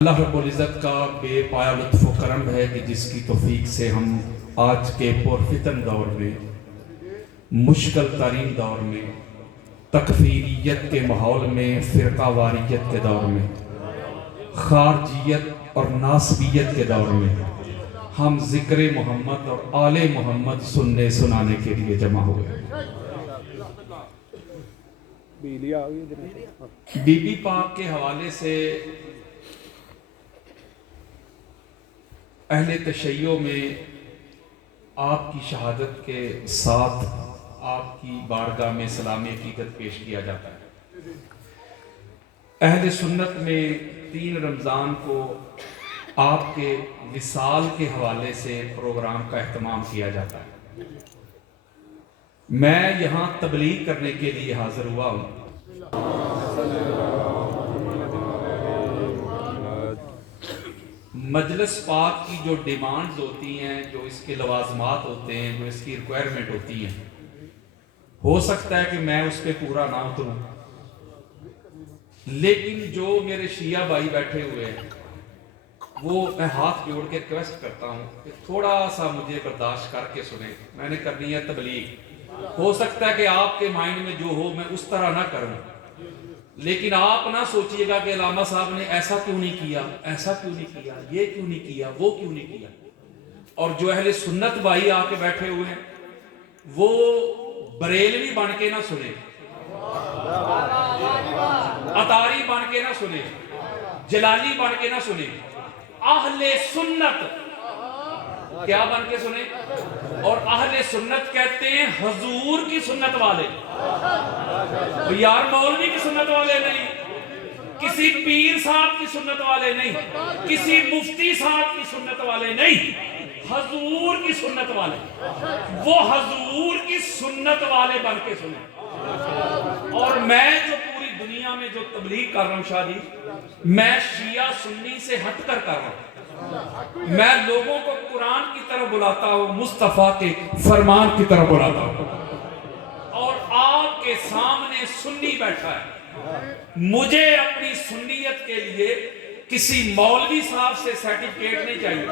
اللہ رب العزت کا بے پایا لطف و کرم ہے کہ جس کی توفیق سے ہم آج کے پرفتن دور میں، مشکل ترین دور میں، تکفیریت کے ماحول میں، فرقہ واریت کے دور میں، خارجیت اور ناسبیت کے دور میں ہم ذکر محمد اور آل محمد سننے سنانے کے لیے جمع ہوئے۔ بی بی پاک کے حوالے سے اہل تشیع میں آپ کی شہادت کے ساتھ آپ کی بارگاہ میں سلام عقیدت پیش کیا جاتا ہے۔ اہل سنت میں 3 رمضان کو آپ کے وصال کے حوالے سے پروگرام کا اہتمام کیا جاتا ہے۔ میں یہاں تبلیغ کرنے کے لیے حاضر ہوا ہوں۔ مجلس پاک کی جو ڈیمانڈز ہوتی ہیں، جو اس کے لوازمات ہوتے ہیں، جو اس کی ریکوائرمنٹ ہوتی ہیں، ہو سکتا ہے کہ میں اس پہ پورا نہ اتروں، لیکن جو میرے شیعہ بھائی بیٹھے ہوئے ہیں وہ میں ہاتھ جوڑ کے ریکویسٹ کرتا ہوں کہ تھوڑا سا مجھے برداشت کر کے سنیں۔ میں نے کرنی ہے تبلیغ، ہو سکتا ہے کہ آپ کے مائنڈ میں جو ہو میں اس طرح نہ کروں، لیکن آپ نہ سوچئے گا کہ علامہ صاحب نے ایسا کیوں نہیں کیا، ایسا کیوں نہیں کیا، یہ کیوں نہیں کیا، وہ کیوں نہیں کیا۔ اور جو اہل سنت بھائی آ کے بیٹھے ہوئے ہیں وہ بریلوی بن کے نہ سنیں، عطاری بن کے نہ سنیں، جلالی بن کے نہ سنیں، اہل سنت کیا بن کے سنیں۔ اور اہل سنت کہتے ہیں حضور کی سنت والے، یار مولوی کی سنت والے نہیں، کسی پیر صاحب کی سنت والے نہیں، کسی مفتی صاحب کی سنت والے نہیں، حضور کی سنت والے۔ وہ حضور کی سنت والے بن کے سنیں۔ اور میں جو پوری دنیا میں جو تبلیغ کر رہا ہوں شاہ جی، میں شیعہ سنی سے ہٹ کر رہا ہوں۔ میں لوگوں کو قرآن کی طرف بلاتا ہوں، مصطفیٰ کے فرمان کی طرف بلاتا ہوں۔ اور آپ کے سامنے سنی بیٹھا ہے، مجھے اپنی سنیت کے لیے کسی مولوی صاحب سے سرٹیفکیٹ نہیں چاہیے۔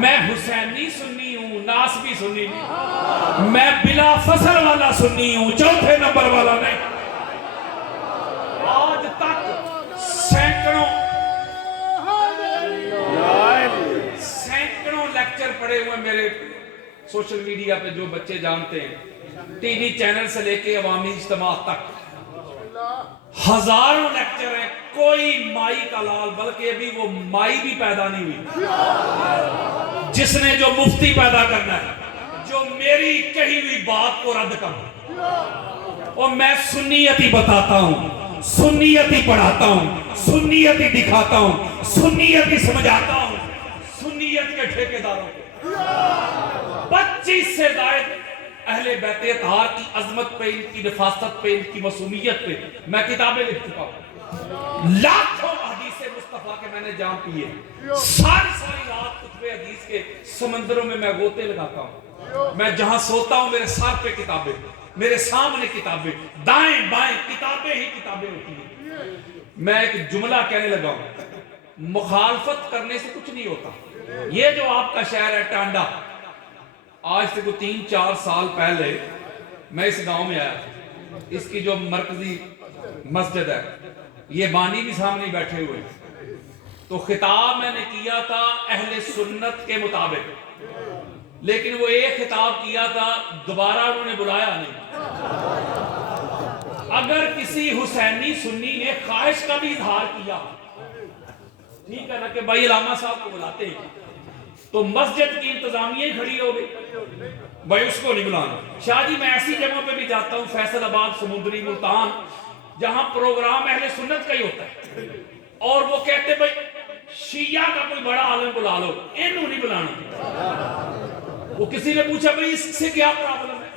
میں حسینی سنی ہوں، ناسبی سنی نہیں، میں بلا فصل والا سنی ہوں، چوتھے نمبر والا نہیں۔ آج تک سینکڑوں لیکچر پڑے ہوئے میرے سوشل میڈیا پہ، جو بچے جانتے ہیں، ٹی وی چینل سے لے کے عوامی اجتماع تک ہزاروں لیکچر ہیں، کوئی مائی کا لال، بلکہ ابھی وہ مائی بھی پیدا نہیں ہوئی جس نے جو مفتی پیدا کرنا ہے، جو میری کہی ہوئی بات کو رد کرنا۔ اور میں سنیت ہی بتاتا ہوں، سنیت ہی پڑھاتا ہوں، سنیت ہی دکھاتا ہوں، سنیت ہی سمجھاتا ہوں، سنیت کے ٹھیکیداروں کو 25 سے زائد اہل بیت اطہار کی عظمت پہ، ان کی نفاست پہ، ان کی معصومیت پہ میں کتابیں لکھ چکا ہوں۔ لاکھوں حدیث مصطفیٰ کے میں نے جام پیے، ساری رات خطبے حدیث کے سمندروں میں میں غوطے لگاتا ہوں۔ میں جہاں سوتا ہوں میرے سر پہ کتابیں، میرے سامنے کتابیں، دائیں بائیں کتابیں ہی کتابیں ہوتی ہیں۔ میں ایک جملہ کہنے لگا ہوں، مخالفت کرنے سے کچھ نہیں ہوتا۔ یہ جو آپ کا شہر ہے ٹانڈا، آج سے کوئی 3-4 سال پہلے میں اس گاؤں میں آیا تھا، اس کی جو مرکزی مسجد ہے، یہ بانی بھی سامنے بیٹھے ہوئے، تو خطاب میں نے کیا تھا اہل سنت کے مطابق، لیکن وہ ایک خطاب کیا تھا، دوبارہ انہوں نے بلایا نہیں۔ اگر کسی حسینی سنی نے خواہش کا بھی اظہار کیا، ٹھیک ہے نا، کہ بھائی علامہ صاحب کو بلاتے ہیں، تو مسجد کی انتظامیہ ہی کھڑی ہو گئی، بھائی اس کو نہیں بلانا۔ شاہ جی میں ایسی جگہوں پہ بھی جاتا ہوں، فیصل آباد، سمندری، ملتان، جہاں پروگرام اہل سنت کا ہی ہوتا ہے، اور وہ کہتے بھائی شیعہ کا کوئی بڑا عالم بلا لو، انہوں نہیں بلانا۔ وہ کسی نے پوچھا بھائی اس سے کیا پرابلم ہے،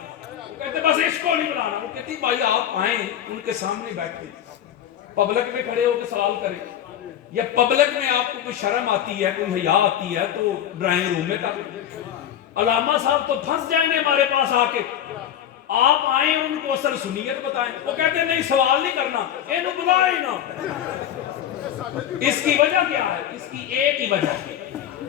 وہ کہتے بس اس کو نہیں بلانا۔ وہ کہتی بھائی آپ آئیں، ان کے سامنے بیٹھیں، پبلک میں کھڑے ہو کے سوال کریں، یا پبلک میں آپ کو کوئی شرم آتی ہے، کوئی حیا آتی ہے تو ڈرائنگ روم میں کریں۔ علامہ صاحب تو پھنس جائیں گے ہمارے پاس آ کے، آپ آئیں ان کو اصل سنیت بتائیں۔ وہ کہتے ہیں نہیں سوال نہیں کرنا، انہوں بلائے نا۔ اس کی وجہ کیا ہے؟ اس کی ایک ہی وجہ ہے،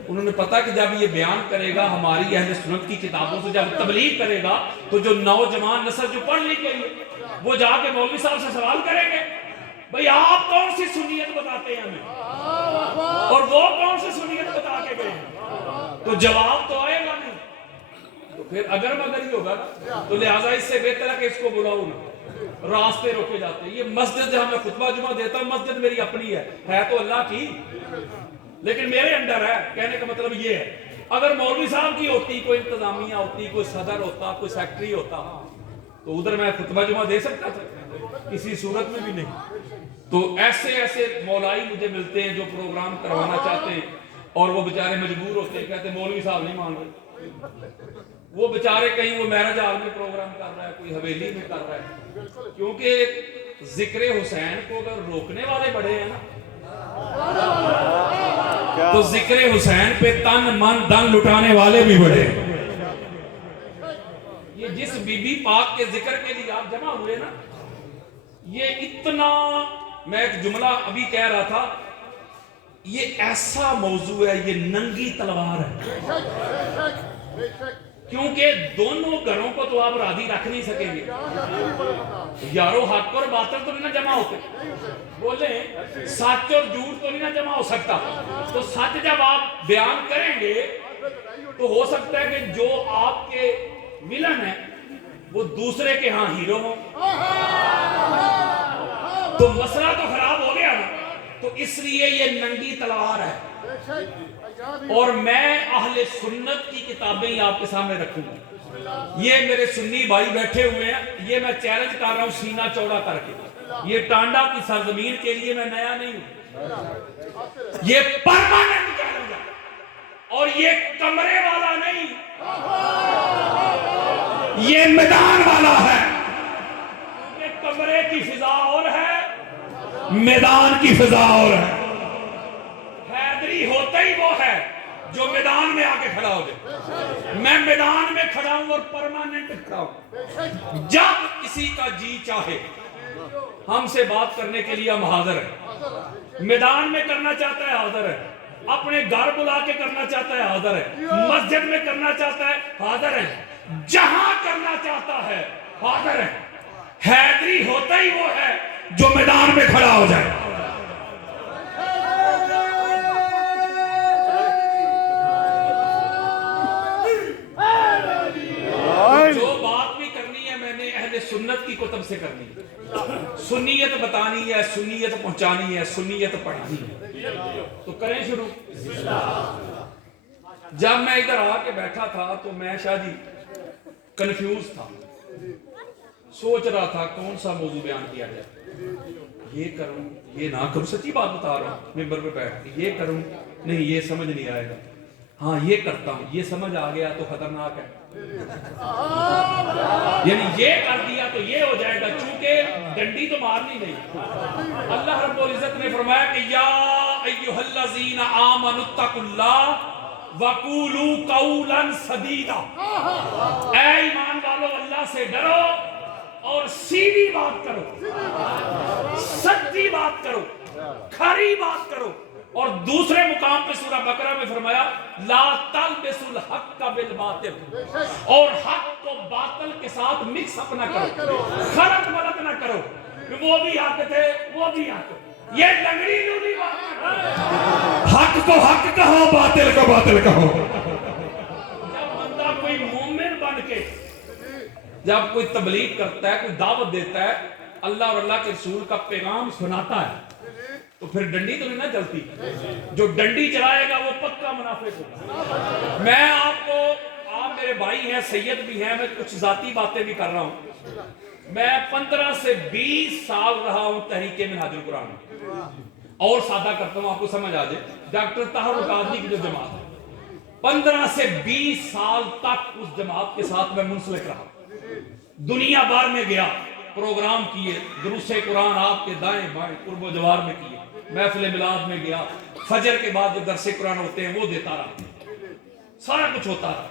انہوں نے پتا کہ جب یہ بیان کرے گا ہماری اہل سنت کی کتابوں سے، جب تبلیغ کرے گا تو جو نوجوان نسل جو پڑھ لکھ گئی ہے وہ جا کے مولوی صاحب سے سوال کریں گے بھئی آپ کون سی سنیت بتاتے ہیں ہمیں اور وہ کون سی سنیت بتا کے گئے ہیں، تو جواب تو آئے گا نہیں، تو پھر اگر مگر ہی ہوگا نا، تو لہٰذا اس سے بہتر ہے کہ اس کو بلاؤ نا، راستے روکے جاتے ہیں۔ یہ مسجد جہاں میں خطبہ جمعہ دیتا ہوں مسجد میری اپنی ہے تو اللہ کی لیکن میرے اندر ہے، کہنے کا مطلب یہ ہے اگر مولوی صاحب کی ہوتی، کوئی انتظامیہ ہوتی، کوئی صدر ہوتا، کوئی سیکٹری ہوتا تو ادھر میں خطبہ جمعہ دے سکتا تھا، کسی صورت میں بھی نہیں۔ تو ایسے ایسے مولائی مجھے ملتے ہیں جو پروگرام کروانا چاہتے ہیں اور وہ بیچارے مجبور ہوتے ہیں، کہتے ہیں مولوی صاحب نہیں مان رہے، وہ بیچارے کہیں وہ مہرج ہال میں پروگرام کر رہا ہے، کوئی حویلی میں کر رہا ہے، کیونکہ ذکر حسین کو اگر روکنے والے بڑے ہیں نا تو ذکر حسین پہ تن من دن لٹانے والے بھی بڑے ہیں۔ یہ جس بی بی پاک کے ذکر کے لیے آپ جمع ہوئے نا، یہ اتنا، میں ایک جملہ ابھی کہہ رہا تھا، یہ ایسا موضوع ہے، یہ ننگی تلوار ہے، کیونکہ دونوں گھروں کو تو آپ راضی رکھ نہیں سکیں گے، یارو حق اور باطل تو نہیں نہ جمع ہوتے، بولیں سچ اور جھوٹ تو نہیں نہ جمع ہو سکتا، تو سچ جب آپ بیان کریں گے تو ہو سکتا ہے کہ جو آپ کے ولن ہیں وہ دوسرے کے ہاں ہیرو ہوں، تو مسئلہ تو خراب ہو گیا نا، تو اس لیے یہ ننگی تلوار ہے، اور میں اہل سنت کی کتابیں آپ کے سامنے رکھوں گا۔ یہ میرے سنی بھائی بیٹھے ہوئے ہیں، یہ میں چیلنج کر رہا ہوں سینہ چوڑا کر کے، یہ ٹانڈا کی سرزمین کے لیے میں نیا نہیں ہوں، یہ پرماننٹ چیلنج ہے، اور یہ کمرے والا نہیں، یہ میدان والا ہے، یہ کمرے کی فضا اور ہے، میدان کی فضا اور ہے۔ حیدری ہوتا ہی وہ ہے جو میدان میں آ کے کھڑا ہو جائے، میں میدان میں کھڑا ہوں اور پرماننٹ کھڑا ہوں، جب کسی کا جی چاہے ہم سے بات کرنے کے لیے ہم حاضر ہیں، میدان میں کرنا چاہتا ہے حاضر ہے، اپنے گھر بلا کے کرنا چاہتا ہے حاضر ہے، مسجد میں کرنا چاہتا ہے حاضر ہے، جہاں کرنا چاہتا ہے حاضر ہے۔ حیدری ہوتا ہی وہ ہے جو میدان میں کھڑا ہو جائے۔ جو بات بھی کرنی ہے میں نے اہل سنت کی کتب سے کرنی ہے، سنیت بتانی ہے، سنیت پہنچانی ہے، سنیت پڑھانی ہے، تو کریں شروع۔ جب میں ادھر آ کے بیٹھا تھا تو میں شاہ جی کنفیوز تھا، سوچ رہا تھا کون سا موضوع بیان کیا جائے، یہ کروں یہ نہ کروں، سچی بات بتا رہا ہوں، ممبر پہ بیٹھ کے یہ کروں نہیں یہ سمجھ نہیں آئے گا، ہاں یہ کرتا ہوں یہ سمجھ آ گیا تو خطرناک ہے، یعنی یہ کر دیا تو یہ ہو جائے گا، چونکہ ڈنڈی تو مارنی نہیں۔ اللہ رب العزت نے فرمایا کہ یا ایھا الذین آمنوا اتقوا اللہ وقولوا قولا سدیدا، اے ایمان والو اللہ سے ڈرو اور سیدھی بات کرو، سچی بات کرو، کھری بات کرو، اور دوسرے مقام پہ سورہ بقرہ میں فرمایا لا تلبسوا الحق بالباطل، اور حق کو باطل کے ساتھ مکس اپ نہ کرو، خلط ملط نہ کرو کہ وہ بھی حق تھے وہ بھی حق، یہ لنگڑی لولی بات، حق کو حق کہو باطل کو باطل کہو۔ جب بندہ کوئی مومن بن کے جب کوئی تبلیغ کرتا ہے، کوئی دعوت دیتا ہے، اللہ اور اللہ کے رسول کا پیغام سناتا ہے، تو پھر ڈنڈی تو نہیں نہ چلتی، جو ڈنڈی چلائے گا وہ پکا منافق ہوگا۔ میں آپ کو، آپ میرے بھائی ہیں، سید بھی ہیں، میں کچھ ذاتی باتیں بھی کر رہا ہوں، میں 15 سے 20 سال رہا ہوں تحریک منہاج القرآن میں، اور سادہ کرتا ہوں آپ کو سمجھ آ جائے، ڈاکٹر طاہر القادری کی جو جماعت ہے، 15 سے 20 سال تک اس جماعت کے ساتھ میں منسلک رہا، دنیا بھر میں گیا، پروگرام کیے، دروس قرآن آپ کے دائیں بائیں قرب و جوار میں کیے، محفل میلاد میں گیا، فجر کے بعد جو درس قرآن ہوتے ہیں وہ دیتا رہا، سارا کچھ ہوتا رہا۔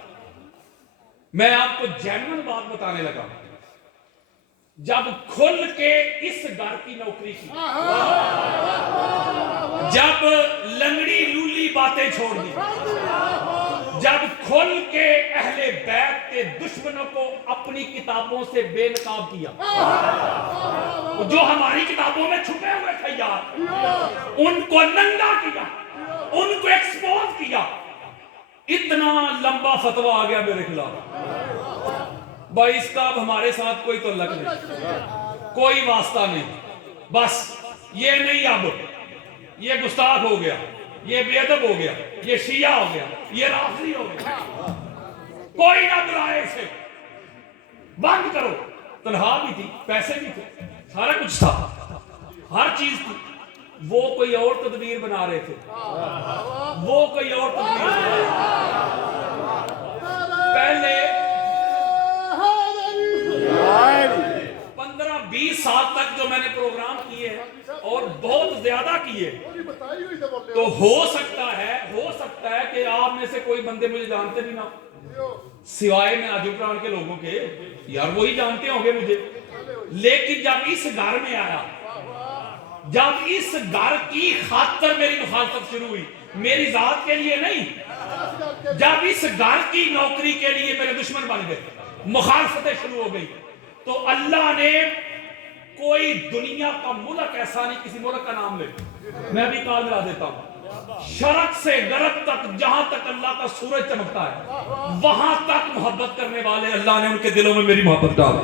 میں آپ کو جینوئن بات بتانے لگا، جب کھل کے اس گھر کی نوکری کی، جب لنگڑی لولی باتیں چھوڑ دی، جب کھل کے اہل بیت کے دشمنوں کو اپنی کتابوں سے بے نقاب کیا، جو ہماری کتابوں میں چھپے ہوئے تھے یار، ان کو ننگا کیا، ان کو ایکسپوز کیا، اتنا لمبا فتویٰ آ گیا میرے خلاف بھائی اس کا اب ہمارے ساتھ کوئی تعلق نہیں، کوئی واسطہ نہیں، بس یہ نہیں، اب یہ گستاخ ہو گیا، یہ بے ادب ہو گیا، یہ شیعہ ہو گیا، یہ رافضی ہو گیا، کوئی نہ برائے اسے، بند کرو۔ تنہا بھی تھی، پیسے بھی تھے، سارا کچھ تھا، ہر چیز تھی، وہ کوئی اور تدبیر بنا رہے تھے، وہ کوئی اور تدبیر بنا رہے تھے۔ پہلے 15-20 سال تک جو میں نے پروگرام کیے ہیں اور بہت زیادہ کیے، تو ہو سکتا ہے کہ آپ میں سے کوئی بندے مجھے جانتے بھی نہ، سوائے میں عجب پران کے لوگوں کے، یار وہی جانتے ہوں گے مجھے، لیکن جب اس گھر میں آیا، جب اس گھر کی خاطر میری مخالفت شروع ہوئی، میری ذات کے لیے نہیں، جب اس گھر کی نوکری کے لیے میرے دشمن بن گئے، مخالفتیں شروع ہو گئی، تو اللہ نے کوئی دنیا کا ملک ایسا نہیں، کسی ملک کا نام لے، میں بھی کال ملا دیتا ہوں، شرق سے غرب تک جہاں تک اللہ کا سورج چمکتا ہے وہاں تک محبت کرنے والے اللہ نے ان کے دلوں میں میری محبت ڈال۔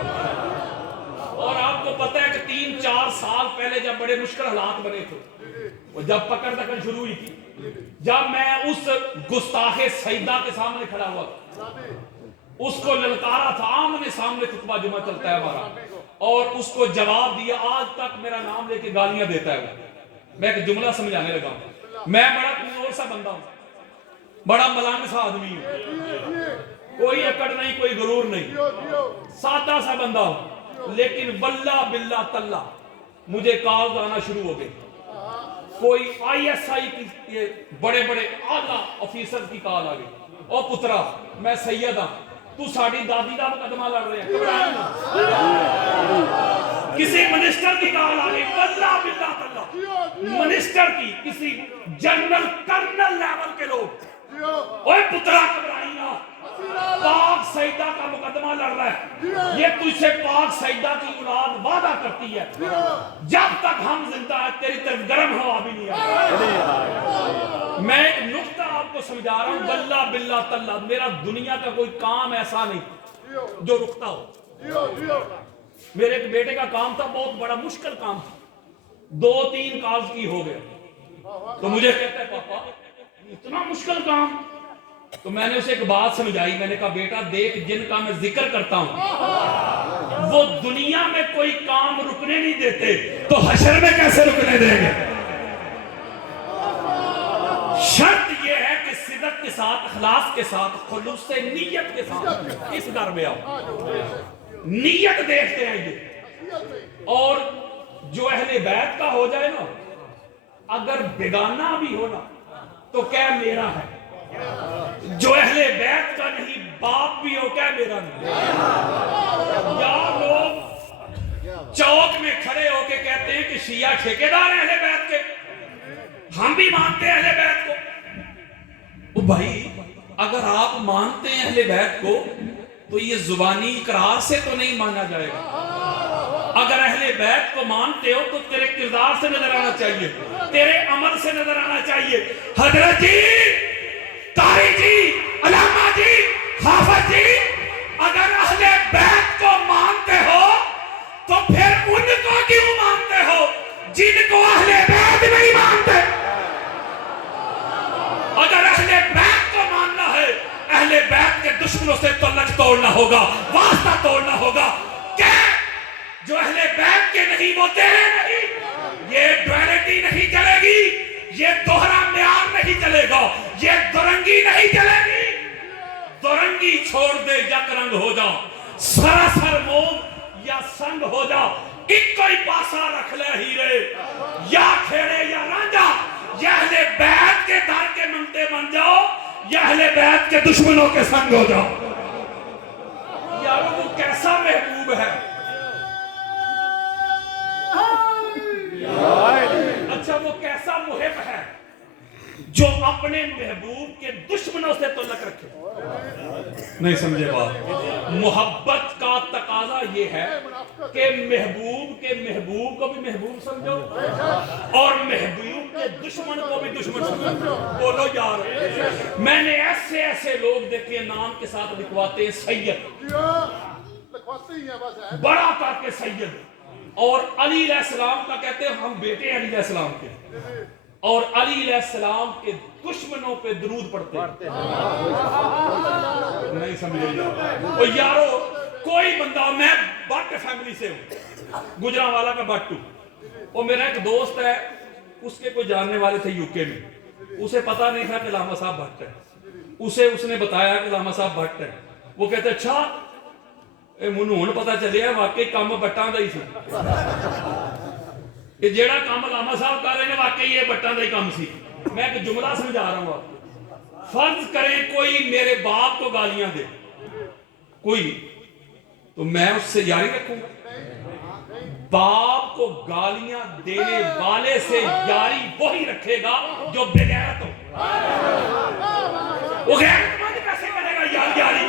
اور آپ کو پتہ ہے کہ 3-4 سال پہلے جب بڑے مشکل حالات بنے تھے، وہ جب پکڑ دکڑ شروع ہوئی تھی، جب میں اس گستاخ سیدہ کے سامنے کھڑا ہوا تھا، اس کو للکارا تھا، آمنے سامنے خطبہ جمعہ چلتا ہے ہمارا، اور اس کو جواب دیا، آج تک میرا نام لے کے گالیاں دیتا ہے۔ میں ایک جملہ سمجھانے لگا ہوں، میں بڑا کمزور سا بندہ ہوں، بڑا ملانگ سا آدمی ہوں، کوئی اکڑ نہیں، کوئی غرور نہیں، سادہ سا بندہ ہوں، لیکن واللہ باللہ تاللہ مجھے کالز آنا شروع ہو گئی، کوئی ISI کی بڑے بڑے اعلیٰ آفیسر کی کال آ گئی، او پترا میں سید ہاں، تو ساڑی دادی دا مقدمہ لڑ رہے ہیں، گھبرائیں نہ۔ کسی منسٹر کی کال آ گئی، واللہ باللہ تاللہ منسٹر کی، کسی جنرل کرنل لیول کے لوگ، اوے پترا گھبرائیں نہ، پاک سیدہ کا مقدمہ لڑ رہا ہے، یہ تجھ سے پاک سیدہ کی اولاد وعدہ کرتی ہے، جب تک ہم زندہ ہیں تیری طرف گرم ہوا بھی نہیں آئے۔ میں ایک نقطہ آپ کو سمجھا رہا ہوں، واللہ باللہ تاللہ میرا دنیا کا کوئی کام ایسا نہیں جو رکتا ہو۔ میرے ایک بیٹے کا کام تھا، بہت بڑا مشکل کام تھا، 2-3 کالز کی ہو گئے، تو مجھے کہتا ہے پاپا اتنا مشکل کام، تو میں نے اسے ایک بات سمجھائی، میں نے کہا بیٹا دیکھ جن کا میں ذکر کرتا ہوں وہ دنیا میں کوئی کام رکنے نہیں دیتے، تو حشر میں کیسے رکنے دیں گے؟ شرط یہ ہے کہ صدق کے ساتھ، اخلاص کے ساتھ، خلوص سے، نیت کے ساتھ اس گھر میں آؤ، نیت دیکھتے ہیں یہ، اور جو اہل بیت کا ہو جائے نا، اگر بیگانہ بھی ہو نا تو کیا میرا ہے، جو اہل بیت کا نہیں باپ بھی ہو کیا میرا نہیں۔ یا لوگ چوک میں کھڑے ہو کے کہتے ہیں کہ شیعہ ٹھیکیدار ہیں اہل بیت کے، ہم بھی مانتے ہیں اہل بیت کو۔ او بھائی اگر آپ مانتے ہیں اہل بیت کو تو یہ زبانی اقرار سے تو نہیں مانا جائے گا، اگر اہل بیت کو مانتے ہو تو تیرے کردار سے نظر آنا چاہیے، تیرے عمل سے نظر آنا چاہیے۔ حضرت جی، قاری جی، علامہ جی، حافظ جی، اگر اہل بیت کو مانتے ہو تو پھر ان کو کیوں مانتے ہو جن کو اہل بیت نہیں مانتے؟ اگر اہل بیت کو ماننا ہے، اہل بیت کے دشمنوں سے تعلق توڑنا ہوگا، واسطہ توڑنا ہوگا، کہ جو اہل بیت کے نہیں وہ تیرے نہیں، یہ ڈویلٹی نہیں چلے گی، یہ دوہرا معیار نہیں چلے گا، یہ درنگی نہیں چلے گی۔ درنگی چھوڑ دے یک رنگ ہو جا، سراسر موم یا سنگ ہو جا، ایک کوئی پاسا رکھ لے ہیرے، یا کھیڑے یا رانجا، یا اہل بیت کے در کے منگتے بن جاؤ یا اہل بیت کے دشمنوں کے سنگ ہو جاؤ۔ یارو وہ کیسا محبوب ہے، جو اپنے محبوب کے دشمنوں سے تعلق رکھے. نہیں سمجھے بات؟ محبت کا تقاضا یہ ہے کہ محبوب کے محبوب کو بھی محبوب سمجھو اور محبوب کے دشمن کو بھی دشمن سمجھو. بولو یار. میں نے ایسے ایسے لوگ دیکھے نام کے ساتھ لکھواتے ہیں سید, بڑا کر کے سید, اور علی علیہ السلام کا کہتے ہیں ہم بیٹے علی علیہ السلام کے, اور علی علیہ السلام کے دشمنوں پہ درود پڑھتے ہیں. نہیں سمجھے یارو. کوئی بندہ, میں بٹ فیملی سے ہوں, گجرانوالا کا بٹ ہوں, اور میرا ایک دوست ہے, اس کے کوئی جاننے والے تھے یو کے میں, اسے پتا نہیں تھا کہ لاما صاحب بٹ ہے, اس نے بتایا کہ لاما صاحب بٹ ہے. وہ کہتے اچھا منو ہن پتا چلیا واقعی کام بٹاں دا ہی سی, کہ جیڑا کام لاما صاحب کر رہے ہیں واقعی یہ بٹاں دا ہی کام سی. میں ایک جملہ سمجھا رہا ہوں آپ کو. فرض کریں کوئی میرے باپ کو گالیاں دے کوئی, تو میں اس سے یاری رکھوں گا؟ باپ کو گالیاں دینے والے سے یاری وہی رکھے گا جو بغیرت ہو. وہ غیرت مند کیسے کرے گا یاری؟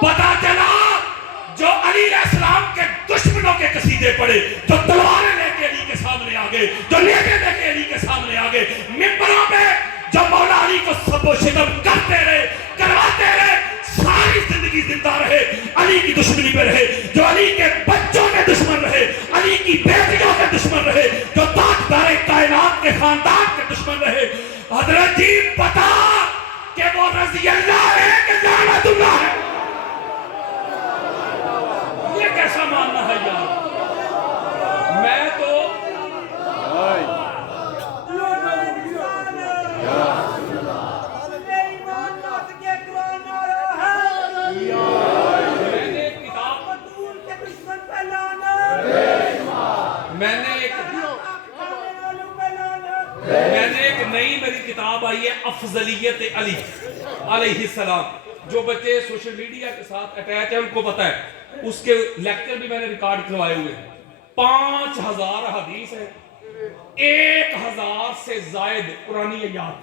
پتا چلا جو علی علیہ السلام کے دشمنوں کے قصیدے پڑھے, جو تلواریں لے کے علی کے سامنے آگے, جو لیکے لے کے علی کے سامنے آگے, ممبروں پہ جو مولا علی کو سب و شتم کرتے رہے, کرواتے رہے, ساری زندگی زندہ رہے, علی کی دشمنی پہ رہے, جو علی کے بچوں کے دشمن رہے, علی کی بیٹیوں کے دشمن رہے, جو تاجدار کائنات کے خاندان کے دشمن رہے. حضرت جی پتا کہ وہ رضی اللہ ہے کہ لعنت اللہ ہے. یہ کیسا ماننا ہے یار؟ میں تو میں نے ایک نئی میری کتاب آئی ہے افضلیت علی علیہ السلام. جو بچے سوشل میڈیا کے ساتھ اٹیچ ہیں ان کو پتا ہے, اس کے لیکچر بھی میں نے ریکارڈ کروائے ہوئے ہیں. 5000 حدیث ہے, 1000 سے زائد قرآنی آیات,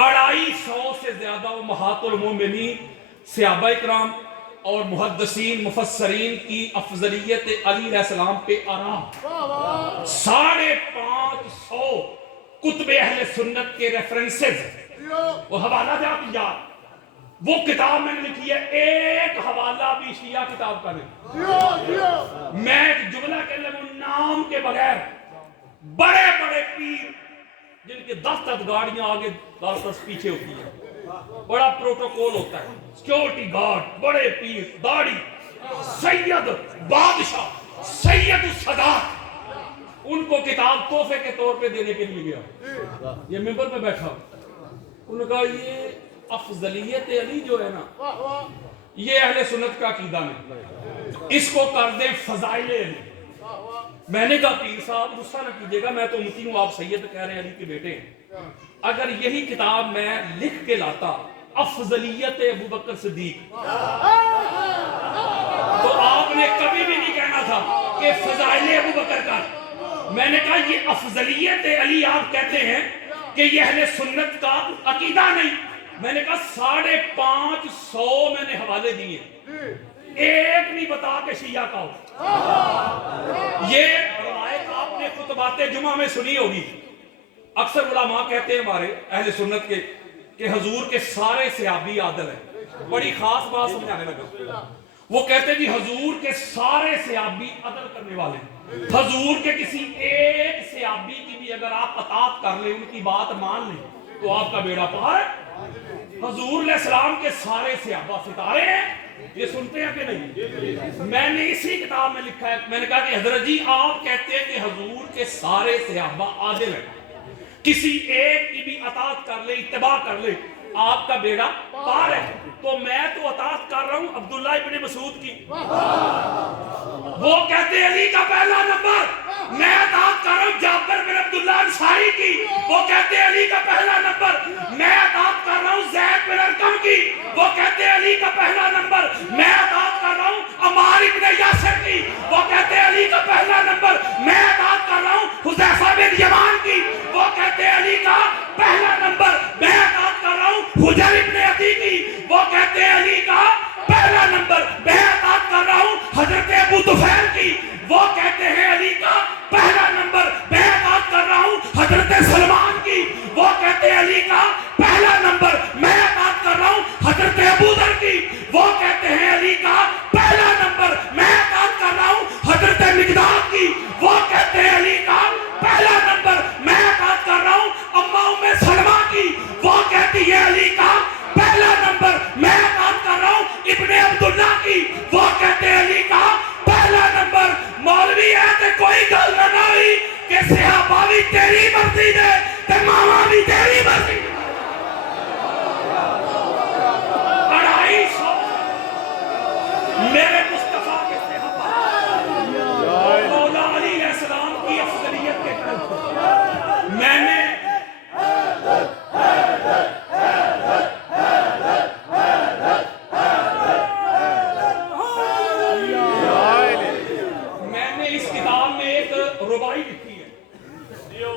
250 سے زیادہ امہات المومنین, صحابہ کرام اور محدثین مفسرین کی افضلیت علی علیہ السلام پہ آرام. 550 کتب اہل سنت کے ریفرنسز, وہ حوالہ جات یاد. وہ کتاب میں نے لکھی ہے, ایک حوالہ بھی شیعہ کتاب کا نہیں. میں ایک جملہ کہنے لگوں نام کے بغیر, بڑے بڑے پیر جن کے 10 گاڑیاں آگے 10 پیچھے ہوتی ہیں, بڑا پروٹوکول ہوتا ہے, سیکیورٹی گارڈ, بڑے پیر, داڑھی, سید بادشاہ, سید السادات, ان کو کتاب تحفے کے طور پہ دینے کے لیے گیا. یہ ممبر پہ بیٹھا, انہوں نے کہا یہ افضلیت علی جو ہے نا یہ اہل سنت کا عقیدہ نہیں, اس کو کر دیں فضائل علی. میں نے کہا پیر صاحب غصہ نہ کیجیے گا, میں تو امتی ہوں, آپ سید کہہ رہے ہیں, علی کے بیٹے ہیں. اگر یہی کتاب میں لکھ کے لاتا افضلیت ابو بکر صدیق, تو آپ نے کبھی بھی نہیں کہنا تھا کہ فضائل ابو بکر کا. میں نے کہا یہ افضلیت علی آپ کہتے ہیں کہ یہ اہل سنت کا عقیدہ نہیں. میں نے کہا 550 میں نے حوالے دیے, ایک نہیں بتا کہ شیعہ کا ہو. یہ روایت آپ نے خطبات جمعہ میں سنی ہوگی. اکثر علماء کہتے ہیں ہمارے اہل سنت کے کہ حضور کے سارے صحابی عادل ہیں. بڑی خاص بات سمجھانے لگا. وہ کہتے ہیں جی حضور کے سارے صحابی عدل کرنے والے ہیں. حضور کے کسی ایک صحابی کی بھی اگر آپ اطاعت کر لیں, ان کی بات مان لیں, تو آپ کا بیڑا پار ہے. حضور علیہ السلام کے سارے صحابہ ستارے ہیں, یہ سنتے ہیں کہ نہیں؟ میں نے اسی کتاب میں لکھا ہے. میں نے کہا کہ حضرت جی آپ کہتے ہیں کہ حضور کے سارے صحابہ عادل ہیں, کسی ایک کی بھی اطاعت کر لے, اتباع کر لے, آپ کا بیڑا پار ہے. تو میں تو اطاعت کر رہا ہوں عبداللہ ابن مسعود کی, وہ کہتے ہیں علی کا پہلا نمبر. میں اطاعت کر رہا ہوں جابر بن عبداللہ انصاری کی, وہ کہتے ہیں علی کا پہلا نمبر. میں اطاعت کر رہا ہوں زید بن ارقم کی, وہ کہتے ہیں علی کا پہلا نمبر. میں اطاعت کر رہا ہوں عمار ابن یاسر کی, وہ کہتے ہیں علی کا پہلا نمبر. میں اطاعت کر رہا ہوں حذیفہ بن یمان کی, وہ کہتے ہیں علی کا پہلا نمبر. حجر ابن عدی کی، وہ کہتے ہیں علی کا پہلا نمبر بیعت کر رہا ہوں حضرت ابو طفیل کی، وہ کہتے ہیں علی کا پہلا نمبر بیعت کر رہا ہوں حضرت سلمان کی، وہ کہتے ہیں علی کا پہلا نمبر میں بیعت کر رہا ہوں حضرت ابو ذر کی، وہ کہتے ہیں علی کا پہلا نمبر میں بیعت کر رہا ہوں حضرت مقداد کی، وہ کہتے ہیں علی کا پہلا نمبر میں بیعت کر رہا ہوں اماں ام سلمہ کی، وہ کہتی ہے علی کا پہلا نمبر میں بیعت کر رہا ہوں ابن عبداللہ کی، وہ کہتے ہیں علی کا پہلا نمبر مولوی ہے تے کوئی گل نہ ہوئی کہ صحابہ بھی تیری مرضی دے تے ماما بھی تیری مرضی دے۔ 250 میرے مصطفیٰ کے صحابہ مولا علی علیہ السلام کی افضلیت کے قدر میں نے اس کتاب میں ایک ربائی لکھی ہے،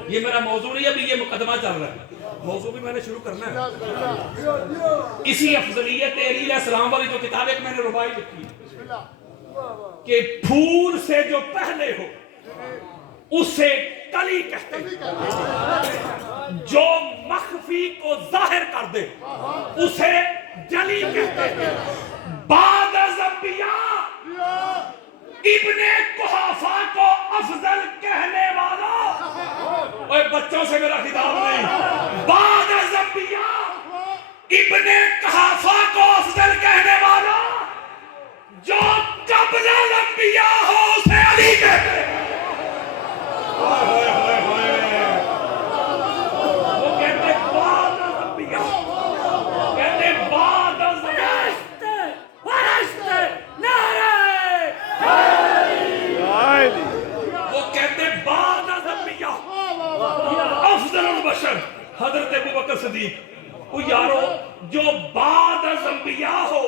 یہ میرا موضوع نہیں، ابھی یہ مقدمہ چل رہا ہے، موضوع بھی میں نے شروع کرنا ہے۔ اسی افضلیت علی علیہ السلام والی جو کتاب ایک میں نے ربائی لکھی ہے کہ پھول سے جو پہلے ہو اسے کلی کہتے ہیں، جو مخفی کو ظاہر کر دے اسے جلی کہتے ہیں، بعد از انبیاء ابن قحافہ کو افضل کہنے والا، اوے بچوں سے میرا خطاب نہیں، بعد از انبیاء ابن قحافہ کو افضل کہنے والا جو قبل الانبیاء ہو اسے علی کہتے ہیں۔ وہ کہتے بعد از انبیاء، کہتے بعد از افضل البشر حضرت ابوبکر صدیق، وہ یارو جو بعد از انبیاء ہو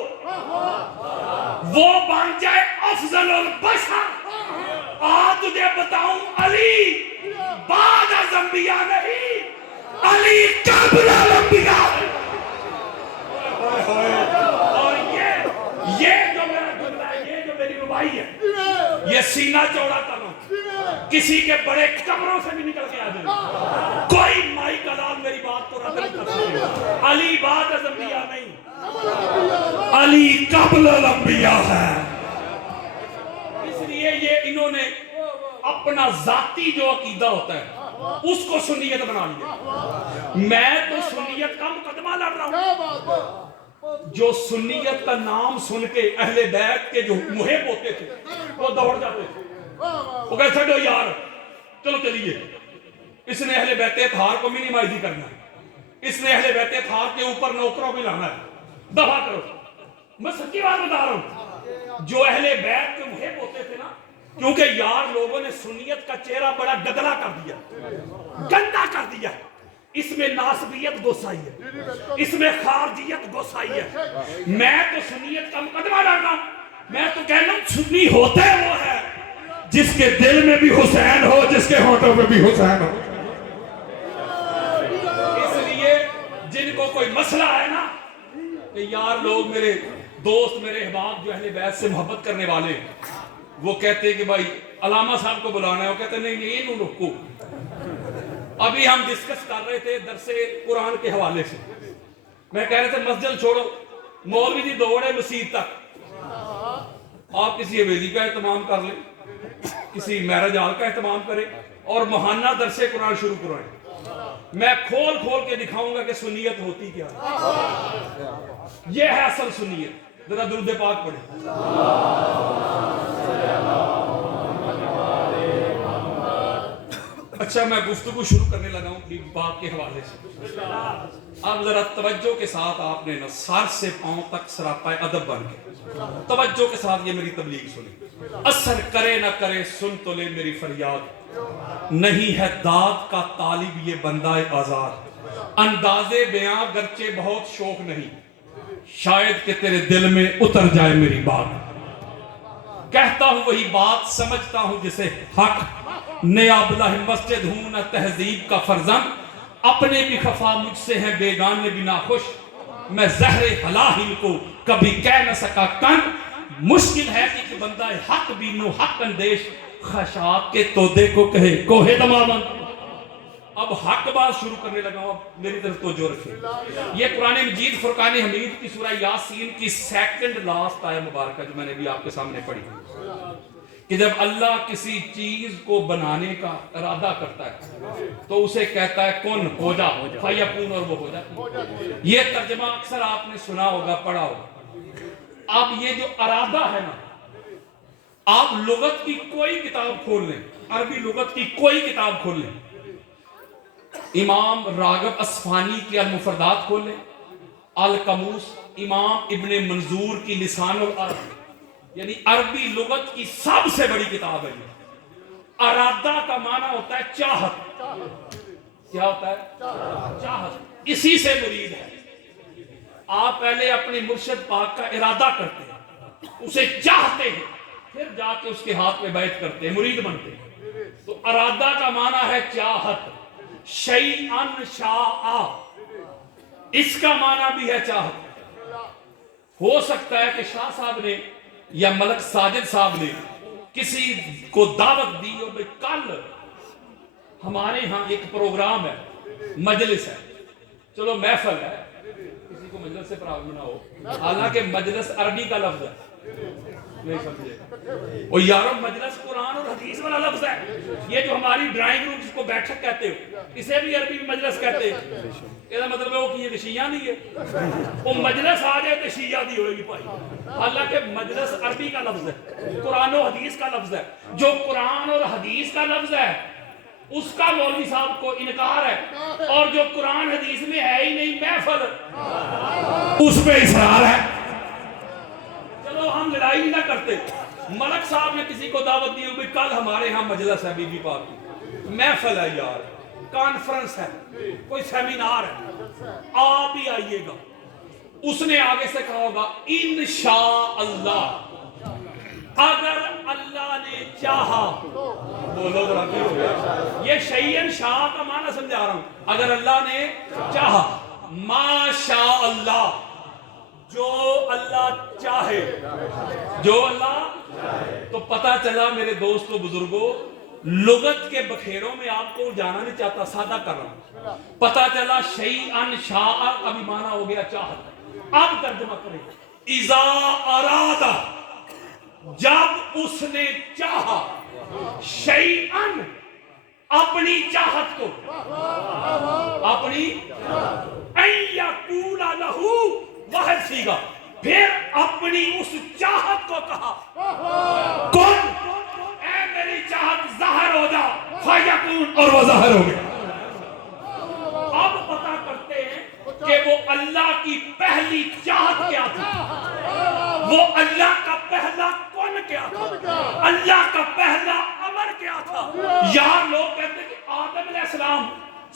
وہ بن جائے افضل البشر۔ تجھے بتاؤں علی بعد از انبیاء نہیں، علی قبل الانبیاء ہے۔ اور یہ جو میرا جملہ ہے، یہ جو میری ربائی ہے، یہ سینہ چوڑا کرنا کسی کے بڑے قبروں سے بھی نکل کے آ جائے، کوئی مائی کلام میری بات کو رد نہیں کر سکتے۔ علی بعد از انبیاء نہیں، علی قبل الانبیاء ہے۔ اس لیے یہ انہوں نے اپنا ذاتی جو عقیدہ ہوتا ہے اس کو سنیت بنا لیا۔ میں تو سنیت کا مقدمہ لڑ رہا ہوں، جو سنیت کا نام سن کے اہل بیت کے جو محب ہوتے تھے وہ دوڑ جاتے تھے، وہ کہتے چھڑو یار چلو چلیے، اس نے اہل بیت اطہار کو منیمائز کرنا ہے، اس نے اہل بیت اطہار کے اوپر نوکروں بھی لانا ہے، دفع کرو۔ میں سچی بات بتا رہا ہوں، جو اہل بیت کے محب ہوتے تھے نا، کیونکہ یار لوگوں نے سنیت کا چہرہ بڑا گدلا کر دیا، گندا کر دیا، اس میں ناسبیت گھسائی ہے، اس میں خارجیت گھسائی ہے۔ میں تو سنیت کا مقدمہ لڑ رہا ہوں، میں تو کہہ رہا ہوں سنی ہوتے وہ ہے جس کے دل میں بھی حسین ہو، جس کے ہونٹوں میں بھی حسین ہو۔ اس لیے جن کو کوئی مسئلہ ہے نا کہ یار لوگ میرے دوست میرے احباب جو اہل بیت سے محبت کرنے والے ہیں، وہ کہتے ہیں کہ بھائی علامہ صاحب کو بلانا ہے، وہ کہتے ہیں نہیں انہوں رکو۔ ابھی ہم ڈسکس کر رہے تھے درس قرآن کے حوالے سے، میں کہہ رہے تھے مسجد چھوڑو، مولوی جی دوڑے مسجد تک، آپ کسی حویلی کا اہتمام کر لیں، کسی مہرج ہال کا اہتمام کریں اور ماہانہ درس قرآن شروع کرائیں۔ میں کھول کھول کے دکھاؤں گا کہ سنیت ہوتی کیا ہے، یہ ہے اصل سنیت۔ ذرا درود پاک پڑھیں۔ اچھا میں گفتگو شروع کرنے لگا ہوں حبیب پاک کے حوالے سے، اب ذرا توجہ کے ساتھ آپ نے نا سر سے پاؤں تک سراپا ادب بن کے توجہ کے ساتھ یہ میری تبلیغ سنیں۔ اثر کرے نہ کرے سن تو لے میری فریاد، نہیں ہے داد کا طالب یہ بندہ آزاد، انداز بیاں گرچہ بہت شوق نہیں، شاید کہ تیرے دل میں اتر جائے میری بات، کہتا ہوں وہی بات سمجھتا ہوں جسے حق، نیاب لہ مسجد ہوں نہ تہذیب کا فرزند، اپنے بھی خفا مجھ سے ہیں بیگانے بھی ناخوش، میں زہر ہلاہل کو کبھی کہہ نہ سکا کن. مشکل ہے کہ بندہ حق بینو حق اندیش خشاب کے تودے کو کہے کوہ دمامن. اب حق بات شروع کرنے لگا ہوں, اب میری طرف توجہ رکھیں. یہ قرآن مجید فرقان حمید کی سورہ یاسین کی سیکنڈ لاسٹ آیت مبارکہ جو میں نے بھی آپ کے سامنے پڑھی, کہ جب اللہ کسی چیز کو بنانے کا ارادہ کرتا ہے تو اسے کہتا ہے کن ہو جا, فیکون, اور وہ ہو جاتی ہے. یہ ترجمہ اکثر آپ نے سنا ہوگا, پڑھا ہوگا. اب یہ جو ارادہ ہے نا, آپ لغت کی کوئی کتاب کھول لیں, عربی لغت کی کوئی کتاب کھول لیں, امام راغب اصفہانی کی المفردات کھول لیں, القاموس امام ابن منظور کی لسان العرب, یعنی عربی لغت کی سب سے بڑی کتاب ہے. ارادہ کا معنی ہوتا ہے چاہت. کیا ہوتا ہے؟ چاہت. اسی سے مرید ہے. آپ پہلے اپنے مرشد پاک کا ارادہ کرتے ہیں, اسے چاہتے ہیں, پھر جا کے اس کے ہاتھ میں بیعت کرتے ہیں, مرید بنتے ہیں. تو ارادہ کا معنی ہے چاہت. شیئن شاء, اس کا معنی بھی ہے چاہت. ہو سکتا ہے کہ شاہ صاحب نے یا ملک ساجد صاحب نے کسی کو دعوت دی ہو, بھئی کل ہمارے ہاں ایک پروگرام ہے, مجلس ہے, چلو محفل ہے, کسی کو مجلس سے پرابلم نہ ہو, حالانکہ مجلس عربی کا لفظ ہے, نہیں سمجھے, اور یارو مجلس قرآن اور حدیث والا لفظ ہے. یہ جو ہماری ڈرائنگ روم جس کو بیٹھک کہتے ہو, اسے بھی عربی میں مجلس کہتے ہیں. یہ مطلب ہے وہ کہ یہ شیعہ نہیں ہے, وہ مجلس آ جائے تو شیعہ دی ہوئے گی بھائی. حالانکہ مجلس عربی کا لفظ ہے, قرآن و حدیث کا لفظ ہے. جو قرآن اور حدیث کا لفظ ہے اس کا مولوی صاحب کو انکار ہے, اور جو قرآن حدیث میں ہے ہی نہیں محفل, اس پہ اصرار ہے. چلو ہم لڑائی نہ کرتے. ملک صاحب نے کسی کو دعوت دی ہوئی, کل ہمارے ہاں مجلس ہے بی بی پاک کی, محفل ہے یار, کانفرنس ہے, کوئی سیمینار ہے, آپ ہی آئیے گا. اس نے آگے سے کہا ہوگا انشاءاللہ, اگر اللہ نے چاہا. بولو ذرا کیا ہو گیا؟ یہ شیئن شاء کا معنی سمجھا رہا ہوں. اگر اللہ نے چاہا, ما شاء اللہ, جو اللہ چاہے, جو اللہ. تو پتا چلا میرے دوستو بزرگوں, لغت کے بکھیروں میں آپ کو جانا نہیں چاہتا, سادہ کر رہا ہوں. پتا چلا شیئن شاء کا بھی معنی ہو گیا چاہت. اب ترجمہ کریں, اذا ارادہ, جب اس نے چاہا, شیئن, اپنی چاہت کو, اپنی, ان یقول لہو, واحد سیگا, پھر اپنی اس چاہت کو کہا کن, اے میری چاہت ظاہر ہو جا, فیکون, اور وہ ظاہر ہو گیا. اب پتا کرتے ہیں کہ وہ اللہ کی پہلی چاہت کیا تھی, وہ اللہ کا پہلا کون کیا تھا, اللہ کا پہلا امر کیا تھا. یہاں لوگ کہتے ہیں کہ آدم علیہ السلام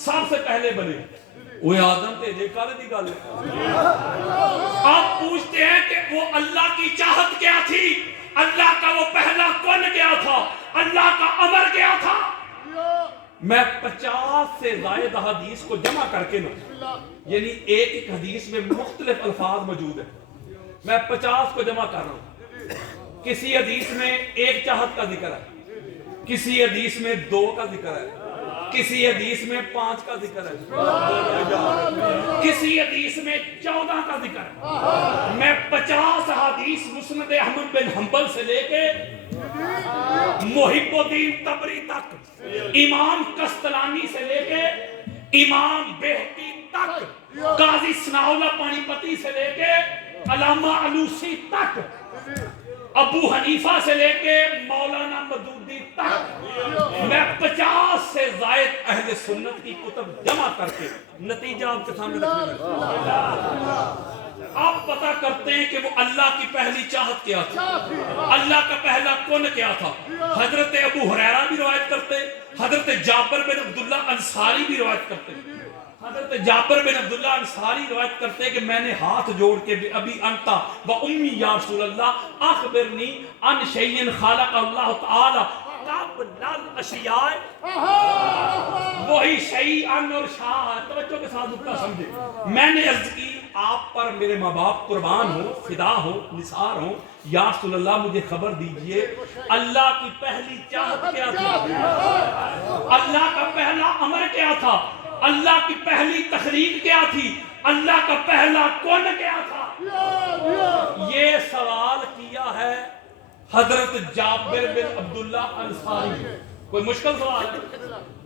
سب سے پہلے بنے, وہ آدم تیجے کالے دی گالے. آپ پوچھتے ہیں کہ وہ اللہ کی چاہت کیا تھی, اللہ کا وہ پہلا کون کیا تھا, اللہ کا امر کیا تھا. میں 50 سے زائد حدیث کو جمع کر کے نا, یعنی ایک ایک حدیث میں مختلف الفاظ موجود ہیں, میں 50 کو جمع کر رہا ہوں. کسی حدیث میں ایک چاہت کا ذکر ہے, کسی حدیث میں 2 کا ذکر ہے, کسی حدیث میں 5 کا ذکر ہے, کسی حدیث میں 14 کا ذکر ہے. میں 50 حدیث مسند احمد بن حنبل سے لے کے محب الدین طبری تک, امام قسطلانی سے لے کے امام بہقی تک, قاضی ثناء اللہ پانی پتی سے لے کے علامہ علوسی تک, ابو حنیفہ سے لے کے مولانا مودودی تک, میں 50 سے زائد اہل سنت کی کتب جمع کر کے نتیجہ آپ کے سامنے رکھنے لگا. آپ پتا کرتے ہیں کہ وہ اللہ کی پہلی چاہت کیا تھی, اللہ کا پہلا کون کیا تھا. حضرت ابو ہریرہ بھی روایت کرتے, حضرت جابر بن عبداللہ انصاری بھی روایت کرتے. حضرت جابر بن عبداللہ انصاری روایت کرتے کہ میں نے ہاتھ جوڑ کے ابھی انتا و امی یا رسول اللہ اخبرنی ان شیئن خالق اللہ تعالی قبل الاشیاء, وہی شیئن اور شاء. توجہ کے ساتھ نکتہ سمجھے. میں نے عرض کی آپ پر میرے ماں باپ قربان ہو، فدا ہو، نثار ہو، یا رسول اللہ مجھے خبر دیجئے اللہ کی پہلی چاہت کیا تھی؟ اللہ کا پہلا امر کیا تھا؟ اللہ کی پہلی تخلیق کیا تھی؟ اللہ کا پہلا کون کیا تھا؟ یہ سوال کیا ہے حضرت جابر بن عبداللہ انصاری۔ کوئی مشکل سوال ہے؟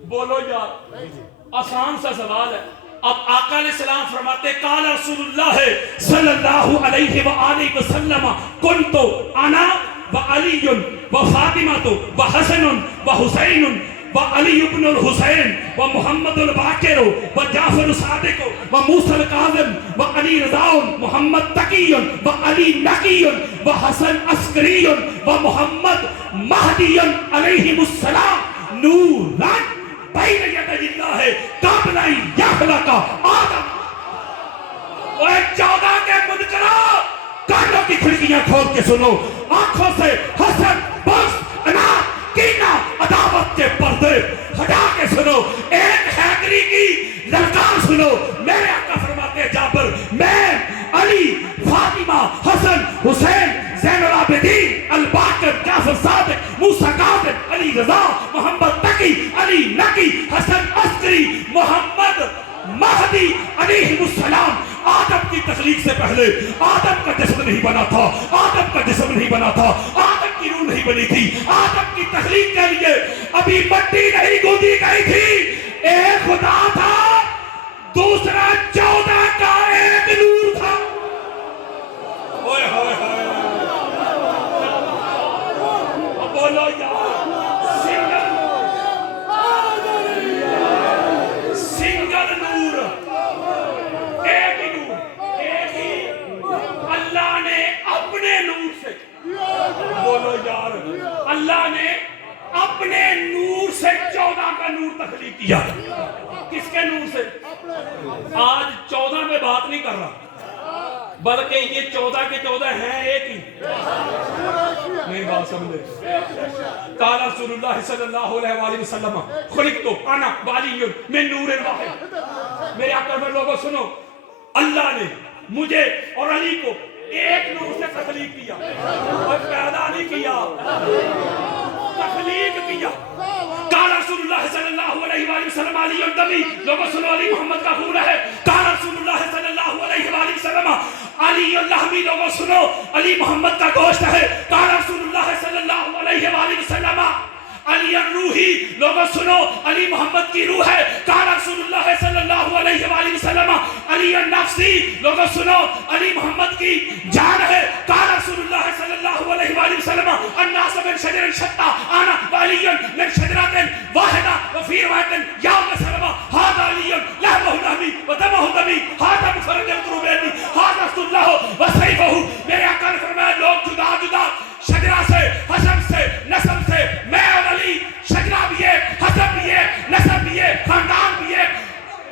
بولو یار، آسان سا سوال ہے۔ اب آقا علیہ السلام فرماتے قال رسول اللہ صلی اللہ علیہ وآلہ وسلم کنتو انا وعلی وفاطمہ وحسن وحسین وعلی ابن الحسین ومحمد الباقر وجعفر صادق وموسى الكاظم وعلی رضا محمد تقی وعلی نقی وحسن عسکری ومحمد مہدی علیہم السلام نوران بین یدی اللہ قبل ان یخلق آدم۔ اور 14 کے منکروں کانوں کی کھڑکیاں کھول کے سنو، آنکھوں سے حسد، بغض، اناد، کینہ، عداوت کے پردے ہٹا کے سنو، ایک حیدری کی للکار سنو۔ میرے آقا فرماتے ہیں جابر، میں علی، فاطمہ، حسن، حسین، زین العابدین، الباقر، جعفر صادق، موسیٰ کاظم، علی رضا، محمد تقی، علی نقی، حسن عسکری، محمد مہدی علیہ السلام۔ آدم کی تخلیق سے پہلے آدم کا جسم نہیں بنا تھا، آدم کا جسم نہیں بنا تھا، آدم کی روح نہیں بنی تھی۔ آدم کی تخلیق کے لیے ابھی مٹی نہیں گوندی گئی تھی، ایک خدا تھا، دوسرا 14 کا ایک نور تھا۔ اوئے ہوئے ہوئے بولو یار، سنگل نور، ایک ہی نور، ایک ہی اللہ نے اپنے نور سے، بولو یار، اللہ نے اپنے نور سے 14 کا نور تخلیق کیا۔ کس کے نور سے؟ آج 14 میں بات نہیں کر رہا، بلکہ یہ 14 کے 14 ہیں ایک ہی۔ میری بات سمجھے؟ قال رسول اللہ صلی اللہ علیہ وآلہ وسلم خلقت انا وعلی من نور واحد۔ میرے آقا میں لوگوں سنو، اللہ نے مجھے اور علی کو ایک نور سے تخلیق کیا، اور پیدا نہیں کیا، تخلیق کیا۔ قال رسول اللہ صلی اللہ علیہ وآلہ وسلم علی النبی، لوگوں سنو علی محمد کا خون ہے۔ قال رسول اللہ صلی اللہ علیہ وآلہ وسلم علی اللحمی، لوگوں سنو علی محمد کا گوشت ہے۔ قال رسول اللہ صلی اللہ علیہ وآلہ وسلم علی الروحی، لوگوں سنو علی محمد کی روح ہے۔ قال رسول اللہ صلی اللہ علیہ وآلہ وسلم علی النفسی، لوگوں سنو علی محمد کی جان ہے۔ قال رسول اللہ صلی اللہ علیہ وآلہ وسلم الناس من شجر شتى انا وعلی من شجرۃ واحدہ وفی روایت یا سلمہ ھذا علی لحمہ لحمی ودمہ دمی ھذا مفرج القربین ھذا رسول اللہ وسیفہ۔ میرے آقا نے فرمایا لوگ جدا جدا شجرہ سے، حسب سے، نسب سے، میں اور علی، شجرہ بھی ایک، حسب بھی ایک، نسب بھی ایک، خاندان بھی ایک،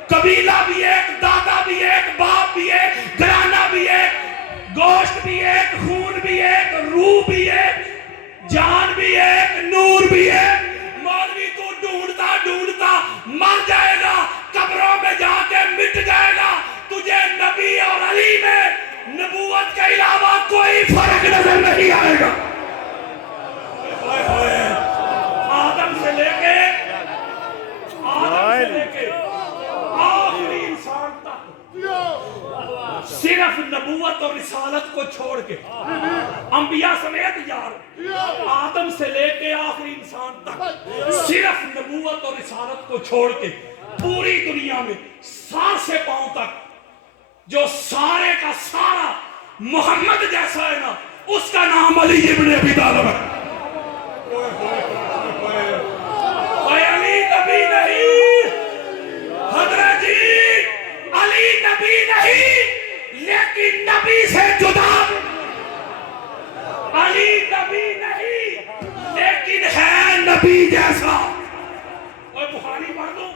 قبیلہ بھی ایک، دادا بھی ایک، باپ بھی ایک، گھرانہ بھی ایک، گوشت بھی ایک، خون بھی ایک، روح بھی ایک، جان بھی ایک، نور بھی ایک۔ مولوی تو ڈھونڈتا ڈھونڈتا مر جائے گا، قبروں میں جا کے مٹ جائے گا، تجھے نبی اور علی میں نبوت کے علاوہ کوئی فرق نظر نہیں آئے گا۔ آدم سے لے کے آخری انسان تک صرف نبوت اور رسالت کو چھوڑ کے، انبیاء سمیت یار، آدم سے لے کے آخری انسان تک صرف نبوت اور رسالت کو چھوڑ کے پوری دنیا میں سر سے پاؤں تک جو سارے کا سارا محمد جیسا ہے نا، اس کا نام علی ابن ابی طالب ہے۔ علی نبی نہیں حضرت جی، علی نبی نہیں لیکن نبی سے جدا، علی نبی نہیں لیکن ہے نبی جیسا۔ اور بخاری پڑھ دوں،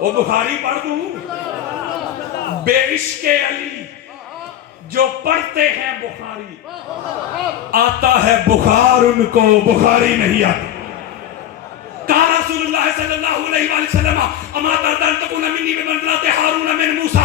وہ بخاری پڑھ دوں، بے عشق علی جو پڑھتے ہیں بخاری، آتا ہے بخار ان کو بخاری نہیں آتا۔ قال رسول اللہ صلی اللہ علیہ وآلہ وسلم اما ترضى ان تكون مني بمنزلة هارون من موسى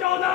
14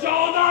14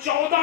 14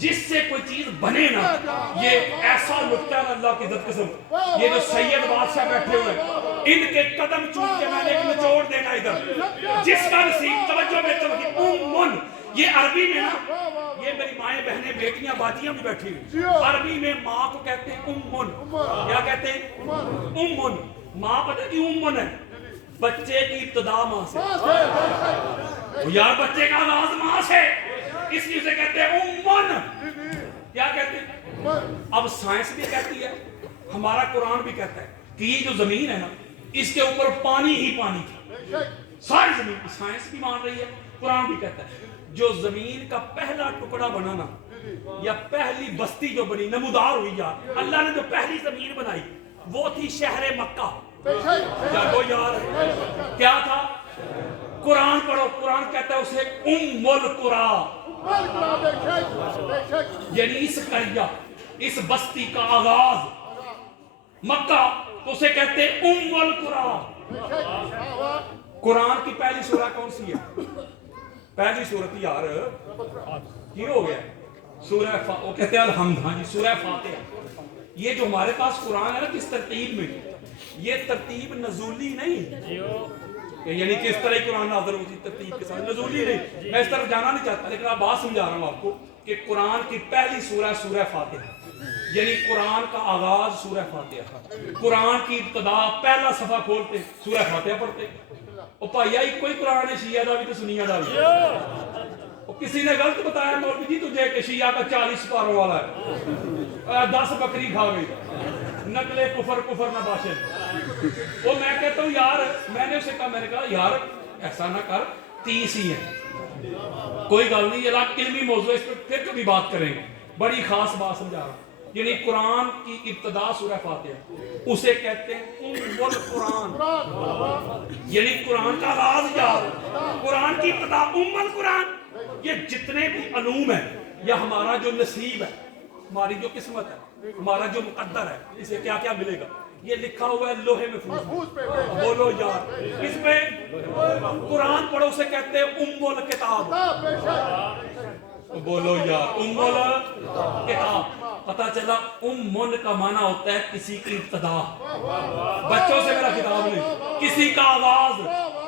جس سے کوئی چیز بنے نا، یہ ایسا نکتہ ہے اللہ کی عزت قسم. یہ جو سید بادشاہ بیٹھے ہوئے ان کے قدم چوم کے میں نے ایک نچوڑ دینا ادھر. جس کا نصیب توجہ میں چمکی امن، یہ عربی میں نا، یہ میری مائیں بہنیں بیٹیاں باجیاں بھی بیٹھی ہوئی، عربی میں ماں کو کہتے ہیں امن. کیا کہتے ہیں؟ امن. ماں پتہ کی امن ہے؟ بچے کی ابتدا ماں سے. یار بچے کا آغاز ماں سے، اس لیے اسے کہتے ہیں امن. کیا کہتے ہیں؟ اب سائنس بھی کہتی ہے، ہمارا قرآن بھی کہتا ہے کہ یہ جو زمین ہے نا، اس کے اوپر پانی ہی پانی تھا. ساری زمین کی سائنس بھی مان رہی ہے، قرآن بھی کہتا ہے جو زمین کا پہلا ٹکڑا بنا نا، یا پہلی بستی جو بنی نمودار ہوئی، یار اللہ نے جو پہلی زمین بنائی وہ تھی شہر مکہ. جاگو یار، کیا تھا؟ قرآن پڑھو، قرآن کہتا ہے اسے ام القرآن، یعنی اس قریہ، اس بستی کا آغاز مکہ، تو اسے کہتے ہیں ام القرآن. قرآن کی پہلی سورہ کون سی ہے؟ پہلی سورت یار کی ہو گیا سورہ وہ کہتے ہیں الحمد. ہاں جی، سورہ فاتحہ. یہ جو ہمارے پاس قرآن ہے نا کس ترتیب میں، یہ ترتیب نزولی نہیں، یعنی کہ اس طرح قرآن نازل ہوتی ترتیب کے ساتھ، نزولی نہیں. میں اس طرف جانا نہیں چاہتا، لیکن آپ بات سمجھا رہا ہوں آپ کو کہ قرآن کی پہلی سورہ سورہ فاتحہ، یعنی قرآن کا آغاز سورہ فاتحہ. قرآن کی ابتدا پہلا صفحہ کھولتے سورہ فاتحہ پڑھتے. اور بھائیا ایک کوئی قرآن ہے شیعہ دا بھی تو سنیہ دا بھی. اور کسی نے غلط بتایا مولوی جی تجھے کہ شیعہ کا 40 سپاروں والا ہے، 10 بکری کھا گئی، نقل کفر کفر نہ باشد. وہ میں کہتا ہوں یار، میں نے اسے کہا، میں نے کہا یار ایسا نہ کر، 30 ہی ہے، کوئی گل نہیں، یہ علمی موضوع، اس پر پھر کبھی بات کریں گے. بڑی خاص بات سمجھا رہا ہوں. یعنی قرآن کی ابتدا سورہ فاتحہ، اسے کہتے ہیں ام القرآن، یعنی قرآن کا آغاز. یار قرآن کی ابتدا ام القرآن. یہ جتنے بھی علوم ہیں، یا ہمارا جو نصیب ہے، ہماری جو قسمت ہے، ہمارا جو مقدر ہے، اسے کیا کیا ملے گا، یہ لکھا ہوا ہے لوہے محفوظ. بولو یار اس پہ. قرآن پڑھو اسے کہتے ہیں ام الکتاب. بولو یار ام الکتاب. پتہ چلا امن کا معنی ہوتا ہے کسی کی ابتدا. بچوں سے میرا خطاب نہیں، کسی کا آغاز،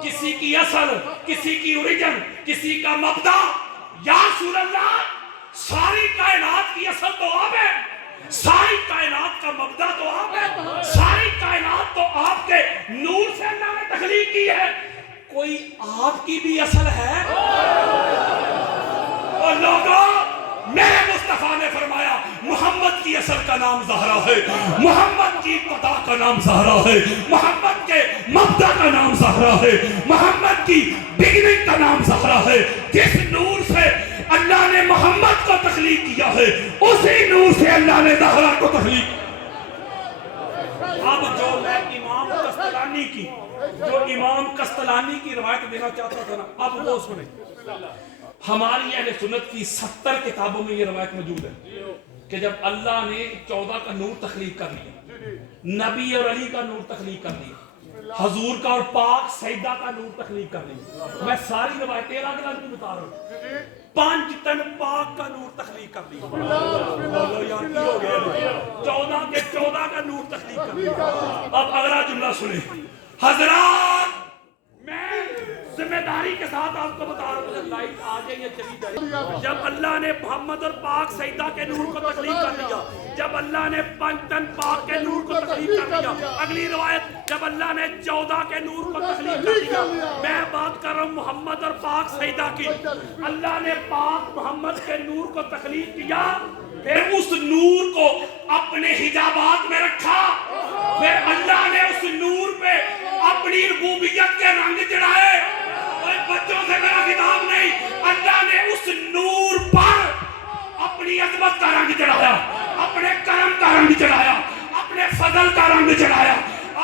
کسی کی اصل، کسی کی اوریجن، کسی کا مبدا. یا رسول اللہ، ساری کائنات کی اصل تو آپ ہے، ساری کائنات کا مبدا تو آپ ہے، ساری کائنات تو آپ کے نور سے اللہ نے تخلیق کی ہے. کوئی آپ کی بھی اصل ہے؟ اور لوگوں، میرے مصطفیٰ نے فرمایا محمد کی اصل کا نام زہرا ہے، محمد کی ابتدا کا نام زہرا ہے، محمد کے مبدا کا نام زہرا ہے، محمد کی بگننگ کا نام زہرا ہے. جس نور سے اللہ نے محمد کو تخلیق کیا ہے، اسی نور سے اللہ نے زہرا کو تخلیق. اب جو میں امام قسطلانی کی روایت دینا چاہتا تھا نا، اب وہ سنیں. ہماری اہل سنت کی 70 کتابوں میں یہ روایت موجود ہے کہ جب اللہ نے 14 کا نور تخلیق کر لیا، نبی اور علی کا نور تخلیق کر لیا، حضور کا اور پاک سیدہ کا نور تخلیق کر لیا. میں ساری روایتیں الگ الگ نہیں بتا رہا ہوں. 5 تن پاک کا نور تخلیق کر لیا. بولو یار کی ہو گیا؟ 14 کے 14 کا نور تخلیق کر لیا. اب اگلا جملہ سنیں حضرات، میں ذمہ داری کے ساتھ آپ کو بتا رہا ہوں، لائٹ آ جائے یا چلی جائے. جب اللہ نے محمد اور پاک سیدہ کے نور کو تخلیق کر لیا، جب اللہ نے 5 تن پاک کے نور کو تخلیق کر لیا، اگلی روایت جب اللہ نے 14 کے نور کو تخلیق کر لیا. میں بات کر رہا ہوں محمد اور پاک سیدہ کی. اللہ نے پاک محمد کے نور کو تخلیق کیا، پھر اس نور کو اپنے حجابات میں رکھا، پھر اللہ نے اس نور پہ اپنی ربوبیت کے رنگ چڑھائے. اور بچوں سے میرا خطاب نہیں، اللہ نے اس نور پر اپنی عظمت کا رنگ چڑھایا، اپنے کرم کا رنگ چڑھایا، اپنے فضل کا رنگ چڑھایا،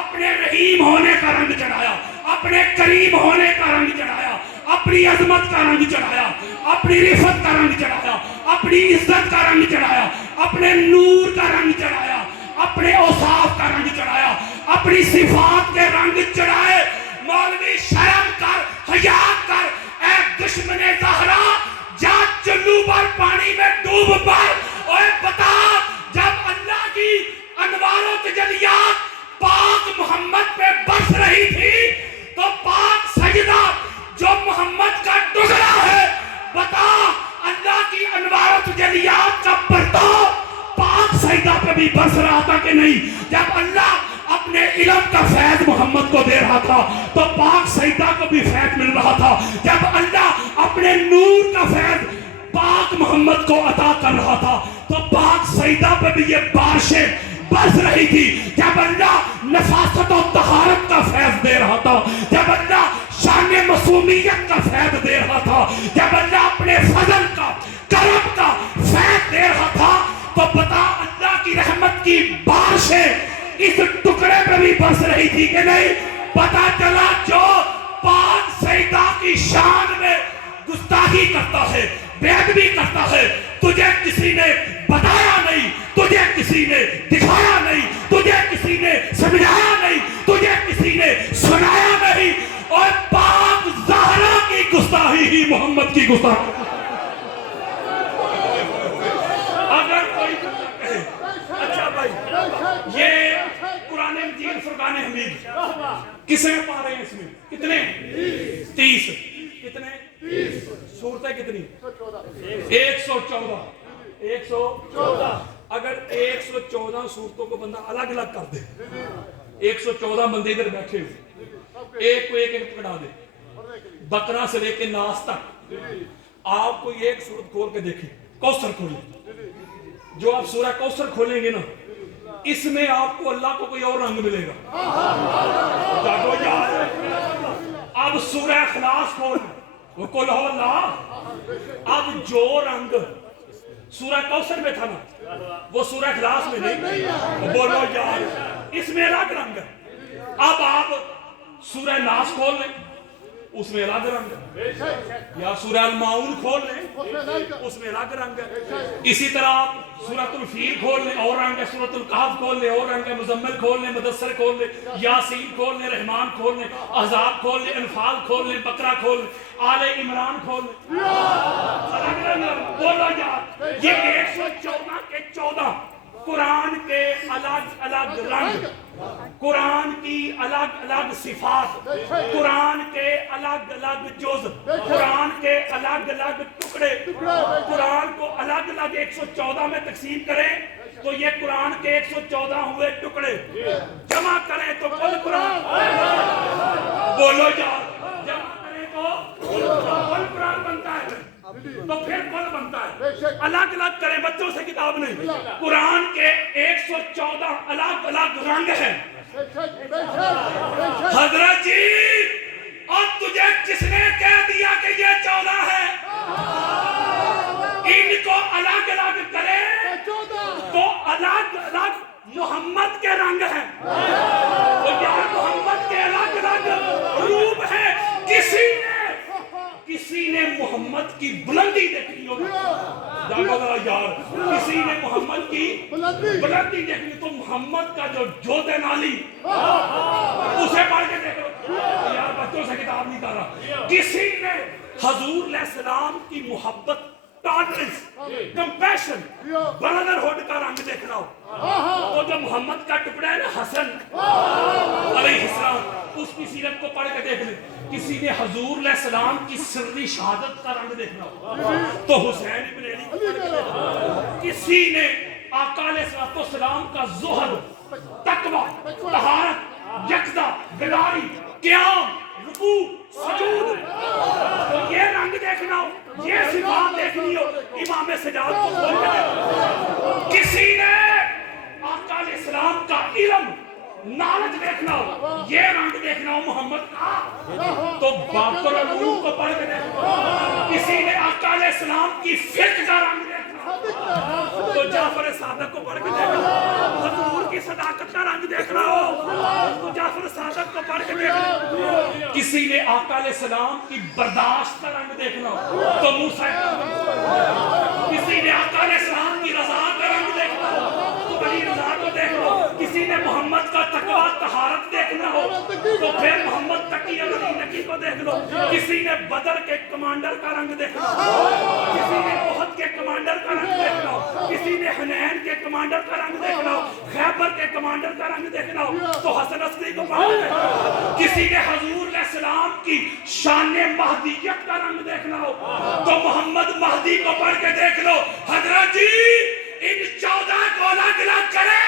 اپنے رحیم ہونے کا رنگ چڑھایا، اپنے کریم ہونے کا رنگ چڑھایا، اپنی عظمت کا رنگ چڑھایا، اپنی رفت کا رنگ چڑھایا، اپنی عزت کا رنگ چڑھایا، اپنے نور کا رنگ چڑھایا، اپنے اوصاف کا رنگ چڑھایا، اپنی صفات کے رنگ چڑھائے. مولوی شرم کر، حیا کر، اے دشمن زہرا، جا چلو پر پانی میں ڈوب پا. نہیں. جب اللہ اپنے علم کا فیض محمد کو دے رہا تھا تو پاک سیدہ کو بھی فیض مل رہا تھا. جب اللہ اپنے نور کا فیض پاک محمد کو عطا کر رہا تھا تو پاک سیدہ پہ بھی یہ بارشیں برس رہی تھی. جب اللہ نفاست و طہارت کا فیض دے رہا تھا, جب اللہ شان معصومیت کا فیض دے رہا تھا, جب اللہ اپنے فضل کا کرم کا فیض دے رہا تھا, تو پتا اللہ کی رحمت کی بارشیں اس ٹکڑے پہ بھی برس رہی تھی کہ نہیں. پتا چلا جو پاک سیدہ کی شان میں گستاخی کرتا ہے, بے ادبی کرتا ہے, تجھے کسی نے بتایا نہیں, تجھے کسی نے دکھایا نہیں, تجھے کسی نے سمجھایا نہیں, تجھے کسی نے سنایا نہیں, اور پاک زہرا کی گستاخی ہی محمد کی گستاخی. اگر کوئی کہے اچھا بھائی یہ قرآن مجید فرقان حمید کسے پا رہے ہیں, اس میں کتنے 30 کتنے صورتیں کتنی 114. اگر 114 صورتوں کو بندہ الگ الگ کر دے, 114 بندے ادھر بیٹھے ہوئے, ایک کو ایک پکڑا دے, بقرہ سے لے کے ناس تک, آپ کو ایک صورت کھول کے دیکھیں, کوثر کھولیں, جو آپ سورہ کوثر کھولیں گے نا, اس میں آپ کو اللہ کو کوئی اور رنگ ملے گا. جاگو یار, اب سورہ اخلاص کھول, وہ قل ہو اللہ, اب جو رنگ سورہ کوثر میں تھا نا وہ سورہ اخلاص میں نہیں. بولو یار, اس میں الگ رنگ ہے. اب آپ سورہ ناس کھول لیں, اس میں الگ رنگ ہے, یا سورہ المعون کھول لیں, اس میں الگ رنگ ہے. اسی طرح آپ سورۃ الفیل کھول لیں اور رنگ ہے, سورۃ الکہف کھول لیں اور رنگ ہے, مزمل کھول لیں, مدثر کھول لیں, یاسین کھول لیں, رحمان کھول لیں, احزاب کھول لیں, انفال کھول لیں, بقرہ کھول لیں, آل عمران کھول لیں. الگ رنگ. بولو یار, یہ 114 کے 14 قرآن کے الگ الگ رنگ, قرآن کی الگ الگ صفات, قرآن کے الگ الگ جز, قرآن کے الگ الگ ٹکڑے, قرآن کو الگ الگ 114 میں تقسیم کریں تو یہ قرآن کے 114 ہوئے ٹکڑے, جمع کریں تو کل قرآن. بولو یار, جمع کریں تو کل قرآن بنتا ہے, تو پھر کل بنتا ہے. الگ الگ کریں, بچوں سے کتاب نہیں. قرآن کے 114 الگ الگ رنگ ہیں. حضرت جی, اور تجھے کس نے کہہ دیا کہ یہ 14 ہے؟ ان کو الگ الگ کرے تو الگ الگ محمد کے رنگ ہیں. تو یار محمد کے الگ الگ روپ ہیں. کسی نے محمد کی بلندی دیکھی ہوگی, یار کسی نے محمد کی بلندی دیکھنی تو محمد کا جو جوت نالی اسے پڑھ کے دیکھو. یار بچوں سے کتاب نہیں کر رہا. کسی نے حضور علیہ السلام کی محبت, ٹالرنس, کمپیشن, برادرہڈ کا رنگ دیکھنا ہو تو جو محمد کا ٹکڑا ہے نا حسن علیہ السلام, اس کی سیرت کو پڑھ کے دیکھ لیں. کسی نے حضور علیہ السلام کی سری شہادت کا رنگ دیکھنا ہو تو حسین ابن علی کو پڑھ کے دیکھنا. کسی نے آقا علیہ السلام کا زہد, تقوی, طہارت, یقظہ, بیداری, قیام, رکوع, سجود, تو یہ رنگ دیکھنا ہو, یہ صفات دیکھنی ہو, امام سجاد کو کھول کے دیکھنا. کسی نے آقا علیہ السلام کا علم, نالج دیکھنا ہو, یہ رنگ دیکھنا ہو محمد کا تو باقر العلوم کو پڑھ کے دیکھنا. کسی نے آقا علیہ السلام کی فقہ کا رنگ دیکھنا تو جعفر صادق کو پڑھ کے دیکھنا. حضور کی صداقت کا رنگ دیکھنا ہو تو جعفر صادق کو پڑھ کے دیکھنا. کسی نے آقا علیہ السلام کی برداشت کا رنگ دیکھنا ہو تو موسیٰ کا. کسی نے آقا علیہ السلام کی رضا کا رنگ دیکھنا ہو تو بنی رضا کو دیکھ لو. کسی نے محمد کا تقوی, طہارت دیکھنا ہو تو پھر محمد تقی علی نقی کو دیکھ لو. کسی نے بدر کے کمانڈر کا رنگ دیکھنا ہو, کسی نے احد کے کمانڈر کا رنگ دیکھنا ہو, کسی نے حنین کے کمانڈر کا رنگ دیکھنا ہو, خیبر کے کمانڈر کا رنگ دیکھنا ہو تو حسن عسکری کو پڑھ کے دیکھنا. کسی نے حضور علیہ السلام کی شان مہدیت کا رنگ دیکھنا ہو تو محمد مہدی کو پڑھ کے دیکھ لو. حضرت جی ان 14 کو الگ الگ کرے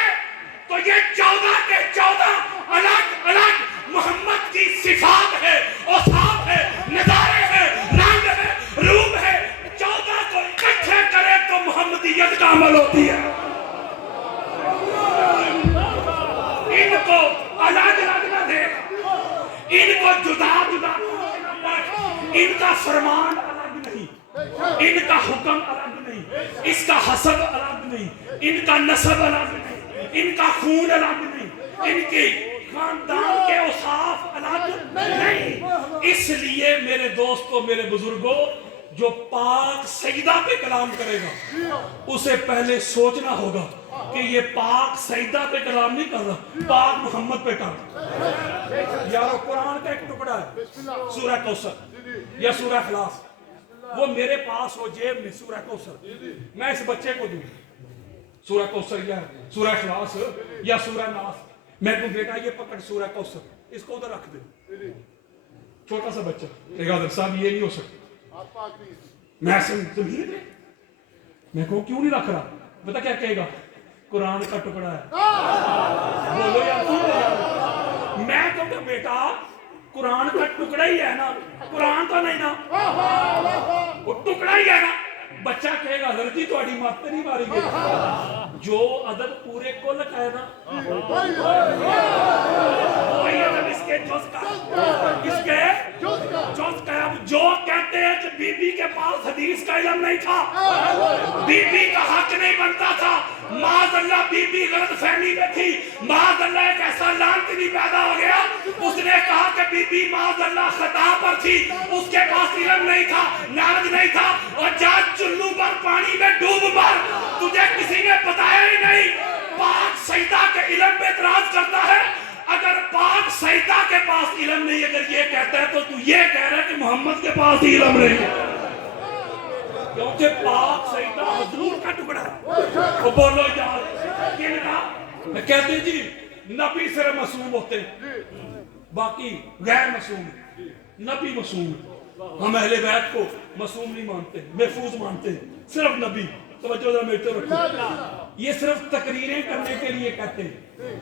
تو یہ 14 کے 14 الگ الگ محمد کی صفات ہے، اوصاف ہے، نظارے ہیں، رنگ ہے، روپ ہے. 14 کو اکٹھے کرے تو محمدیت کا عمل ہوتی ہے. ان کو الگ الگ نہ دے، ان کو جدا جدا نہ پڑھ. ان کا فرمان الگ نہیں، ان کا حکم الگ نہیں، اس کا حسب الگ نہیں، ان کا نسب الگ نہیں، ان کا خون الگ نہیں، ان کی خاندان کے اوصاف الگ نہیں. اس لیے میرے دوستوں، میرے بزرگوں، جو پاک سیدہ پہ کلام کرے گا اسے پہلے سوچنا ہوگا کہ یہ پاک سیدہ پہ کلام نہیں کر رہا، پاک محمد پہ کر رہا. یارو قرآن کا ایک ٹکڑا ہے سورہ کوثر یا سورہ اخلاص، وہ میرے پاس ہو جیب میں سورہ کوثر، میں اس بچے کو دوں سورہ کوثر یا سورہ اخلاص یا سورہ ناس، میں کہوں بیٹا یہ پکڑ سورہ کوثر، اس کو ادھر رکھ دے. چھوٹا سا بچہ کہے گا صاحب یہ نہیں ہو سکتا. میں تمہیں میں کہوں کیوں نہیں رکھ رہا؟ پتا کیا کہے گا؟ قرآن کا ٹکڑا ہے. بولو یار. میں کہوں گا بیٹا قرآن کا ٹکڑا ہی ہے نا، قرآن تو نہیں نا، وہ ٹکڑا ہی ہے نا. بچہ کہے گا حضرت جی تھوڑی مت نہیں ماری گئی. جو ادب پورے کل کا ہے نا وہی ادب اس کے جز کا، اس کے جز کا. جو کہتے ہیں کہ بی بی کے پاس حدیث کا علم نہیں تھا، بی بی کا حق نہیں بنتا تھا، معاذ اللہ بی بی غلط فہمی میں تھی، معاذ اللہ ایک ایسا لعنتی پیدا ہو گیا، اس نے کہا کہ بی بی معاذ اللہ خطا پر تھی، اس کے پاس علم نہیں تھا، نالج نہیں تھا، اور جا چلو پر پانی میں ڈوب مر، تجھے کسی نے بتایا ہی نہیں. پاک سیدہ کے علم پہ اعتراض کرتا ہے. اگر پاک سیدہ کے پاس علم نہیں اگر یہ کہتا ہے تو تو یہ کہہ رہا ہے کہ محمد کے پاس ہی علم نہیں ہے، کیونکہ پاک سیدہ حضور کا ٹکڑا ہے. وہ بولو یار کن کا کہتے ہیں جی نبی صرف معصوم ہوتے ہیں، باقی غیر معصوم. نبی معصوم، ہم اہل بیت کو معصوم نہیں مانتے، محفوظ مانتے ہیں. صرف نبی، توجہ ذرا میرے طرف رکھو. یہ صرف تقریریں کرنے کے لیے کہتے ہیں،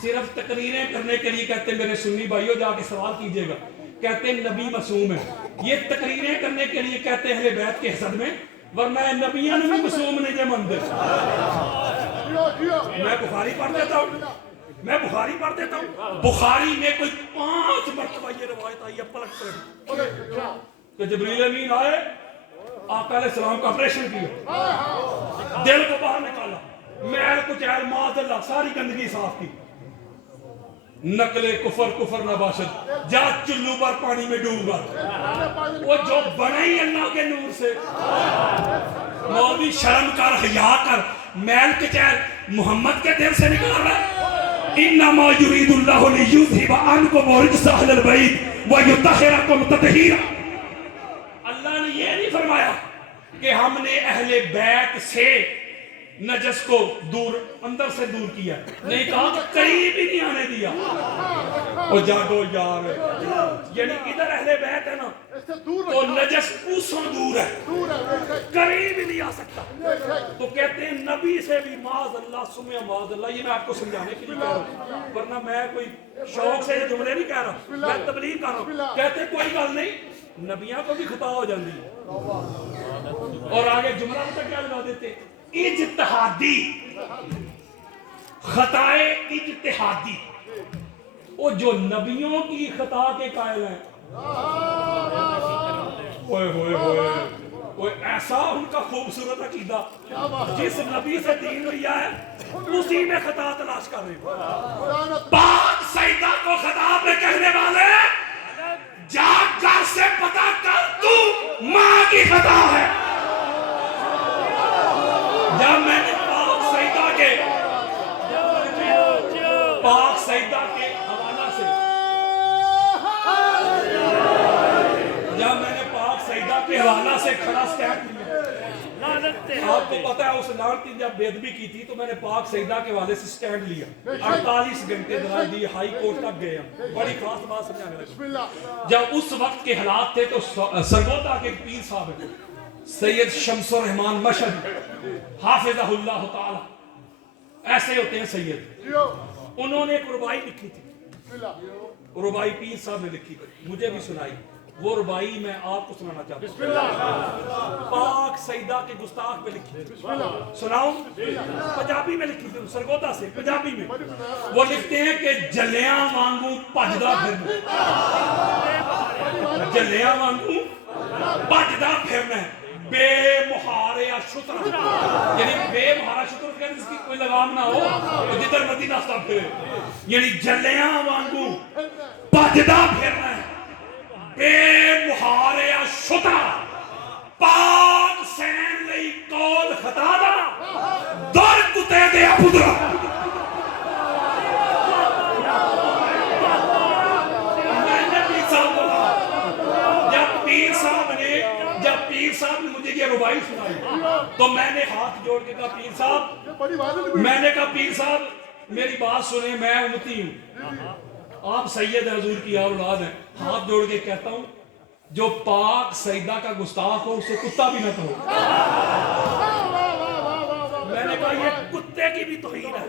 صرف تقریریں کرنے کے لیے کہتے ہیں. میرے سنی بھائیوں جا کے سوال کیجئے گا، کہتے ہیں نبی معصوم ہے. یہ تقریریں کرنے کے لیے کہتے ہیں اہل بیت کے حسد میں، ورنہ نبیان بھی معصوم نہیں جے مندے. میں بخاری پڑھ دیتا ہوں، میں بخاری پڑھ دیتا ہوں. بخاری میں کوئی 5 مرتبہ یہ روایت آئی ہے پلٹ پلٹ کہ جبریل امین آئے، آقا علیہ السلام کا آپریشن کیا، دل کو باہر نکالا، میل کچیل معاذ اللہ ساری گندگی صاف کی. نقل کفر کفر نہ باشد، جا چلو پر پانی میں ڈوب کر. وہ جو بنا ہی اللہ کے نور سے. مولوی شرم کر، حیا کر، میل کچیل محمد کے دل سے نکال رہا ہے. انما یرید اللہ لیذھب عنکم الرجس اہل البیت ویطہرکم تطہیرا. اللہ نے یہ نہیں فرمایا کہ ہم نے اہل بیت سے نجس کو دور اندر سے دور کیا، نہیں کہا کہ قریب ہی نہیں آنے دیا. اور جاگو یار، یعنی ادھر اہل بیت ہے نا تو نجس کوسوں دور ہے، قریب ہی نہیں آ سکتا. تو کہتے ہیں نبی سے بھی معاذ اللہ سمع معاذ اللہ. یہ میں آپ کو سمجھانے کے لیے کہہ رہا ہوں، ورنہ میں کوئی شوق سے یہ جملے نہیں کہہ رہا، میں تبلیغ کر رہا ہوں. کہتے ہیں کوئی گل نہیں، نبیاں کو بھی خطا ہو جاتی ہے. اور آگے جملہ تک کیا لگا دیتے، اجتہادی خطائے اجتہادی. وہ جو نبیوں کی خطا کے قائل ہیں، اوئے ہوئے ہوئے وہ ایسا ان کا خوبصورت عقیدہ، جس نبی سے دین لیا ہے اسی میں خطا تلاش کر رہے ہیں. پاک سیدہ کو خطا پہ کہنے والے جا گھر سے پتہ کر تو ماں کی خطا ہے. جب میں نے پاک سیدہ کے حوالہ سے حوالہ سے کھڑا سٹینڈ لیا، آپ کو پتا ہے اس لعنتی جب بے ادبی کی تھی تو میں نے پاک سیدہ کے حوالے سے سٹینڈ لیا. 48 گھنٹے دراز دی، ہائی کورٹ تک گئے ہم. بڑی خاص بات سمجھانے لگا. جب اس وقت کے حالات تھے تو سرگودا کے پیر صاحب سید شمس الرحمان مشہد حافظہ اللہ تعالی ایسے ہوتے ہیں سید. انہوں نے ایک ربائی لکھی تھی, ربائی پیر صاحب نے لکھی تھی, مجھے بھی سنائی. وہ ربائی میں آپ کو سنانا چاہتا ہوں. پاک سیدہ کے گستاخ پہ لکھی تھی. سناؤں؟ پنجابی میں لکھی تھی, سرگودا سے پنجابی میں. وہ لکھتے ہیں کہ جلیاں وانگوں بھجدا پھرنا, جلیاں وانگوں بھجدا پھرنا, بے مہارے شتر, یعنی بے مہارا شتر کہ جس کی کوئی لگام نہ ہو, تو جدھر مرضی ناستا پھرے, یعنی جلیاں وانگوں بھجدا پھرنا ہے, بے مہارے شتر, پاک سین لئی کول خطا دا, در کتے دے پدرا. جب پیر صاحب نے مجھے یہ ربائی سنائی تو میں نے ہاتھ جوڑ کے کہا پیر صاحب, میں نے کہا پیر صاحب میری بات سنیں, میں امتی ہوں, آپ سید حضور کی اولاد ہیں. ہاتھ جوڑ کے کہتا ہوں جو پاک سیدہ کا گستاخ ہو اسے کتا بھی نہ کہو. میں نے کہا یہ کتے کی بھی توہین ہے,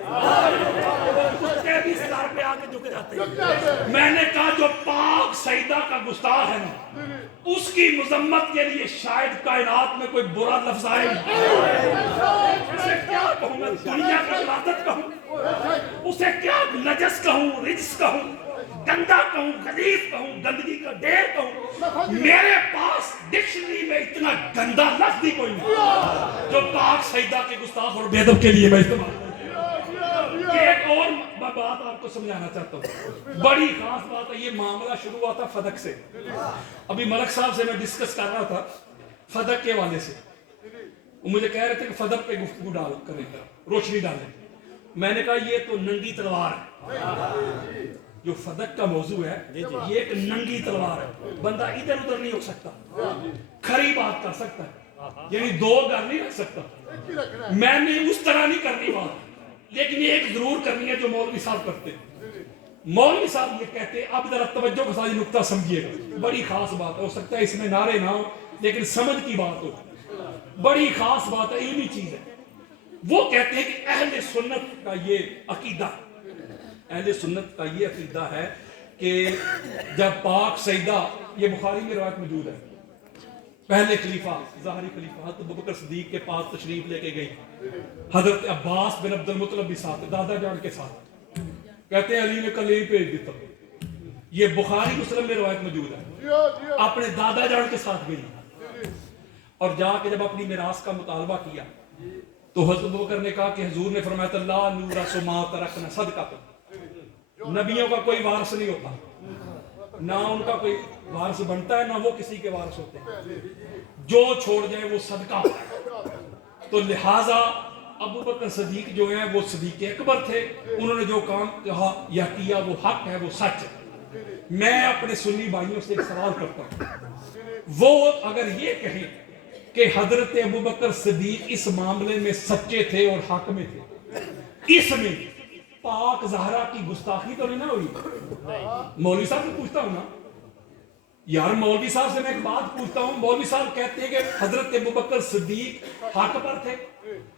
کتے بھی سر پہ آ کے جھک جاتے ہیں. میں نے کہا جو پاک سیدہ کا گستاخ ہے نا, اس کی مذمت کے لیے شاید کائنات میں کوئی برا لفظ آئے اسے کیا کہوں, میں دنیا کا لعنت کہوں, اسے کیا نجس کہوں, رجس کہوں, گندا کہوں, غلیظ کہوں, گندگی کا ڈھیر کہوں. میرے پاس ڈکشنری میں اتنا گندا لفظ ہی کوئی نہیں جو پاک سیدہ کے گستاخ اور بے ادب کے لیے میں استعمال کروں. ایک اور بات آپ کو سمجھانا چاہتا ہوں, بڑی خاص بات ہے. یہ معاملہ شروع ہوا تھا فدق سے. ابھی ملک صاحب سے میں ڈسکس کر رہا تھا فدق کے والے سے, وہ مجھے کہہ رہے تھے کہ فدق پہ گفتگو ڈال کرنے کا, روشنی ڈالیں. میں نے کہا یہ تو ننگی تلوار ہے, جو فدق کا موضوع ہے یہ ایک ننگی تلوار ہے. بندہ ادھر ادھر نہیں ہو سکتا, کھری بات کر سکتا ہے, یعنی دو گھر نہیں رکھ سکتا. میں نے اس طرح نہیں کرنی بات, لیکن یہ ایک ضرور کرنی ہے جو مولوی صاحب کرتے ہیں. مولوی صاحب یہ کہتے ہیں, اب ذرا توجہ کے ساتھ نقطہ سمجھیے گا, بڑی خاص بات ہے. ہو سکتا ہے اس میں نعرے نہ ہو لیکن سمجھ کی بات ہو, بڑی خاص بات ہے, علمی چیز ہے. وہ کہتے ہیں کہ اہل سنت کا یہ عقیدہ, اہل سنت کا یہ عقیدہ ہے کہ جب پاک سیدہ, یہ بخاری میں روایت موجود ہے, پہلے خلیفہ ظاہری خلیفہ حضرت ابوبکر صدیق کے پاس تشریف لے کے گئی, حضرت عباس بن عبد المطلب بھی ساتھ, دادا جان کے ساتھ. کہتے ہیں علی نے کلیل بھیج دیتا. یہ بخاری مسلم میں روایت موجود ہے. اپنے دادا جان کے ساتھ گئی اور جا کے جب اپنی میراث کا مطالبہ کیا تو حضرت ابوبکر نے کہا کہ حضور نے فرمایا تھا لا نورث ما ترکنا صدقۃ, نبیوں کا کوئی وارث نہیں ہوتا, نہ ان کا کوئی وارث بنتا ہے, نہ وہ کسی کے وارث ہوتے ہیں, جو چھوڑ جائے وہ صدقہ. تو لہٰذا ابو بکر صدیق جو ہیں وہ صدیق اکبر تھے, انہوں نے جو کام کہا یا کیا وہ حق ہے, وہ سچ ہے. میں اپنے سنی بھائیوں سے ایک سوال کرتا ہوں, وہ اگر یہ کہیں کہ حضرت ابو بکر صدیق اس معاملے میں سچے تھے اور حق میں تھے, اس میں پاک زہرا کی گستاخی تو نہیں نہ ہوئی؟ مولوی صاحب سے پوچھتا ہوں نا یار, مولوی صاحب سے میں ایک بات پوچھتا ہوں. مولوی صاحب کہتے ہیں کہ حضرت ابو بکر صدیق حق پر تھے,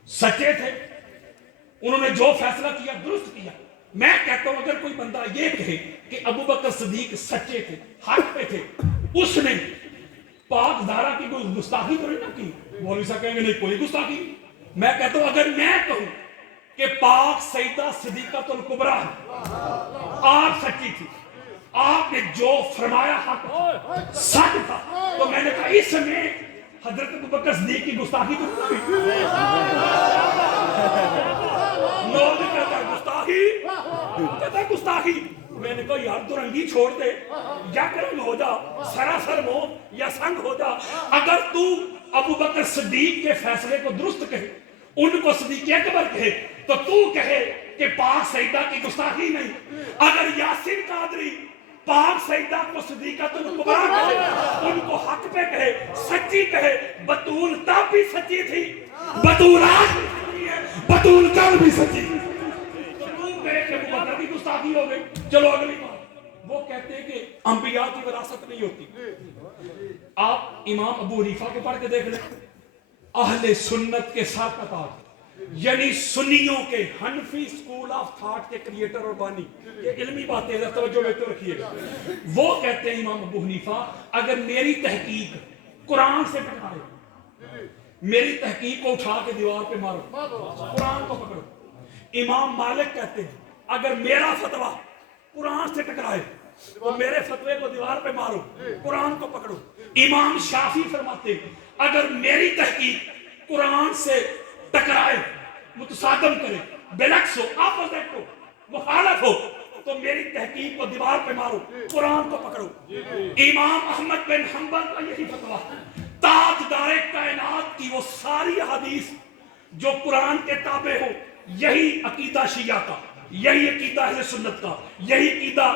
سچے تھے, انہوں نے جو فیصلہ کیا درست کیا. میں کہتا ہوں اگر کوئی بندہ یہ کہے کہ ابو بکر صدیق سچے تھے, حق پہ تھے, اس نے پاک زہرا کی کوئی گستاخی تو نہیں نہ کی, مولوی صاحب کہیں گے نہیں کوئی گستاخی. میں کہتا ہوں اگر میں کہوں کہ پاک سیدہ صدیقۃ الکبریٰ آپ سچی تھی, آپ نے جو فرمایا حق سچ تھا, تو میں نے کہا اس میں حضرت ابوبکر صدیق کی گستاخی تو نہیں ہوئی. مولوی کہتا ہے گستاخی, کہتا ہے گستاخی. میں نے کہا یار درنگی چھوڑ دے, یا کرنگ ہو جا, سراسر موت یا سنگ ہو جا. اگر تو ابوبکر صدیق کے فیصلے کو درست کہے, ان کو صدیق اکبر کہے, تو کہے کہ پاک سیدہ کی گستاخی نہیں. اگر یاسین قادری پاک سیدہ کو صدیقۃ الکبریٰ کہے, ان کو حق پہ کہے, سچی کہے, بطول تب بھی سچی تھی, بطول آج بھی سچی ہے, بطول کل بھی سچی. تو کہے کہ ابوبکر کی گستاخی ہو گئی. چلو اگلی بات, وہ کہتے ہیں کہ انبیاء کی وراثت نہیں ہوتی. آپ امام ابو حنیفہ کو پڑھ کے دیکھ لیں, اہل سنت کے سر کا تاج, یعنی سنیوں کے حنفی سکول آف تھاٹ کے کریٹر اور بانی، یہ علمی باتیں ہیں، توجہ میں تو رکھیے گا. وہ کہتے ہیں امام ابو حنیفہ اگر میری تحقیق قرآن سے ٹکرائے، میری تحقیق کو اٹھا کے دیوار پہ مارو، قرآن کو پکڑو. امام مالک کہتے ہیں اگر میرا فتویٰ قرآن سے ٹکرائے تو میرے فتوے کو دیوار پہ مارو، قرآن کو پکڑو. امام شافعی فرماتے ہیں اگر میری تحقیق قرآن سے ٹکرائے، متصادم کرے، بالعکس ہو، اپوزٹ ہو، مخالف ہو، تو میری تحقیق کو دیوار پہ مارو، قرآن کو پکڑو. امام احمد بن حنبل کا یہی فتویٰ، تاجدار کائنات کی وہ ساری حدیث جو قرآن کے تابع ہو، یہی عقیدہ شیعہ کا، یہی عقیدہ اہل سنت کا، یہی عقیدہ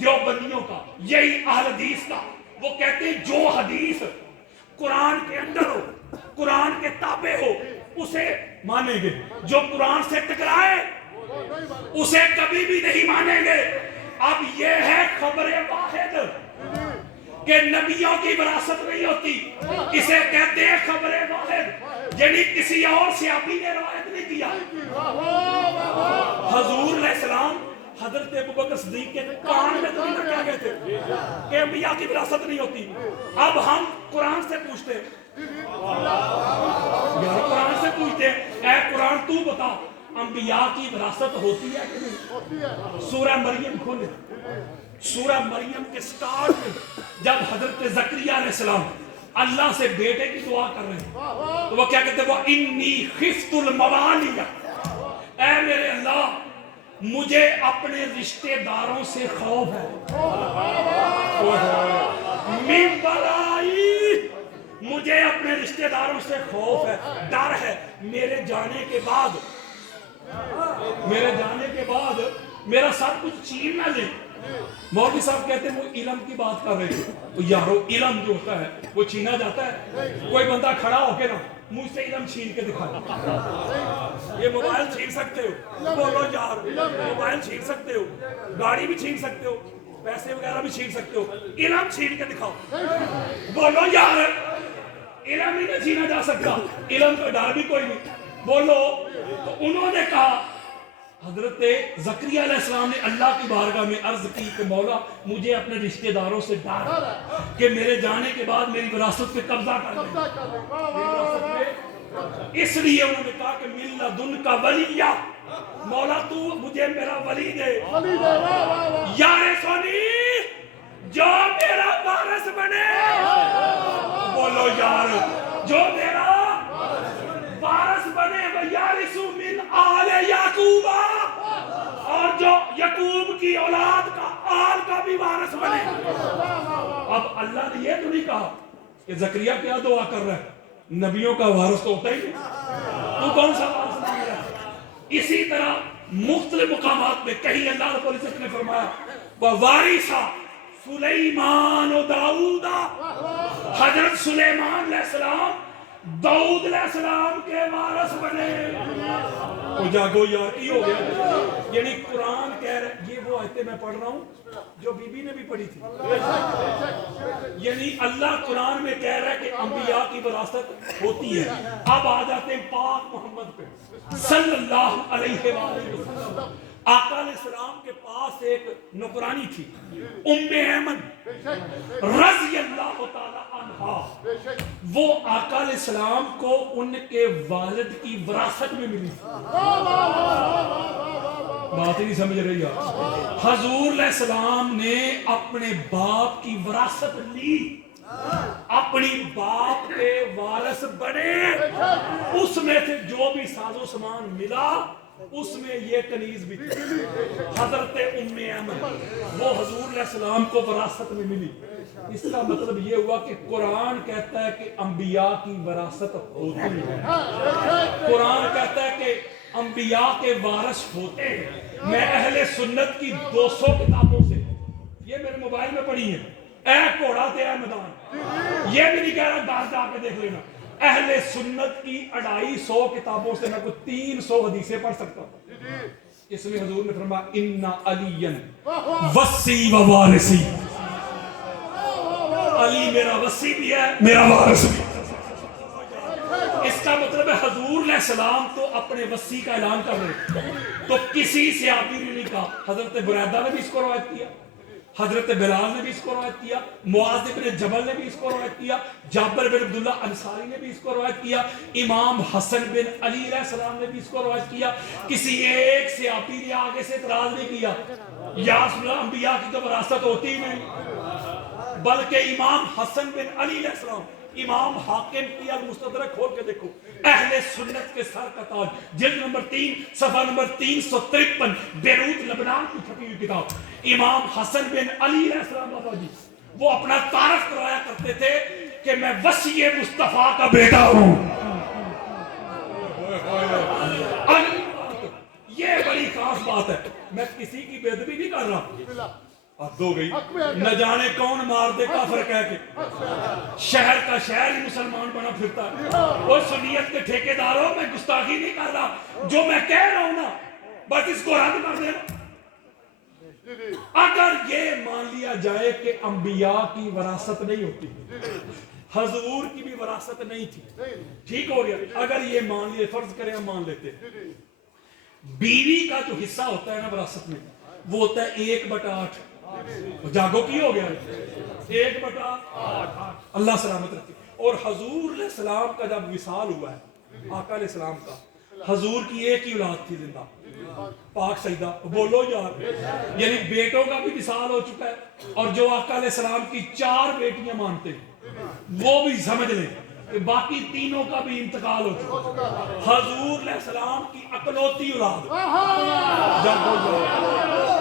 دیوبندیوں کا، یہی اہل حدیث کا. وہ کہتے ہیں جو حدیث قرآن کے اندر ہو، قرآن کے تابع ہو، اسے مانیں گے. جو قرآن سے ٹکرائے اسے کبھی بھی نہیں مانیں گے. اب یہ ہے خبر واحد کہ نبیوں کی وراثت نہیں ہوتی، اسے کہتے ہیں خبر واحد، یعنی کسی اور صحابی نے روایت نہیں کیا. حضور علیہ السلام حضرت ابوبکر صدیق کے کان میں تو نہیں کیا گئے تھے کہ انبیاء کی وراثت نہیں ہوتی. اب ہم قرآن سے پوچھتے ہیں، قرآن سے پوچھتے ہیں اے قرآن تو بتا انبیاء کی وراثت ہوتی ہے کہ نہیں؟ سورہ مریم کھولے، سورہ مریم کے سٹارٹ میں جب حضرت زکریا علیہ السلام اللہ سے بیٹے کی دعا کر رہے ہیں تو وہ کیا کہتے ہیں؟ وہ انی خفت الموالی، اے میرے اللہ مجھے اپنے رشتہ داروں سے خوف ہے. من ورائی، مجھے اپنے رشتہ داروں سے خوف ہے، ڈر ہے میرے جانے کے بعد، میرا سب کچھ چھین نہ لے. مولوی صاحب کہتے ہیں وہ علم کی بات کر رہے تھے، تو یارو علم جو ہوتا ہے وہ چھینا جاتا ہے. کوئی بندہ کھڑا ہو کے نا مجھ سے علم چھین کے دکھا، یہ موبائل چھین سکتے ہو، بولو یار موبائل چھین سکتے ہو، گاڑی بھی چھین سکتے ہو، پیسے وغیرہ بھی چھین سکتے ہو، علم چھین کے دکھاؤ. بولو یار علم ہی نہیں چھینا جا سکتا، علم کا ڈر بھی کوئی نہیں، بولو. تو انہوں نے کہا، حضرت زکریا علیہ السلام نے اللہ کی بارگاہ میں عرض کی کہ مولا مجھے اپنے رشتہ داروں سے ڈر کہ میرے جانے کے بعد میری وراثت پہ قبضہ کر لیں. اس لیے انہوں نے کہا کہ من لدن کا ولیہ، مولا تو مجھے میرا ولی دے. یار سونی جو میرا وارث بنے، بولو یار جو میرا وارث بنے، وَيَارِثُ مِنْ آلِ یعقوب، اور جو یعقوب کی اولاد کا آل کا بھی وارث بنے. اب اللہ نے یہ تو نہیں کہا کہ زکریا کیا دعا کر رہا ہے، نبیوں کا وارث تو ہوتا ہی نہیں، تو کون سا وارث مانگ رہا ہے. اسی طرح مختلف مقامات میں کہیں اللہ رب العزت نے فرمایا وَوَارِثَ سُلَيْمَانُ دَاؤُدَ، حضرت سلیمان علیہ السلام داؤد علیہ السلام کے وارث بنے. تو جاگو یار کی ہو گیا. یعنی قرآن کہہ رہے، یہ وہ آیتیں میں پڑھ رہا ہوں جو بی بی نے بھی پڑھی تھی. یعنی اللہ قرآن میں کہہ رہا ہے کہ انبیاء کی وراثت ہوتی ہے. اب آ جاتے ہیں پاک محمد پہ صلی اللہ علیہ وآلہ وسلم. آقا علیہ السلام کے پاس ایک نوکرانی تھی ام ایمن رضی اللہ تعالی عنہا. وہ آقا علیہ السلام کو ان کے والد کی وراثت میں ملی. بات ہی نہیں سمجھ رہی آپ. حضور علیہ السلام نے اپنے باپ کی وراثت لی، اپنی باپ کے وارث بنے. اس میں سے جو بھی ساز و سامان ملا اس میں یہ کنیز بھی تھی، حضرت ام ایمن، وہ حضور علیہ السلام کو وراثت میں ملی. اس کا مطلب یہ ہوا کہ قرآن کہتا ہے کہ انبیاء کی وراثت ہوتی ہے. قرآن کہتا ہے کہ انبیاء کے وارث ہوتے ہیں. میں اہل سنت کی 200 کتابوں سے، یہ میرے موبائل میں پڑھی ہیں، اے گھوڑا تیرا میدان، یہ بھی نہیں کہہ رہا گھر جا کے دیکھ لینا. اہل سنت کی 250 کتابوں سے میں کوئی 300 حدیثیں پڑھ سکتا ہوں. اس میں حضور نے فرمایا ان علی وصی و وارثی، علی میرا وصی بھی ہے میرا وارث بھی. اس کا مطلب ہے حضور علیہ السلام تو اپنے وصی کا اعلان کر رہے تو کسی صحابی نے نہیں کہا. حضرت بریدہ نے بھی اس کو روایت کیا, حضرت بلال نے بھی اس کو روایت کیا, معاذ بن جبل نے بھی اس کو روایت کیا, جابر بن عبداللہ انصاری نے بھی اس کو روایت کیا, امام حسن بن علی علیہ السلام نے بھی اس کو روایت کیا. کسی ایک صحابی نے آگے سے اعتراض نہیں کیا یا رسول اللہ انبیاء کی تو وراثت ہوتی نہیں, بلکہ امام حسن بن علی علیہ السلام, امام حاکم کی المستدرک کھول کے دیکھو, اہل سنت کے سر کا تاج, جلد نمبر 3 صفحہ نمبر 353, بیروت لبنان کی چھپی ہوئی کتاب. امام حسن بن علی علیہ السلام بابا جی وہ اپنا تعارف کرایا کرتے تھے کہ میں وصی مصطفیٰ کا بیٹا ہوں. یہ بڑی خاص بات ہے. میں کسی کی بے ادبی نہیں کر رہا, حد ہو گئی. نہ جانے کون مار دے کافر کہہ کے شہر کا شہر ہی مسلمان بنا پھرتا ہے. وہ سنیت کے ٹھیکیداروں میں گستاخی نہیں کر رہا, جو میں کہہ رہا ہوں نا بس اس کو رد کر دینا. اگر یہ مان لیا جائے کہ انبیاء کی وراثت نہیں ہوتی, حضور کی بھی وراثت نہیں تھی, ٹھیک ہو گیا. اگر یہ مان لیے, فرض کریں ہم مان لیتے, بیوی کا جو حصہ ہوتا ہے نا وراثت میں وہ ہوتا ہے 1/8. جاگو کی ہو گیا 1/8. اللہ سلامت رکھے. اور حضور علیہ السلام کا جب وصال ہوا ہے, آقا علیہ السلام کا, حضور کی ایک ہی اولاد تھی زندہ, پاک سیدہ, بولو یار, یعنی بیٹوں کا بھی وصال ہو چکا ہے, اور جو آقا علیہ السلام کی 4 بیٹیاں مانتے ہیں وہ بھی سمجھ لیں کہ باقی تینوں کا بھی انتقال ہو چکا. حضور علیہ السلام کی اکلوتی اولاد,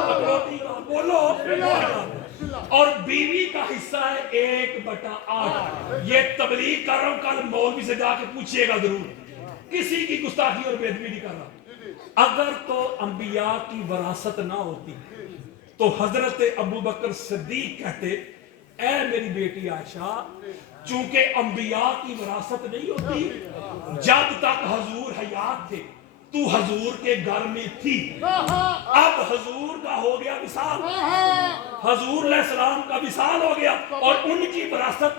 اکلوتی اولاد, بولو, اور بیوی کا حصہ ہے 1/8. یہ تبلیغ کر رہا ہوں, کل مولوی سے جا کے پوچھئے گا ضرور, کسی کی گستاخی اور بے ادبی نہیں کر رہا. اگر تو انبیاء کی وراثت نہ ہوتی تو حضرت ابو بکر صدیق کہتے اے میری بیٹی عائشہ, چونکہ انبیاء کی وراثت نہیں ہوتی, جب تک حضور حیات تھے تو حضور کے گھر میں تھی, اب حضور کا ہو گیا وصال, حضور علیہ السلام کا وصال ہو گیا, اور ان کی وراثت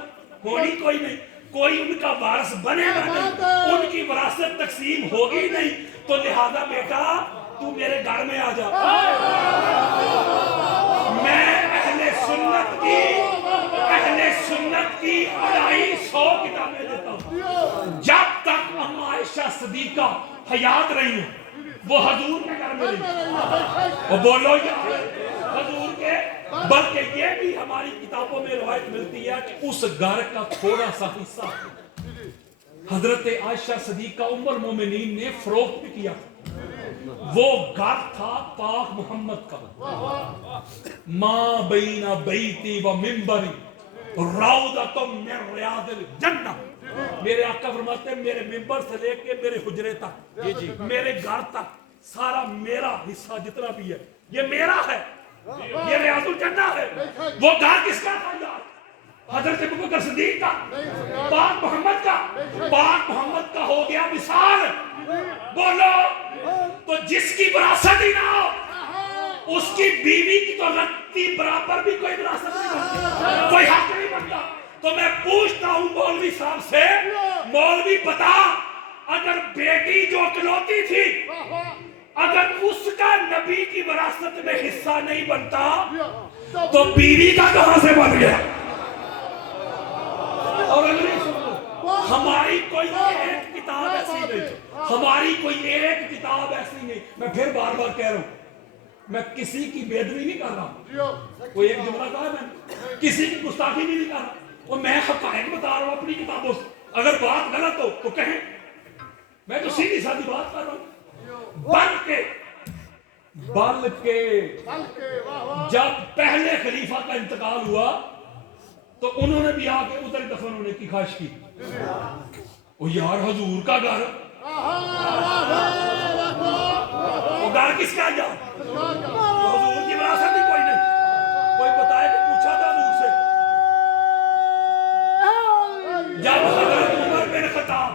ہونی کوئی نہیں, کوئی ان کا وارث بنے گا نہیں, ان کی وراثت تقسیم ہوگی نہیں, تو لہذا بیٹا تو میرے گھر میں آ جا. میں اہل سنت کی 250 کتابیں دیتا ہوں. جب تک اما عائشہ صدیقہ حیات رہی ہیں وہ حضور کے گھر میں رہی, وہ بولو یار حضور کے, بلکہ یہ بھی ہماری کتابوں میں روایت ملتی ہے کہ اس گھر کا تھوڑا سا حصہ حضرت عائشہ صدیقہ ام المومنین نے فروخت بھی کیا. وہ گھر تھا پاک محمد کا, ما بین بیتی و منبری روضۃ من ریاض الجنہ. میرے آقا فرماتے ہیں میرے منبر سے لے کے میرے حجرے تک, میرے گھر تک سارا میرا حصہ جتنا بھی ہے یہ میرا ہے, یہ ریاض الجنہ ہے. وہ گھر کس کا تھا یار؟ حضرت ابو بکر صدیق کا, پاک محمد کا. پاک محمد کا ہو گیا وصال, بولو, تو جس کی وراثت ہی نہ ہو اس کی بیوی کی تو رتی برابر بھی کوئی وراثت نہیں بنتی, کوئی حق نہیں بنتا. تو میں پوچھتا ہوں مولوی صاحب سے, مولوی بتا, اگر بیٹی جو اکلوتی تھی اگر اس کا نبی کی وراثت میں حصہ نہیں بنتا تو بیوی کا کہاں سے بن گیا؟ اور اگلی سنو, ہماری کوئی ایک کتاب ایسی نہیں, ہماری کوئی ایک کتاب ایسی نہیں. میں پھر بار بار کہہ رہا ہوں, میں کسی کی بے ادبی نہیں کر رہا, کوئی ایک جملہ کہا میں کسی کی گستاخی نہیں کر رہا, اور میں حقائق بتا رہا ہوں اپنی کتابوں سے. اگر بات غلط ہو تو کہیں, میں تو سیدھی سادھی بات کر رہا ہوں. بلکہ جب پہلے خلیفہ کا انتقال ہوا تو انہوں نے بھی آ کے ادھر دفن ہونے کی خواہش کی. وہ یار حضور کا گھر, وہ گھر کس کا یار؟ حضور کی وراثت ہی کوئی نہیں. کوئی بتائے کہ پوچھا تھا حضور سے, جب حضرت عمر بن خطاب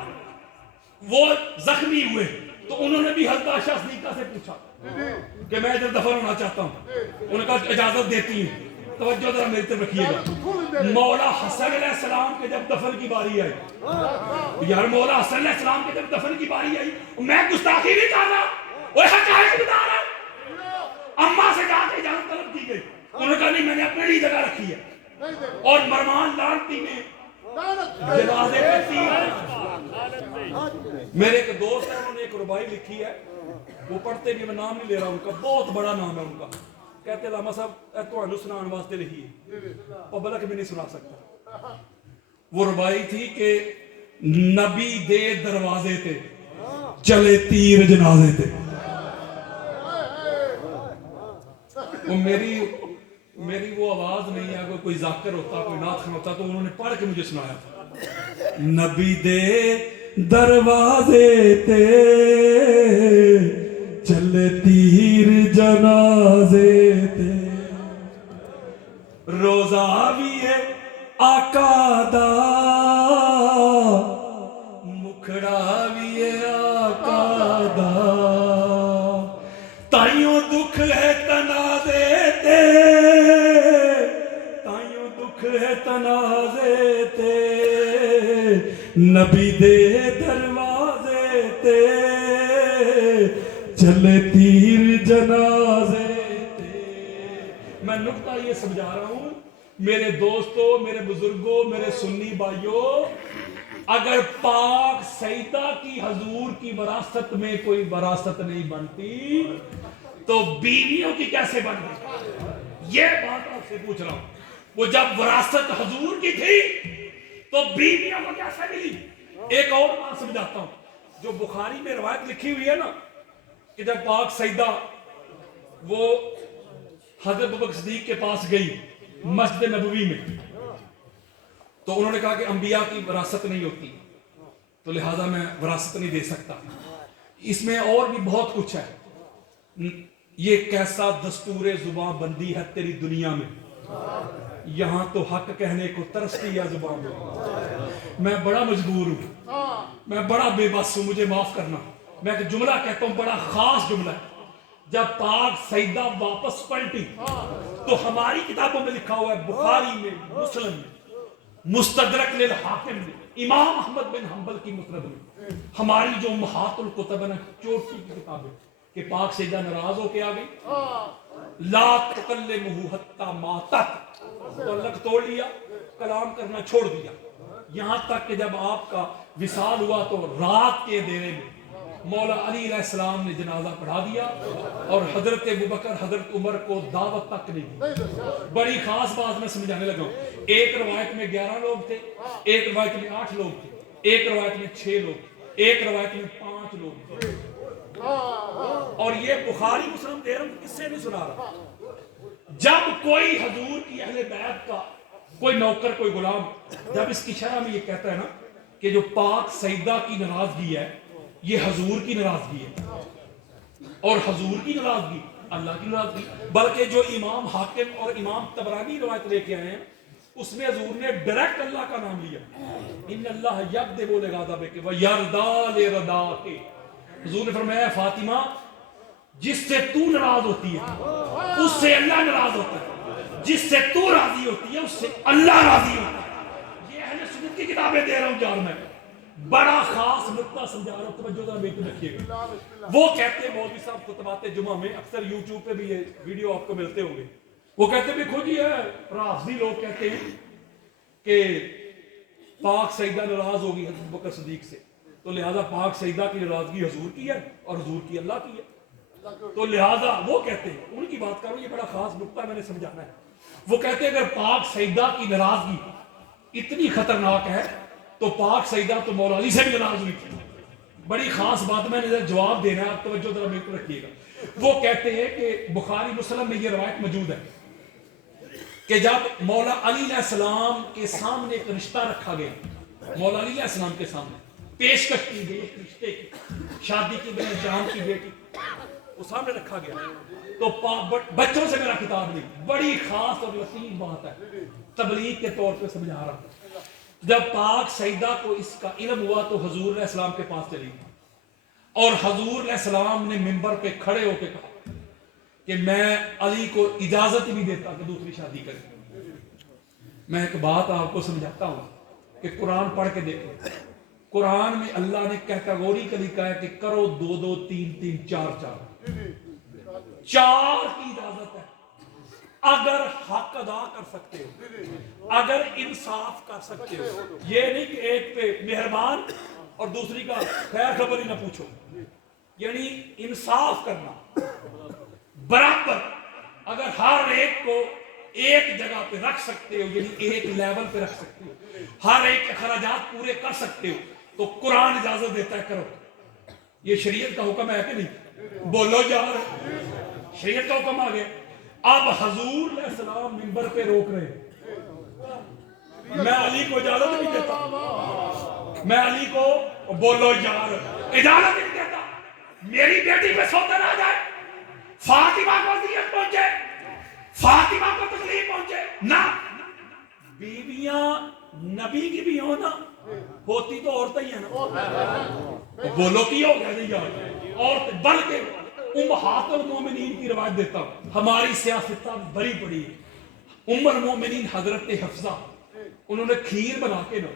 وہ زخمی ہوئے تو انہوں نے بھی حضرت عائشہ صدیقہ سے پوچھا کہ میں ادھر دفن ہونا چاہتا ہوں. انہوں نے کہا اجازت دیتی ہوں, توجہ ذرا میری طرف رکھیے گا. مولا حسن علیہ السلام کے جب دفن کی باری آئی، یار مولا حسن علیہ السلام کے جب دفن کی باری آئی، میں گستاخی نہیں کر رہا، وہ حقائق بتا رہا، اماں سے جا کے اجازت طلب کی گئی، انہوں نے کہا نہیں میں نے اپنے لیے جگہ رکھی ہے، اور مرمان لانتی نے جنازے پہ تیر، میرے ایک دوست ہے انہوں نے ایک ربائی لکھی ہے، وہ پڑھتے بھی، میں نام نہیں لے رہا ان کا، بہت بڑا نام ہے ان کا، کہتے لاما صاحب تو سنان واسطے لکھی ہے، پبلک بھی نہیں سنا سکتا، وہ ربائی تھی کہ نبی دے دروازے تے چلے تیر جنازے تے، وہ میری وہ آواز نہیں ہے، کوئی ذاکر ہوتا کوئی نعت خواں ہوتا تو انہوں نے پڑھ کے مجھے سنایا تھا، نبی دے دروازے تے چلے تیر جنازے تے، روزہ بھی ہے آقا دا مکھڑا بھی ہے آقا دا، تائیوں دکھ ہے تنازے تے، تائیوں دکھ ہے تنازے تے، نبی دے دروازے تے چلے تیر جنازے تے۔ میں نکتہ یہ سمجھا رہا ہوں میرے دوستوں، میرے بزرگوں، میرے سنی بھائیوں، اگر پاک سیدہ کی حضور کی وراثت میں کوئی وراثت نہیں بنتی تو بیویوں کی کیسے بن گئی؟ یہ بات آپ سے پوچھ رہا ہوں، وہ جب وراثت حضور کی تھی تو بیویوں کو کیسے ملی؟ ایک اور بات سمجھاتا ہوں، جو بخاری میں روایت لکھی ہوئی ہے نا کہ جب پاک سیدہ وہ حضرت ابوبکر صدیق کے پاس گئی مسجد نبوی میں، تو انہوں نے کہا کہ انبیاء کی وراثت نہیں ہوتی تو لہذا میں وراثت نہیں دے سکتا، اس میں اور بھی بہت کچھ ہے، یہ کیسا دستور زباں بندی ہے تیری دنیا میں، یہاں تو حق کہنے کو ترستی ہے زبان میں بڑا مجبور ہوں، میں بڑا بے بس ہوں، مجھے معاف کرنا، میں ایک جملہ کہتا ہوں بڑا خاص جملہ ہے، جب پاک سیدہ واپس پلٹی تو ہماری کتابوں میں لکھا ہوا ہے، بخاری میں، مسلم میں، مستدرک للحاکم میں، امام احمد بن حنبل کی مسند میں، ہماری جو امہات الکتب ہے چوٹی کی کتابیں، کہ پاک سیدہ ناراض ہو کے آ گئی، لا تکلمہ حتی ماتت، تو اللہ توڑ لیا، کلام کرنا چھوڑ دیا، یہاں تک کہ جب آپ کا وصال ہوا تو رات کے اندھیرے میں مولا علی علیہ السلام نے جنازہ پڑھا دیا، اور حضرت ابوبکر حضرت عمر کو دعوت تک نہیں دی۔ بڑی خاص بات میں سمجھانے لگا ہوں، ایک روایت میں 11 لوگ تھے، ایک روایت میں 8 لوگ تھے، ایک روایت میں 6 لوگ تھے، ایک روایت میں 5 لوگ تھے، اور یہ بخاری مسلم دے رہا ہوں، کس سے نہیں سنا رہا، جب کوئی حضور کی اہل بیت کا کوئی نوکر کوئی غلام جب اس کی شرح میں یہ کہتا ہے نا کہ جو پاک سیدہ کی ناراضگی ہے یہ حضور کی ناراضگی ہے، اور حضور کی ناراضگی اللہ کی ناراضگی، بلکہ جو امام حاکم اور امام طبرانی روایت لے کے آئے ہیں اس میں حضور نے ڈائریکٹ اللہ کا نام لیا، ان اللہ یغضب لغضبک ویرضی لرضاک، حضور نے فرمایا فاطمہ جس سے تو ناراض ہوتی ہے اس سے اللہ ناراض ہوتا ہے، جس سے تو راضی ہوتی ہے اس سے اللہ راضی ہوتا ہے، یہ اہل سنت کی کتابیں دے رہا ہوں جان میں، بڑا خاص نقطہ سمجھا رہا ہوں، توجہ ذرا میرے رکھیے گا۔ وہ کہتے ہیں مولوی صاحب خطبات جمعہ میں، اکثر یوٹیوب پہ بھی یہ ویڈیو آپ کو ملتے ہوں گے، وہ کہتے ہیں خود ہی ہے رافضی لوگ کہتے ہیں کہ پاک سیدہ ناراض ہوگی حضرت ابوبکر صدیق سے تو لہذا پاک سیدہ کی ناراضگی حضور کی ہے اور حضور کی اللہ کی ہے، تو لہذا وہ کہتے ہیں، ان کی بات کروں، یہ بڑا خاص نقطہ میں نے سمجھانا ہے، وہ کہتے ہیں اگر پاک سیدہ کی ناراضگی اتنی خطرناک ہے تو پاک سیدہ تو مولا علی سے بھی ناراض ہوئی تھی، بڑی خاص بات میں نے جواب دینا ہے، آپ توجہ ذرا میرے کو رکھیے گا۔ وہ کہتے ہیں کہ بخاری مسلم میں یہ روایت موجود ہے کہ جب مولا علی علیہ السلام کے سامنے ایک رشتہ رکھا گیا، مولا علی علیہ السلام کے سامنے پیشکش کی گئی ایک رشتے کی، شادی کی گئی جان کی بیٹی، وہ سامنے رکھا گیا، تو بچوں سے میرا خطاب نہیں، بڑی خاص اور لطیف بات ہے، تبلیغ کے طور پہ سمجھا رہا ہوں، جب پاک سیدہ کو اس کا علم ہوا تو حضور علیہ السلام کے پاس چلی گئی، اور حضور علیہ السلام نے منبر پہ کھڑے ہو کے کہا کہ میں علی کو اجازت بھی دیتا کہ دوسری شادی کرے، میں ایک بات آپ کو سمجھاتا ہوں کہ قرآن پڑھ کے دیکھیں، قرآن میں اللہ نے کیٹیگوریکلی کہا ہے کہ کرو 2 2 3 3 4 4 کی اجازت ہے۔ اگر حق ادا کر سکتے ہو، اگر انصاف کر سکتے ہو، یہ نہیں کہ ایک پہ مہربان اور دوسری کا خیر خبر ہی نہ پوچھو، یعنی انصاف کرنا برابر، اگر ہر ایک کو ایک جگہ پہ رکھ سکتے ہو، یعنی ایک لیول پہ رکھ سکتے ہو، ہر ایک اخراجات پورے کر سکتے ہو، تو قرآن اجازت دیتا ہے کرو۔ یہ شریعت کا حکم ہے کہ نہیں؟ بولو یار، شریعت کا حکم آ گیا۔ اب حضور علیہ السلام منبر پہ روک رہے ہیں، میں علی کو اجازت نہیں دیتا، میں علی کو، بولو یار، اجازت نہیں دیتا میری بیٹی پہ سوتن آ جائے، فاطمہ کو اذیت پہنچے، فاطمہ کو تکلیف پہنچے، نہ، بیویاں نبی کی بھی ہونا ہوتی تو عورتیں ہی ہیں نا، بولو کی ہو گیا نہیں یار، عورت، بلکہ امہات المومنین کی روایت دیتا ہوں، ہماری سیاستہ بڑی بڑی، ام المومنین حضرت حفصہ، انہوں نے کھیر بنا کے نا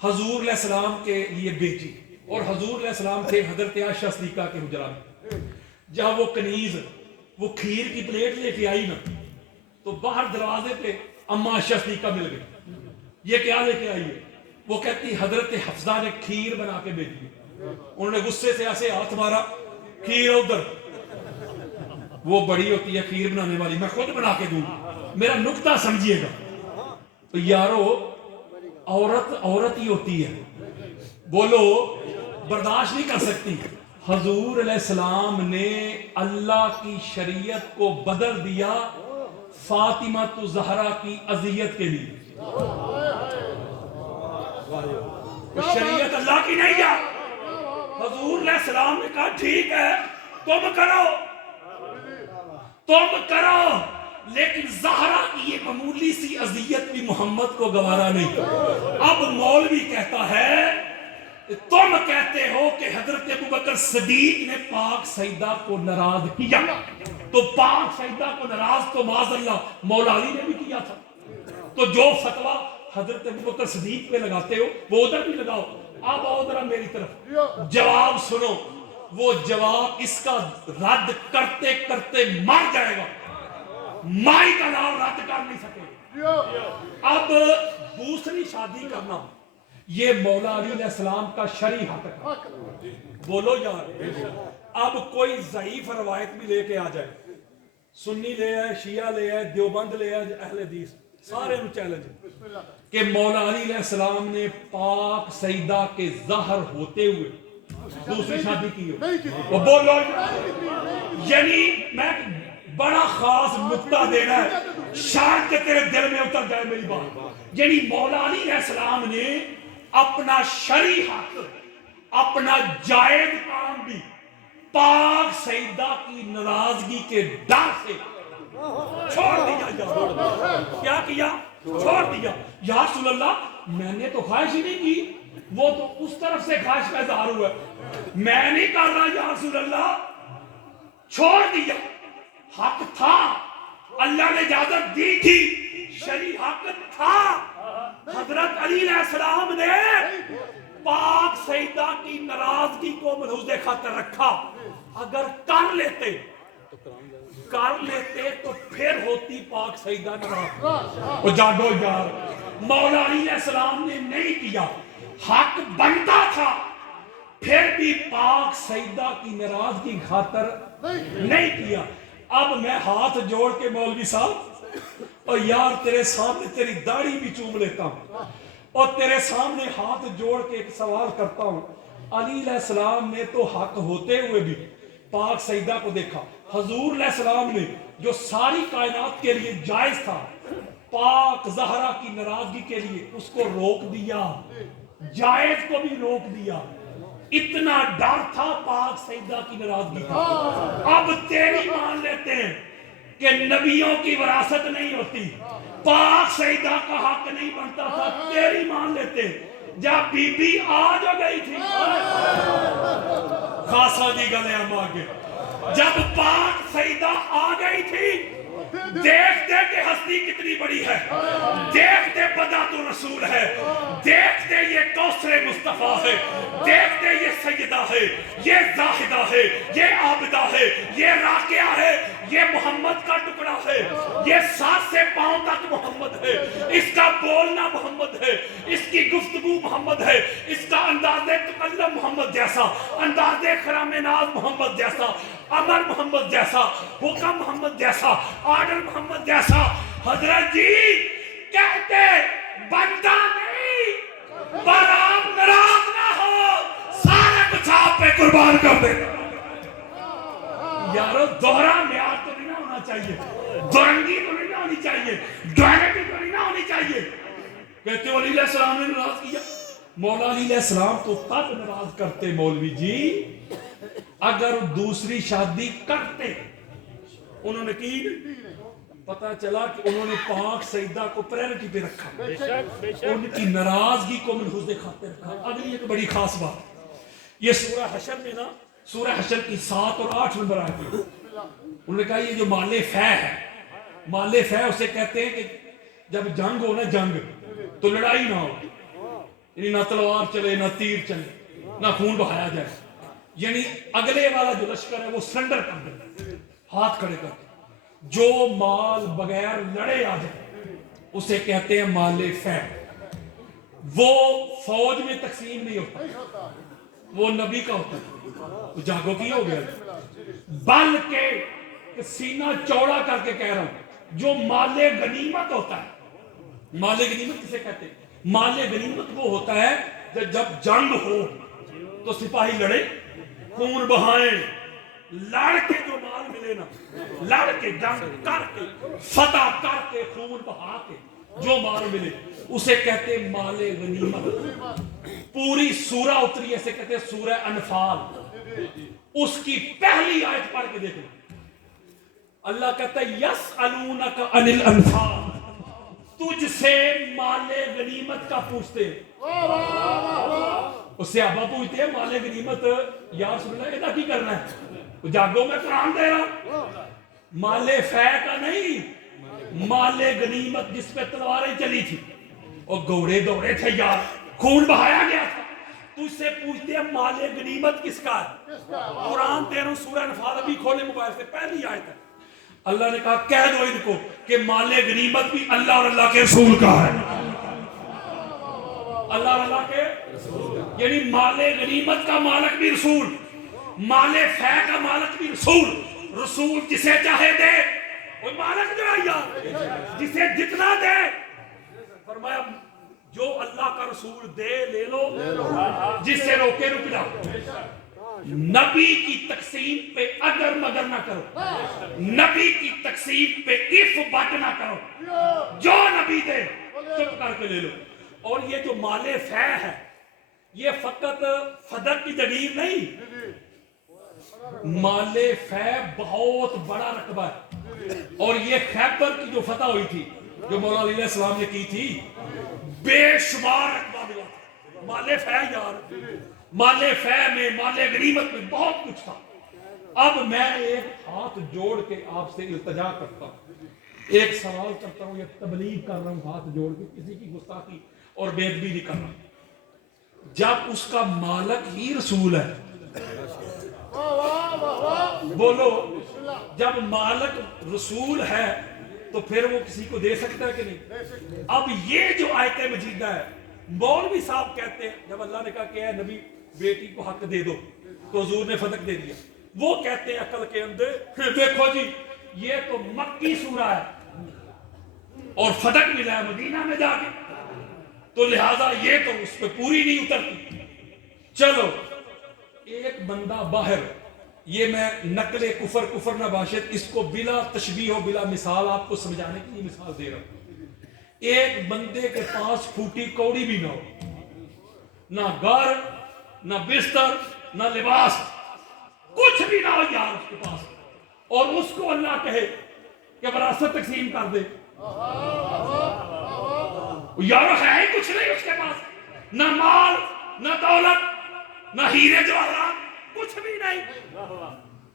حضور علیہ السلام کے لیے بیچی، اور حضور علیہ السلام تھے حضرت عائشہ صدیقہ کے حجرہ میں، جب وہ کنیز وہ کھیر کی پلیٹ لے کے آئی نا تو باہر دروازے پہ اما عائشہ صدیقہ مل گئی، یہ کیا لے کے آئی ہے؟ وہ کہتی حضرت حفصہ نے کھیر بنا کے بھیجی، انہوں نے غصے سے ایسے ہاتھ مارا، کھیر ادھر، وہ بڑی ہوتی ہے کھیر بنانے والی، میں خود بنا کے دوں، میرا نکتہ سمجھیے گا تو یارو، عورت ہی ہوتی ہے، بولو، برداشت نہیں کر سکتی۔ حضور علیہ السلام نے اللہ کی شریعت کو بدل دیا فاطمہ الزہرا کی اذیت کے لیے، شریعت اللہ کی نہیں ہے۔ حضور علیہ السلام نے کہا ٹھیک ہے تم کرو، لیکن زہرا کی یہ معمولی سی اذیت بھی محمد کو گوارا نہیں۔ اب مولوی کہتا ہے تم کہتے ہو کہ حضرت ابوبکر صدیق نے پاک سیدہ کو ناراض کیا، تو پاک سیدہ کو ناراض تو معاذ اللہ مولا علی نے بھی کیا تھا، تو جو فتویٰ حضرت ابوبکر صدیق پہ لگاتے ہو وہ ادھر بھی لگاؤ۔ اب آؤ ذرا میری طرف، جواب سنو، وہ جواب اس کا رد کرتے کرتے مر جائے گا، مائی کا نام رد کر نہیں سکے۔ اب دوسری شادی کرنا یہ مولا علی علیہ السلام کا شرعی حق ہے، بولو یار۔ اب کوئی ضعیف روایت بھی لے کے آ جائے، سنی لے آئے، شیعہ لے آئے، دیوبند لے آئے، اہل حدیث، سارے انہوں چیلنج کہ مولا علی علیہ السلام نے پاک سیدہ کے ظاہر ہوتے ہوئے دوسری شادی کی ہو، وہ بولو، یعنی میں بڑا خاص نکتہ دینا ہے شاید کہ تیرے دل میں اتر جائے میری بات، یعنی مولا علی علیہ السلام نے اپنا شرعی حق، اپنا جائز کام بھی پاک سیدہ کی ناراضگی کے ڈر سے چھوڑ دیا۔ کیا کیا؟ چھوڑ دیا۔ یا رسول اللہ میں نے تو خواہش ہی نہیں کی، وہ تو اس طرف سے خواہش کا اظہار ہوا ہے، میں نہیں کر رہا یا رسول اللہ، چھوڑ دیا۔ حق تھا، اللہ نے اجازت دی تھی، شرعی حق تھا، حضرت علی علیہ السلام نے پاک سیدہ کی ناراضگی کو ملحوظ خاطر رکھا، اگر کر لیتے تو پھر ہوتی پاک سیدہ ناراض۔ وہ جاگو یار، مولا علی علیہ السلام نے نہیں کیا، حق بنتا تھا، پھر بھی پاک سیدہ کی ناراضگی خاطر نہیں کیا۔ اب میں ہاتھ جوڑ کے مولوی صاحب اور یار تیرے سامنے تیری داڑھی بھی چوم لیتا ہوں اور تیرے سامنے ہاتھ جوڑ کے ایک سوال کرتا ہوں، علی علیہ السلام نے تو حق ہوتے ہوئے بھی پاک سیدہ کو دیکھا، حضور علیہ السلام نے جو ساری کائنات کے لیے جائز تھا پاک زہرا کی ناراضگی کے لیے اس کو روک دیا، جائز کو بھی روک دیا، اتنا ڈر تھا پاک سیدہ کی ناراضگی کا۔ اب تیری مان لیتے ہیں کہ نبیوں کی وراثت نہیں ہوتی، پاک سیدہ کا حق نہیں بنتا تھا، تیری مان لیتے ہیں جب بی بی آج ہو گئی تھی خاصا دی گلے ہم آگے، جب پاک سیدہ آ گئی تھی دیکھ دے کہ ہستی کتنی بڑی ہے، دیکھ دے بدعت الرسول ہے، دیکھ دے یہ کوثر مصطفیٰ ہے، دیکھ دے یہ سیدہ ہے، یہ زاہدہ ہے، یہ عابدہ ہے، یہ راکعہ ہے، یہ محمد کا ٹکڑا ہے، یہ ساتھ سے پاؤں تک محمد ہے، اس کا بولنا محمد ہے، اس کی گفتگو محمد ہے، اس کا انداز تکلم محمد جیسا، انداز خرام ناز محمد جیسا، امر محمد جیسا، حکم محمد جیسا، آرڈر محمد جیسا۔ حضرت جی کہتے بندہ نہیں، پر آپ ناراض نہ ہو، سارا کچھ آپ پہ قربان کر دے۔ یارو دوہرا معیار تو نہیں ہونا چاہیے، دورنگی تو نہیں ہونی چاہیے، ڈوائلٹی تو نہیں ہونی چاہیے۔ کہتے علی علیہ السلام نے ناراض کیا، مولا علی علیہ السلام تو تب ناراض کرتے مولوی جی اگر دوسری شادی کرتے۔ انہوں نے کی، پتا چلا کہ انہوں نے پاک سیدہ کو پریورٹی پہ رکھا، ان کی ناراضگی کو ملحوظ خاطر رکھا۔ اگلی ایک بڑی خاص بات، یہ سورہ حشر میں نا، سورہ حشر کی 7 اور 8 نمبر آتی ہے، انہوں نے کہا یہ جو مال فہ ہے، مال فہ اسے کہتے ہیں کہ جب جنگ ہو نا، جنگ تو لڑائی نہ ہو، یعنی نہ تلوار چلے، نہ تیر چلے، نہ خون بہایا جائے، یعنی اگلے والا جو لشکر ہے وہ سرنڈر کر دے، ہاتھ کھڑے کر دے، جو مال بغیر لڑے آ جائے اسے کہتے ہیں مال فہ۔ وہ فوج میں تقسیم نہیں ہوتا، وہ نبی کا ہوتا ہے، جاگو کی ہو گیا، بلکہ سینہ چوڑا کر کے کہہ رہا ہوں، جو مال غنیمت ہوتا ہے، مال غنیمت کسے کہتے ہیں؟ مال غنیمت وہ ہوتا ہے جب جنگ ہو تو سپاہی لڑے، خون بہائیں، لڑ کے جو مال ملے نا، لڑ کے جنگ کر کے فتح کر کے خون بہا کے جو مال ملے اسے کہتے ہیں مال غنیمت۔ پوری سورہ اتری ایسے کہتے ہیں سورہ انفال، اس کی پہلی آیت پڑھ کے دیکھیں، اللہ کہتا ہے یسألونک عن الانفال، تجھ سے مال غنیمت کا پوچھتے ہیں۔ اس سے صحابہ پوچھتے ہیں مال غنیمت یا رسول اللہ ادا کی کرنا ہے؟ جاگو میں قرآن دے رہا، مال فہ کا نہیں، مال غنیمت جس پہ تلواریں چلی تھی اور گھوڑے دوڑے تھے یار، خون بہایا گیا تھا، تجھ سے پوچھتے ہیں مال غنیمت کس کا ہے؟ قرآن دے رہا ہوں، سورہ انفال ابھی کھولے موبائل سے، پہلی آیت ہے۔ اللہ نے کہا کہہ دو ان کو کہ مال غنیمت بھی اللہ اور اللہ کے رسول کا ہے، اللہ اور اللہ کے یعنی مال غنیمت کا مالک بھی رسول، مال فہ کا مالک بھی رسول۔ رسول جسے چاہے دے، وہ مالک جو ہے یار، جسے جتنا دے، فرمایا جو اللہ کا رسول دے لے لو، جس سے روکے رک جاؤ۔ نبی کی تقسیم پہ اگر مگر نہ کرو، نبی کی تقسیم پہ اف بٹ نہ کرو، جو نبی دے چپ کر کے لے لو۔ اور یہ جو مال فہ ہے یہ فقط فدق کی جگیر نہیں، مال فہ بہت بڑا رقبہ ہے، اور یہ خیبر کی جو فتح ہوئی تھی جو مولا علیہ السلام نے کی تھی، بے شمار رقبہ ملا تھا۔ مال فہ یار، مال فہ میں، مال غنیمت میں بہت کچھ تھا۔ اب میں ایک ہاتھ جوڑ کے آپ سے التجا کرتا ہوں، ایک سوال کرتا ہوں یا تبلیغ کر رہا ہوں ہاتھ جوڑ کے، کسی کی گستاخی اور بے ادبی نہیں کر رہا۔ جب اس کا مالک ہی رسول ہے، بولو، جب مالک رسول ہے تو پھر وہ کسی کو دے سکتا ہے کہ نہیں؟ اب یہ جو آیت مجیدہ ہے، مولوی صاحب کہتے ہیں جب اللہ نے کہا کہ اے نبی بیٹی کو حق دے دو تو حضور نے فتح دے دیا، وہ کہتے ہیں عقل کے اندر دیکھو جی یہ تو مکی سورہ ہے اور فتح ملا ہے مدینہ میں جا کے، تو لہٰذا یہ تو اس پہ پوری نہیں اترتی۔ چلو ایک بندہ باہر، یہ میں نقل کفر نباشت اس کو بلا تشبیہ و بلا مثال آپ کو سمجھانے کی لیے مثال دے رہا ہوں۔ ایک بندے کے پاس پھوٹی کوڑی بھی نہ ہو، نہ گھر، نہ بستر، نہ لباس، کچھ بھی نہ ہو یار اس کے پاس، اور اس کو اللہ کہے کہ وراثت تقسیم کر دے، یار ہے ہی کچھ نہیں اس کے پاس، نہ مال، نہ دولت، نہ ہیرے جواہرات، کچھ بھی نہیں،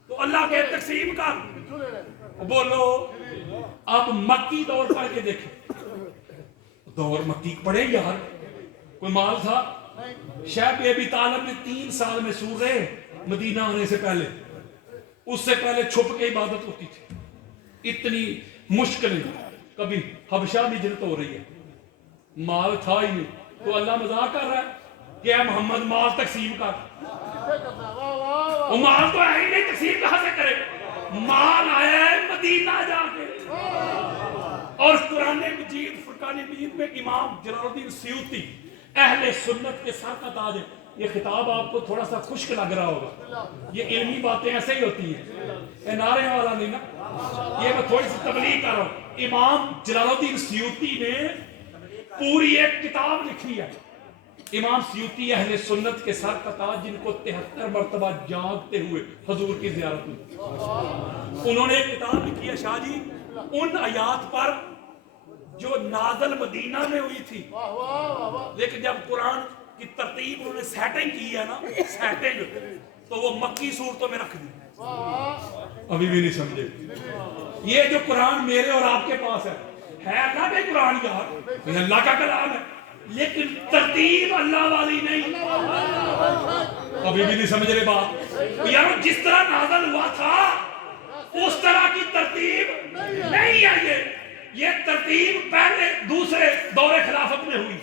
تو اللہ کے تقسیم کر، بولو اب مکی دور پڑھ کے دیکھیں، دور مکی پڑھے یار، کوئی مال تھا؟ شیخ ابی طالب نے 3 سال میں سور رہے مدینہ آنے سے پہلے، اس سے پہلے چھپ کے عبادت ہوتی تھی، اتنی مشکلیں، کبھی حبشہ میں ہجرت ہو رہی ہے، مال تھا ہی نہیں، تو اللہ مذاق کر رہا ہے کہ اے محمد مال تقسیم کر، وہ مال تو ہے ہی نہیں، تقسیم کہاں سے کرے؟ مال آیا ہے مدینہ جا کے۔ اور قرآن مجید فرقان مجید میں امام جلال الدین سیوطی اہل سنت کے سر کا تاج ہے۔ یہ خطاب آپ کو تھوڑا سا خشک لگ رہا ہوگا، یہ علمی باتیں ایسے ہی ہوتی ہیں، اے نعرے والا نہیں نا، یہ میں تھوڑی سی تبلیغ کر رہا ہوں۔ امام جلال الدین سیوطی نے پوری ایک کتاب لکھی ہے، امام سیوطی اہل سنت کے سر کا تاج، جن کو 73 مرتبہ جاگتے ہوئے حضور کی زیارت ہوئی، انہوں نے ایک کتاب لکھی ہے شاہ جی ان آیات پر جو نازل مدینہ میں ہوئی تھی، لیکن جب قرآن کی ترتیب انہوں نے سیٹنگ کی ہے نا، سیٹنگ، تو وہ مکی صورتوں میں رکھ دی۔ ابھی بھی نہیں سمجھے؟ یہ جو قرآن میرے اور آپ کے پاس ہے اللہ کا قرآن یار، یہ اللہ کا کلام ہے، لیکن ترتیب اللہ والی نہیں۔ ابھی بھی نہیں سمجھ رہے بات یار، جس طرح نازل ہوا تھا اس طرح کی ترتیب نہیں ہے، یہ ترتیب پہلے دوسرے دور خلافت میں ہوئی،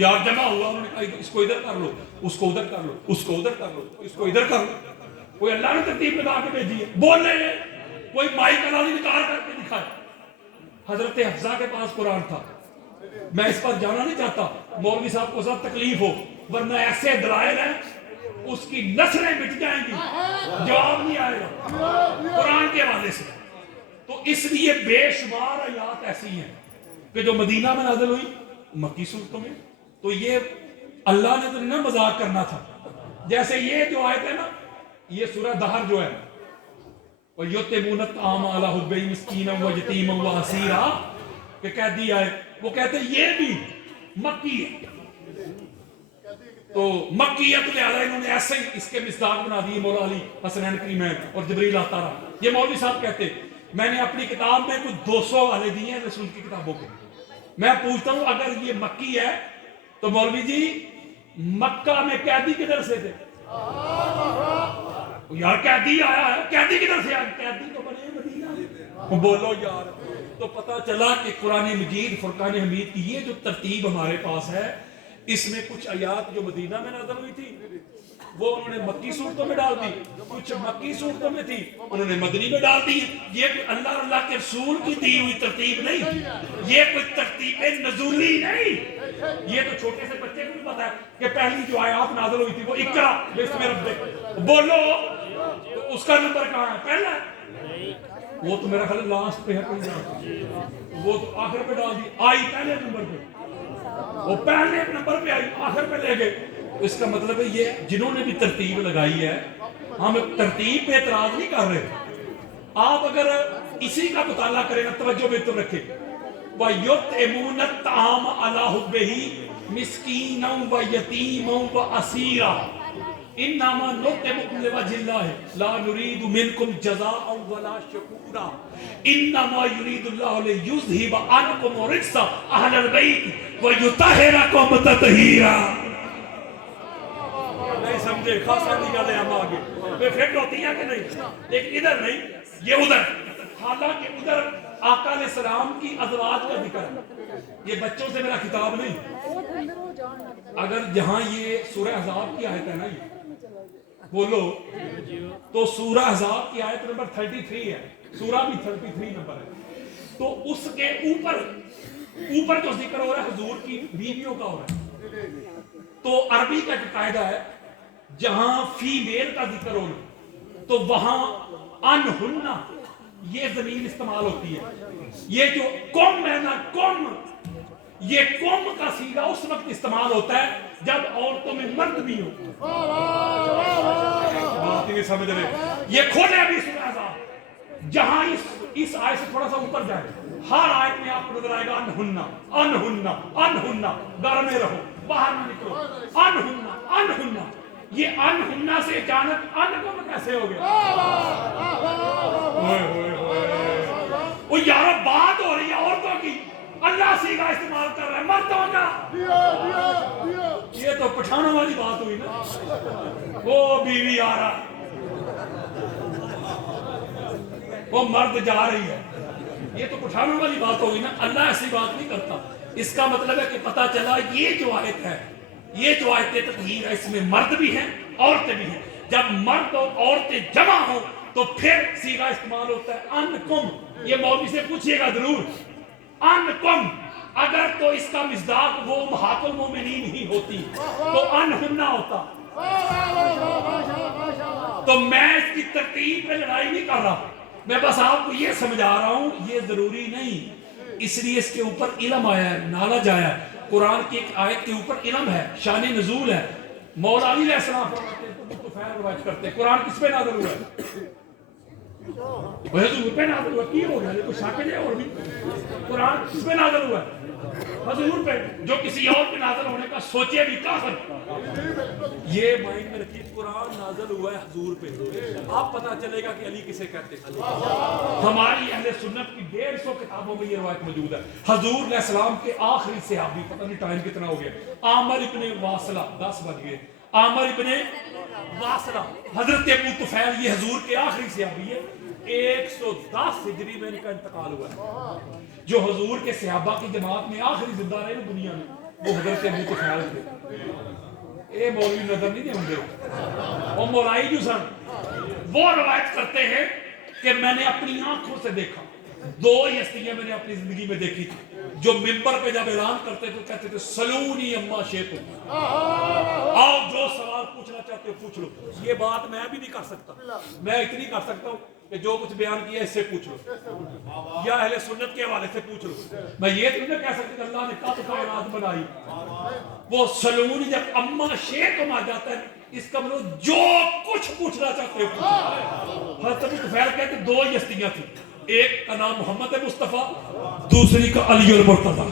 یار جمع ہوا، انہوں نے کہا اس کو ادھر کر لو، اس کو ادھر کر لو، اس کو ادھر کر لو، اس کو ادھر کر لو، کوئی اللہ نے ترتیب لگا کے بھیجی ہے، بول رہے ہیں کوئی مائی کلالی نکال کر کے دکھائے۔ حضرت حفصہ کے پاس قرآن تھا، میں اس پر جانا نہیں چاہتا، مولوی صاحب کو ساتھ تکلیف ہو، ورنہ ایسے دلائل ہیں اس کی نسلیں مٹ جائیں گی، جواب نہیں آئے گا قرآن کے حوالے سے۔ تو اس لیے بے شمار آیات ایسی ہیں کہ جو مدینہ میں نازل ہوئی مکی صورتوں میں، تو یہ اللہ نے تو نہیں مذاق کرنا تھا۔ جیسے یہ جو آیت ہے نا، یہ سورہ دہر جو ہے، وَيُطْعِمُونَ الطَّعَامَ عَلَىٰ حُبِّهِ مِسْكِينًا وَيَتِيمًا وَأَسِيرًا، کہ قیدی آئے، وہ کہتے ہیں یہ بھی مکی ہے، تو مکیت لہذا انہوں نے ایسے ہی اس کے مصداق بنا دیے مولا علی حسنین کریمین اور جبریل آتا رہا۔ یہ مولوی صاحب کہتے میں نے اپنی کتاب میں کچھ 200 والے دیے ہیں رسول کی کتابوں کے، میں پوچھتا ہوں اگر یہ مکی ہے تو مولوی جی مکہ میں قیدی کدھر سے تھے؟ یار قیدی آیا ہے، قیدی کدھر سے آیا؟ قیدی تو بنے مدینہ، بولو یار۔ تو پتا چلا کہ قرآن مجید فرقان حمید کی یہ جو ترتیب ہمارے پاس ہے، اس میں کچھ آیات جو مدینہ میں نازل ہوئی تھی وہ انہوں نے مکی صورتوں میں ڈال دی، کچھ مکی صورتوں میں تھی انہوں نے مدنی میں ڈال دی۔ یہ کوئی اللہ کے رسول کی دی ہوئی ترتیب نہیں، یہ کوئی ترتیب نزولی نہیں، یہ تو چھوٹے سے بچے کو بھی پتا ہے کہ پہلی جو آیات نازل ہوئی تھی وہ اقرا بسم ربک، بولو تو اس کا نمبر کہاں ہے؟ پہلا ہے، وہ تو میرا خیال لاسٹ پہ ہے، وہ تو آخر پہ ڈال دی، آئی پہلے نمبر پہ، وہ پہلے نمبر پہ آئی آخر پہ لے گئے۔ اس کا مطلب ہے یہ جنہوں نے بھی ترتیب لگائی ہے، ہم ترتیب پہ اعتراض نہیں کر رہے، آپ اگر اسی کا مطالعہ کریں نا، توجہ میں تو رکھیں، وَيُطْعِمُونَ الطَّعَامَ عَلَىٰ حُبِّهِ مِسْكِينًا وَيَتِيمًا وَأَسِيرًا إِنَّمَا نُطْعِمُكُمْ لِوَجْهِ اللَّهِ لَا نُرِيدُ مِنكُمْ جَزَاءً وَلَا شُكُورًا إِنَّمَا يُرِيدُ اللَّهُ لِيُذْهِبَ عَنكُمُ الرِّجْسَ أَهْلَ الْبَيْتِ وَيُطَهِّرَكُمْ تَطْهِيرًا۔ نہیں سمجھے؟ خاصا نہیں گالے ہم آگے بے فکر ہوتی ہیں کہ نہیں، لیکن ادھر نہیں، یہ ادھر، حالانکہ ادھر آقا علیہ السلام کی ازواج کا ذکر ہے، یہ بچوں سے میرا خطاب نہیں۔ اگر جہاں یہ سورہ احزاب کی آیت ہے نا، یہ بولو تو سورہ احزاب کی آیت نمبر 33 ہے، سورہ بھی 33 نمبر ہے، تو اس کے اوپر جو ذکر ہو رہا ہے حضور کی بیویوں کا ہو رہا ہے، تو عربی کا ایک قاعدہ ہے جہاں فیمیل کا ذکر ہو تو وہاں انہنہ یہ ضمیر استعمال ہوتی ہے، یہ جو کم ہے نا، کم، یہ کم کا صیغہ اس وقت استعمال ہوتا ہے جب عورتوں میں مرد بھی ہو۔ بات نہیں سمجھ رہے؟ یہ کھولے ابھی سورہ احزاب، جہاں اس آیت سے تھوڑا سا اوپر جائے، ہر آیت میں آپ کو نظر آئے گا انہنہ انہنہ انہنہ، گھر میں رہو باہر نہ نکلو، انہنہ انہنہ، یہ انہنہ سے اچانک ان کم کیسے ہو گیا؟ ہوئے ہوئے ہوئے وہ یارو بات ہو رہی ہے عورتوں کی، اللہ سیگا استعمال کر رہا ہے مردوں کا. یہ تو پٹھانوں والی بات ہوئی نا. وہ بیوی آ رہا، وہ مرد جا رہی ہے، یہ تو پٹھانوں والی بات ہوئی نا. اللہ ایسی بات نہیں کرتا. اس کا مطلب ہے کہ پتہ چلا یہ جو آیت ہے، یہ جو آیت تطہیر ہے، اس میں مرد بھی ہیں عورتیں بھی ہیں. جب مرد اور عورتیں جمع ہوں تو پھر سیغہ استعمال ہوتا ہے انکم. یہ مولوی سے پوچھئے گا ضرور، انکم اگر تو اس کا مصداق وہ امہات المومنین ہی ہوتی تو انہنہ ہوتا. تو میں اس کی ترتیب پہ لڑائی نہیں کر رہا، میں بس آپ کو یہ سمجھا رہا ہوں یہ ضروری نہیں. اس لیے اس کے اوپر علم آیا ہے، نالج آیا ہے. قرآن کی ایک آیت کے اوپر علم ہے، شان نزول ہے. مولا علی علیہ السلام فرماتے ہیں تو فیر روایت کرتے ہیں قرآن کس پہ نازل ہوا ہے؟ وہ حضور پہ نازل ہوا. کی ہو گیا یہ کوئی شاکل ہے؟ اور بھی قرآن کس پہ نازل ہوا ہے؟ حضور پہ. جو کسی اور پہ نازل ہونے کا سوچے بھی کافر. یہ مائنڈ میں رکھیے، قرآن نازل ہوا ہے حضور پہ. آپ پتہ چلے گا کہ علی کسے کہتے ہیں. ہماری اہل سنت کی 150 کتابوں میں یہ روایت موجود ہے. حضور علیہ السلام کے آخری صحابی، پتہ نہیں ٹائم کتنا ہو گیا، عامر ابن واصلہ، 10 بج گئے. عامر ابن واصلہ حضرت ابو طفیل، یہ حضور کے آخری صحابی ہے. 110 ہجری میں ان کا انتقال ہوا ہے. جو حضور کے صحابہ کی جماعت میں آخری زندہ رہے دنیا میں وہ حضرت ابو طفیل تھے. اے مولوی نظر نہیں دے ہوں گے، وہ مولائی جو سن وہ روایت کرتے ہیں کہ میں نے اپنی آنکھوں سے دیکھا 2 ہستیاں میں نے اپنی زندگی میں دیکھی تھی جو ممبر پہ جب اعلان کرتے تو کہتے تھے سلونی اما شیخو، آؤ جو سوال پوچھنا چاہتے ہو پوچھ لو. یہ بات میں بھی نہیں کر سکتا، میں اتنی کر سکتا ہوں کہ جو کچھ بیان کیا اس سے پوچھ لو یا اہل سنت کے حوالے سے پوچھ لو. میں یہ تو نہیں کہہ سکتا کہ اللہ نے کب کائنات بنائی. وہ سلونی جب اما شیخم آ جاتا ہے اس کا مطلب جو کچھ پوچھنا چاہتے ہو پوچھ لو. حضرت ابو طفیل کہتے 2 ہستیاں تھیں، ایک کا نام محمد مصطفیٰ، دوسری کا علی المرتضیٰ.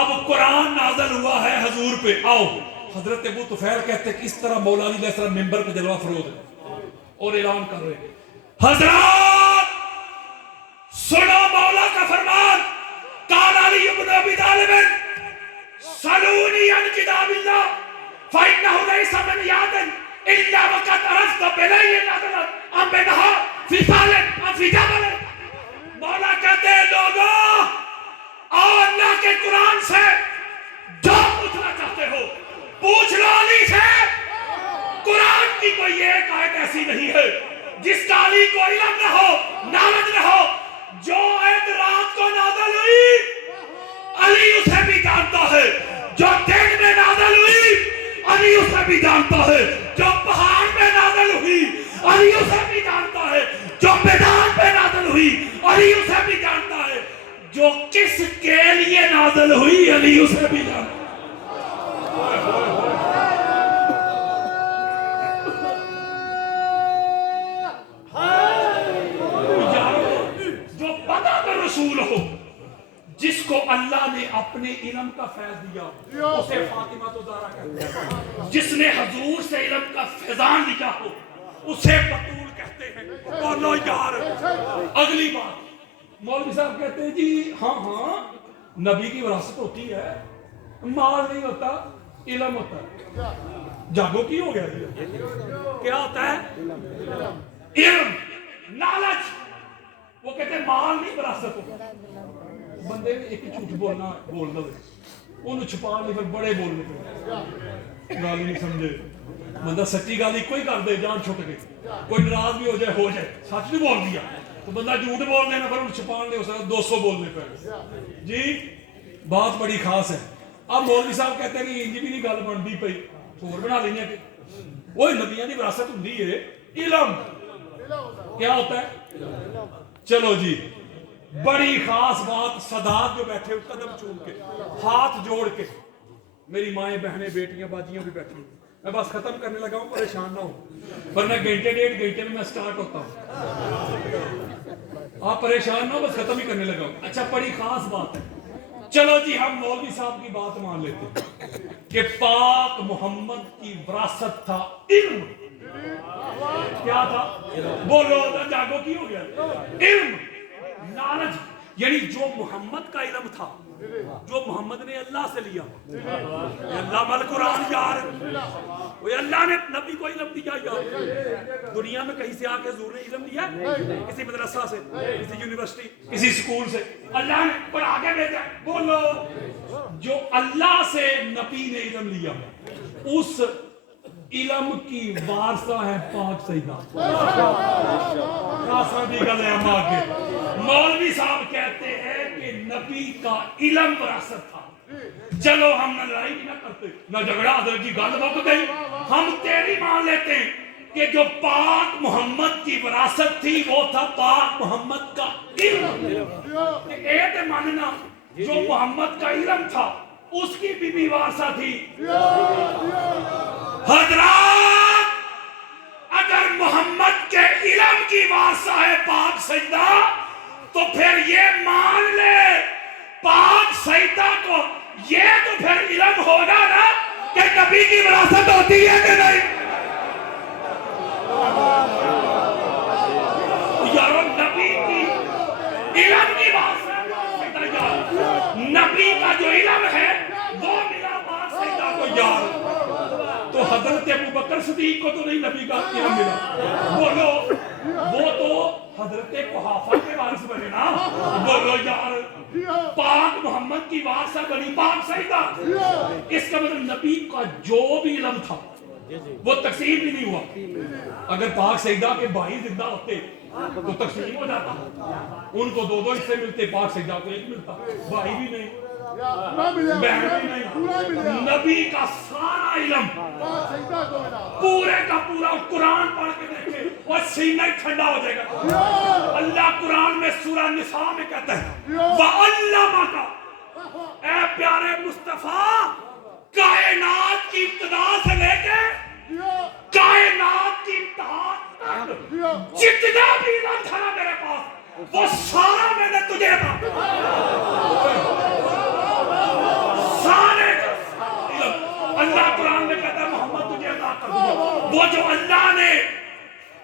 اب قرآن نازل ہوا ہے حضور پہ. آؤ حضرت ابو طفیل کہتے کہ اس طرح مولا علی علیہ السلام ممبر پہ جلوہ فروز ہے اور اعلان کر رہے ہیں حضرات سنو مولا کا فرمان. قال علی بن ابی طالب سلونی عن کتاب اللہ فإنه ليس من یاد الا وقد عرفت بلی نظرت ام بنہا فی سال ام فی جبل. مولا کہتے ہیں لوگوں آؤ اللہ کے قرآن سے جو پوچھنا چاہتے ہو پوچھ لو علی سے. قرآن کی کوئی ایک آیت ایسی نہیں ہے جس کا علی کو علم نہ ہو، نالج نہ ہو. جو آیت رات کو نازل ہوئی علی اسے بھی جانتا ہے، جو دن میں نازل ہوئی علی اسے بھی جانتا ہے، جو پہاڑ میں نازل ہوئی علی اسے بھی جانتا ہے، جو میدان پہ نازل ہوئی علی اسے بھی جانتا ہے، جو کس کے لیے نازل ہوئی علی اسے بھی جانتا ہے. رسول ہو جس کو اللہ نے اپنے علم کا فیض دیا اسے فاطمہ زہرا کہتے ہیں. جس نے حضور سے علم کا فیضان لیا ہو اسے بطول کہتے ہیں. بولو یار. اگلی بات مولوی صاحب کہتے ہیں جی ہاں نبی کی وراثت ہوتی ہے، مال نہیں ہوتا علم ہوتا ہے. جاگو کی ہو گیا کیا ہوتا ہے؟ علم، نالج. وہ کہتے ہیں مال نہیں وراثت ہوتا. بندے نے ایک جھوٹ بولنا بولنا انہوں چھپا نہیں پھر بڑے بولنے پہ گالی نہیں سمجھے. بندہ سچی گالی کوئی کر دے جان چھٹ گئی، کوئی ناراض بھی ہو جائے سچ نہیں بول دیا تو بندہ جھوٹ بول دینا پھر انہوں چھپان لے ہو سکتا 200 بولنے پہ. جی بات بڑی خاص ہے. اب مولوی صاحب کہتے ہیں کہ انج بھی نہیں گل بنتی پئی اور بنا لیں کہ وہ نبیاں دی وراثت ہوندی ہے علم. کیا ہوتا ہے؟ چلو جی بڑی خاص بات. سادات جو بیٹھے قدم چوم کے ہاتھ جوڑ کے، میری مائیں بہنیں بیٹیاں باجیاں بھی بیٹھی، میں بس ختم کرنے لگا ہوں، پریشان نہ ہوں ورنہ گھنٹے 1.5 گھنٹے میں سٹارٹ ہوتا ہوں. آپ پریشان نہ ہو بس ختم ہی کرنے لگا ہوں. اچھا بڑی خاص بات ہے. چلو جی ہم مولوی صاحب کی بات مان لیتے ہیں کہ پاک محمد کی وراثت تھا علم. کیا تھا؟ بولو جاگو کی ہو گیا علم. نالج یعنی جو محمد کا علم تھا، جو محمد نے اللہ سے لیا، اللہ مل قرآن یار، وہ اللہ نے نبی کو علم دیا یار۔ دنیا میں کہیں سے آ کے حضور نے علم دیا، کسی مدرسہ سے، کسی یونیورسٹی، کسی سکول سے، اللہ نے پڑھا کے بھیجا۔ بولو جو اللہ سے نبی نے علم لیا، اس علم کی وارثہ ہے پاک سیدہ۔ مولوی صاحب کہتے ہیں کہ نبی کا علم وراثت تھا۔ چلو ہم نہ لڑائی نہ کرتے نہ جھگڑا، حضرت جی گل مک گئی، ہم تیری مان لیتے ہیں کہ جو پاک محمد کی وراثت تھی وہ تھا پاک محمد کا علم۔ اے تے ماننا جو محمد کا علم تھا اس کی بھی وارثہ تھی۔ حضرات اگر محمد کے علم کی وارثہ ہے پاک سیدہ تو پھر یہ مان لے پاک سیدہ کو یہ تو پھر علم ہوگا نا کہ نبی کی وراثت ہوتی ہے کہ نہیں؟ یارو نبی کی علم کی وارثہ نبی کا جو علم ہے وہ ملا پاک سیدہ کو یار۔ تو حضرت ابوبکر صدیق کو تو نہیں نبی کا علم ملا، بولو وہ تو حضرت قحافہ کے وارث بنے نا، بولو یار پاک محمد کی وارثہ بنی پاک سیدہ۔ اس کا مطلب نبی کا جو بھی علم تھا وہ تقسیم بھی نہیں ہوا۔ اگر پاک سیدہ کے بھائی زندہ ہوتے تو تقسیم ہو جاتا، ان کو دو دو حصے ملتے، پاک سیدہ کو ایک ملتا، بھائی بھی نہیں نبی کا سارا علم پورے کا پورا قرآن پڑھ کے دیکھے اور سینہ ٹھنڈا ہو جائے گا۔ اللہ قرآن میں سورہ نساء میں کہتا ہے وَعَلَّمَكَ، اے پیارے مصطفیٰ کائنات کی ابتدا سے لے کے کائنات کی انتہا تک جتنا بھی علم تھا نا میرے پاس وہ سارا میں نے تجھے تھا۔ اللہ قرآن میں کہتا ہے محمد تجھے عطا کر دیا، وہ جو اللہ نے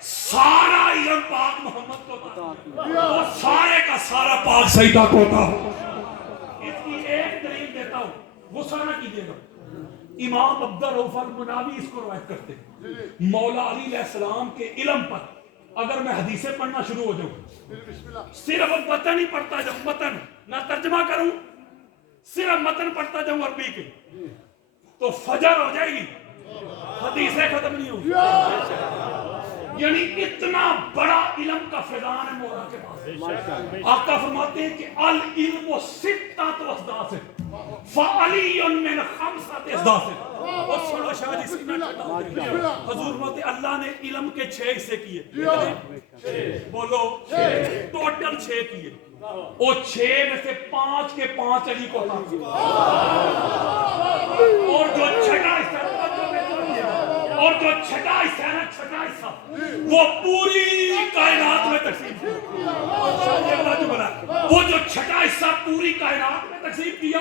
سارا علم پاک محمد کو تھا وہ سارے کا سارا پاک سیدہ کو تھا۔ اس کی ایک دلیل دیتا ہوں، غصہ نہ کیجیے گا، امام عبدالرؤف المناوی اس کو روایت کرتے ہیں مولا علی علیہ السلام کے علم پر اگر میں حدیثیں پڑھنا شروع ہو جاؤں، صرف متن ہی پڑھتا جاؤں، متن نہ ترجمہ کروں، صرف متن پڑھتا جاؤں عربی کے، تو فجر ہو جائے گی، حدیثیں ختم نہیں ہوگی۔ یعنی اتنا بڑا علم کا فیضان ہے مولا کے پاس۔ آقا فرماتے ہیں کہ العلم ستۃ اصداس فعلی من خمسۃ اصداس۔ اور سنو شاہ جی سینہ ٹھنڈا ہو جائے گا۔ حضور فرماتے ہیں اللہ نے علم کے 6 حصے کیے، بولو ٹوٹل 6 کیے، اور 6 میں سے 5 کے 5 علی کو عطا کیے، اور جو چھٹا حصہ ہے نا چھٹا حصہ وہ پوری کائنات میں تقسیم کیا۔ وہ جو چھٹا حصہ پوری کائنات میں تقسیم کیا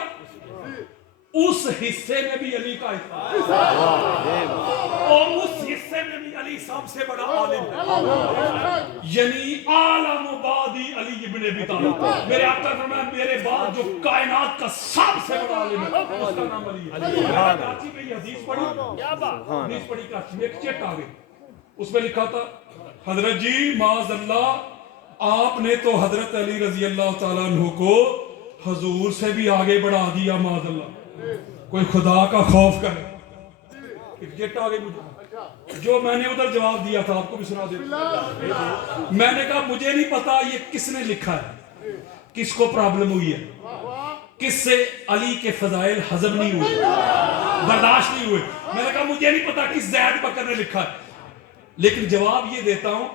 اس حصے میں بھی علی کا حصہ، اور اس حصے میں بھی علی سب سے بڑا عالم ہے، یعنی عالم بعدی علی ابن ابی طالب۔ میرے آقا فرمایا میرے بعد جو کائنات کا سب سے بڑا عالم ہے اس کا نام علی ہے۔ کراچی میں یہ حدیث پڑھی کراچی میں، ایک چیٹ آ گئی، اس میں لکھا تھا حضرت جی معاذ اللہ آپ نے تو حضرت علی رضی اللہ تعالیٰ عنہ کو حضور سے بھی آگے بڑھا دیا، معاذ اللہ کوئی خدا کا خوف کرے۔ ایک چیٹ آ گئی مجھے، جو میں نے ادھر جواب دیا تھا آپ کو بھی سنا دیتا۔ میں نے کہا مجھے نہیں پتا یہ کس نے لکھا ہے، کس کو پرابلم ہوئی ہے، کس سے علی کے فضائل ہضم نہیں ہوئے، برداشت نہیں ہوئے۔ میں نے کہا مجھے نہیں پتا کس زید بکر نے لکھا ہے، لیکن جواب یہ دیتا ہوں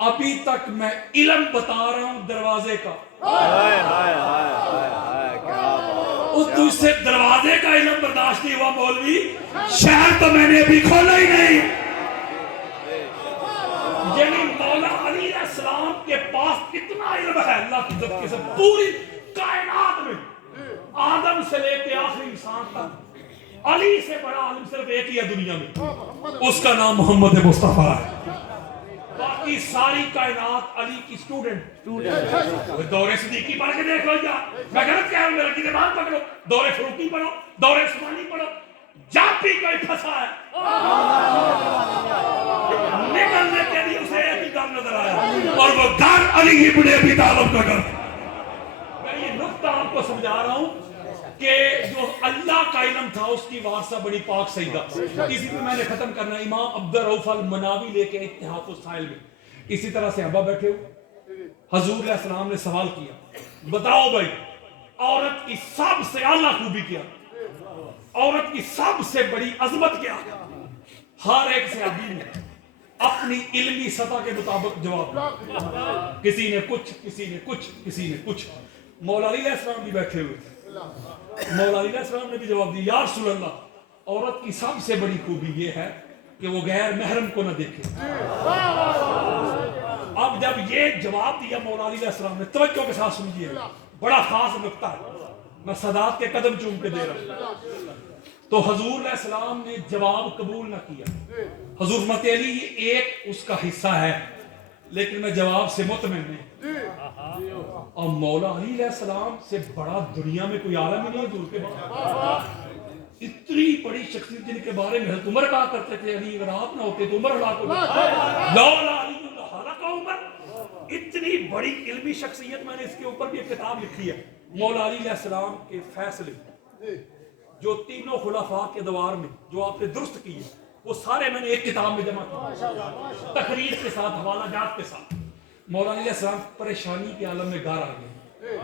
ابھی تک میں علم بتا رہا ہوں دروازے کا، اس دوسرے دروازے کا علم برداشت نہیں ہوا مولوی، شہر تو میں نے ابھی کھولا ہی نہیں۔ یعنی مولا علی علیہ السلام کے پاس اتنا علم ہے اللہ کی عزت کے ساتھ پوری کائنات میں، آدم سے لے کے آخری انسان تک علی سے بڑا عالم صرف ایک ہی ہے دنیا میں، اس کا نام محمد مصطفیٰ ہے۔ باقی ساری کائنات علی کی سٹوڈنٹ. دور صدیقی پڑھ کے دیکھ لو. یا میں غلط کہہ رہا ہوں؟ میرا کی زبان پکڑو. دور فاروقی پڑھو, دور عثمانی پڑھو. جب بھی کوئی پھنسا ہے نکلنے کے لیے اسے ایک ہی گھر نظر آیا, اور وہ گھر علی ابن ابی طالب کا گھر. میں یہ نقطہ آپ کو سمجھا رہا ہوں کہ جو اللہ کا علم تھا اس کی وارثہ بڑی پاک سیدہ. اسی پہ میں نے ختم کرنا. امام عبد الرؤف المناوی لے کے اتحاف السائل میں اسی طرح سے ابا بیٹھے ہو. حضور علیہ السلام نے سوال کیا, بتاؤ بھائی عورت کی سب سے اعلیٰ خوبی کیا, عورت کی سب سے بڑی عظمت کیا؟ ہر ایک صحابی نے اپنی علمی سطح کے مطابق جواب دیا. کسی نے کچھ, کسی نے کچھ, کسی نے کچھ. مولا علی علیہ السلام بھی بیٹھے ہوئے. مولا علی علیہ السلام نے بھی جواب دیا, یا رسول اللہ عورت کی سب سے بڑی خوبی یہ ہے کہ وہ غیر محرم کو نہ دیکھے. اب جب یہ جواب دیا مولا علی علیہ السلام نے, توجہ کے ساتھ سنیے, بڑا خاص نقطہ ہے, میں سادات کے قدم چوم کے دے رہا ہوں. تو حضور علیہ السلام نے جواب قبول نہ کیا. حضور فرماتے علی یہ ایک اس کا حصہ ہے, لیکن میں جواب سے مطمئن نہیں. اور مولا علی علیہ السلام سے بڑا دنیا میں کوئی عالم ہی نہیں ہے حضور کے بعد. اتنی بڑی شخصیت جن کے بارے میں حضرت عمر کہا کرتے تھے علی اگر آپ نہ ہوتے تو عمر ہلاک ہو جاتا. لولا علی لہلک عمر. اتنی بڑی علمی شخصیت, میں نے اس کے اوپر بھی ایک کتاب لکھی ہے. مولا علی علیہ السلام کے فیصلے جو تینوں خلفاء کے دوار میں جو آپ نے درست کیے وہ سارے میں نے ایک کتاب میں جمع کیے, تقریر کے ساتھ, حوالہ جات کے ساتھ. مولا علی علیہ السلام پریشانی کے عالم میں گھر آ گئے.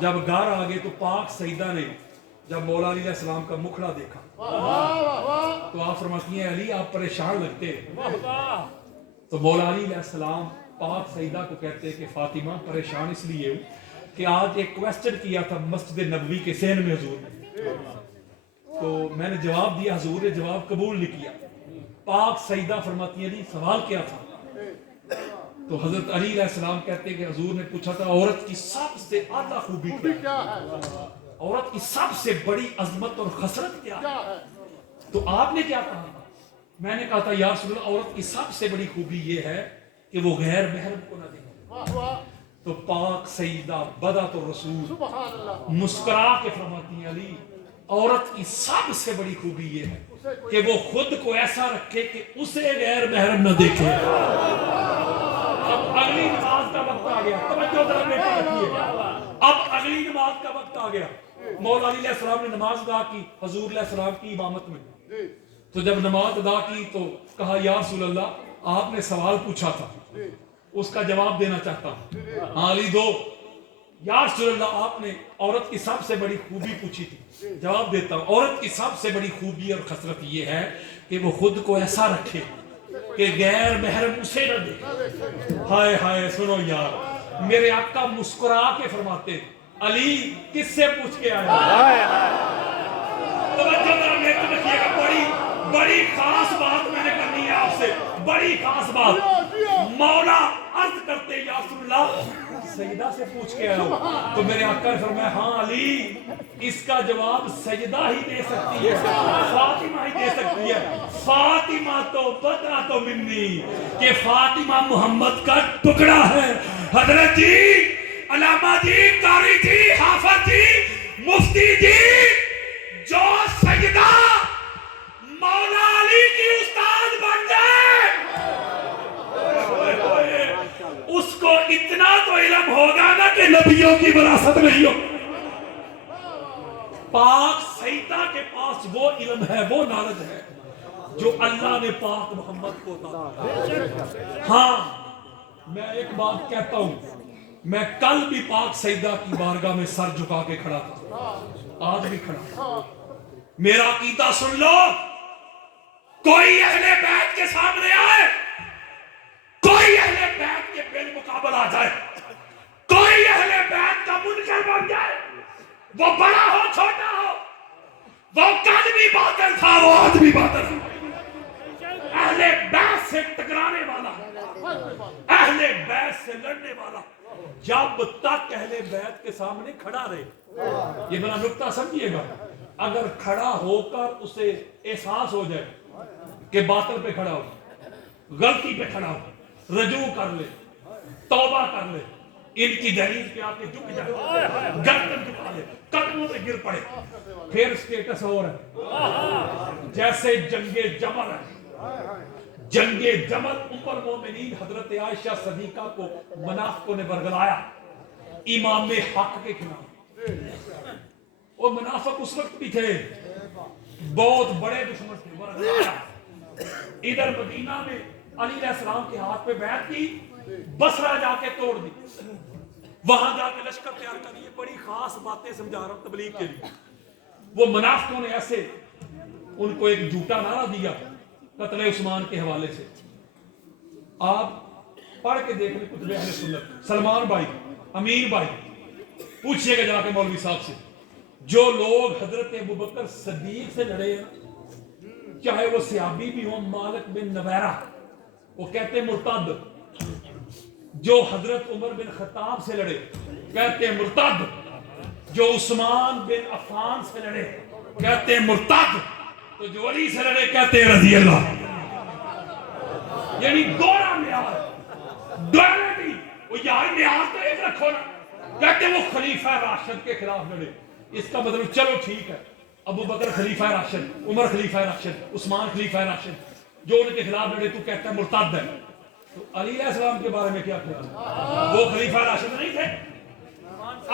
جب گھر آ گئے تو پاک سیدہ نے جب مولا علی علیہ السلام کا مکھڑا دیکھا تو آپ فرماتی ہیں علی آپ پریشان لگتے. تو مولا علی علیہ السلام پاک سیدہ کو کہتے کہ فاطمہ پریشان اس لیے ہوں کہ آج ایک کویسچن کیا تھا مسجد نبوی کے صحن میں حضور نے, تو میں نے جواب دیا, حضور نے جواب قبول نہیں کیا. پاک سیدہ فرماتی علی سوال کیا تھا؟ تو حضرت علی علیہ السلام کہتے ہیں کہ حضور نے پوچھا تھا عورت کی سب سے اعلیٰ خوبی کیا ہے, عورت کی سب سے بڑی عظمت اور خسرت کیا ہے؟ تو آپ نے کیا کہا؟ میں نے کہا تھا یا رسول اللہ عورت کی سب سے بڑی خوبی یہ ہے کہ وہ غیر محرم کو نہ دیکھے. تو پاک سیدہ بدعت الرسول مسکرا کے فرماتی ہیں علی عورت کی سب سے بڑی خوبی یہ ہے کہ وہ خود کو ایسا رکھے کہ اسے غیر محرم نہ دیکھے. اب اگلی نماز کا وقت آ گیا, توجہ ذرا بیٹی رکھیے. اب اگلی نماز کا وقت آ گیا. مولا علی علیہ السلام نے نماز ادا کی حضور علیہ السلام کی امامت میں. تو جب نماز ادا کی تو کہا یا رسول اللہ آپ نے سوال پوچھا تھا, اس کا جواب دینا چاہتا ہوں. ہاں علی دو. یا رسول اللہ آپ نے عورت کی سب سے بڑی خوبی پوچھی تھی, جواب دیتا ہوں. عورت کی سب سے بڑی خوبی اور خسرت یہ ہے کہ وہ خود کو ایسا رکھے کہ غیر محرم اسے نہ دیکھے. ہائے ہائے سنو یار, میرے آقا مسکرا کے فرماتے علی کس سے پوچھ کے آیا؟ توجہ ذرا میرے کو دیکھیے گا, بڑی خاص بات میں نے کرنی ہے آپ سے, بڑی خاص بات. مولا عرض کرتے یا رسول اللہ سجدہ سے پوچھ کے آیا. تو میرے آقا نے فرمایا ہاں علی اس کا جواب سجدہ ہی دے سکتی ہے, فاطمہ ہی دے سکتی ہے. فاطمہ تو بدرہ تو منی, کہ فاطمہ محمد کا ٹکڑا ہے. حضرت جی, علامہ جی, قاری جی, حافظ جی, مفتی جی, جو سجدہ مولا علی کی استاد بن جائے اس کو اتنا تو علم ہوگا نا کہ نبیوں کی وراثت نہیں ہو. پاک سیدہ کے پاس وہ علم ہے, وہ نالج ہے جو اللہ نے پاک محمد کو عطا. ہاں میں ایک بات کہتا ہوں, میں کل بھی پاک سیدہ کی بارگاہ میں سر جھکا کے کھڑا تھا, آج بھی کھڑا. میرا عقیدہ سن لو, کوئی اہل بیت کے سامنے آئے, کوئی اہل بیت کے بالمقابل آ جائے, کوئی اہل بیت کا منکر بن جائے, وہ بڑا ہو چھوٹا ہو, وہ کل بھی باطل تھا وہ آج بھی باطل ہے. اہل بیت سے ٹکرانے والا, اہل بیت سے لڑنے والا جب تک اہل بیت کے سامنے کھڑا رہے, یہ میرا نکتہ سمجھیے گا, اگر کھڑا ہو کر اسے احساس ہو جائے کہ باطل پہ کھڑا ہو غلطی پہ کھڑا ہو، رجوع کر لے، توبہ کر لے، ان کی دہلیز پہ آ کے جھک جائے، گردن جھکا لے، قدموں پہ گر پڑے، پھر سٹیٹس اور ہے جیسے جنگ جمل ہے۔ جنگ جمل ام المومنین حضرت عائشہ صدیقہ کو منافقوں نے برگلایا امام حق کے خلاف۔ وہ منافق اس وقت بھی تھے، بہت بڑے دشمن تھے، برگلایا۔ ادھر مدینہ میں علی علیہ السلام کے ہاتھ پہ بیعت کی، بصرہ جا کے توڑ دی، وہاں جا کے لشکر تیار کر لیے۔ بڑی خاص باتیں سمجھا رہا ہوں تبلیغ کے لیے۔ وہ منافقوں نے ایسے ان کو ایک جھوٹا نعرہ دیا قتل عثمان کے حوالے سے۔ آپ پڑھ کے دیکھ لیں کتب اہل سنت، سلمان بھائی، امیر بھائی، پوچھئے گا جا کے مولوی صاحب سے، جو لوگ حضرت ابوبکر صدیق سے لڑے ہیں، چاہے وہ صحابی بھی ہوں، مالک بن نویرہ، وہ کہتے ہیں مرتد۔ جو حضرت عمر بن خطاب سے لڑے کہتے ہیں مرتد، جو عثمان بن عفان سے لڑے کہتے ہیں مرتد، تو جو علی سے لڑے کہتے ہیں رضی اللہ۔ یعنی دورہ معیار، ڈویلٹی، وہ یار معیار تو ایک رکھو نا۔ کہتے ہیں وہ خلیفہ راشد کے خلاف لڑے، اس کا مطلب چلو ٹھیک ہے، ابو بکر خلیفہ راشد، عمر خلیفہ راشد، عثمان خلیفہ راشد، جو ان کے خلاف لڑے تو کہتا ہے مرتد ہے۔ تو علی علیہ السلام کے بارے میں کیا خیال ہے؟ وہ خلیفہ راشد نہیں تھے؟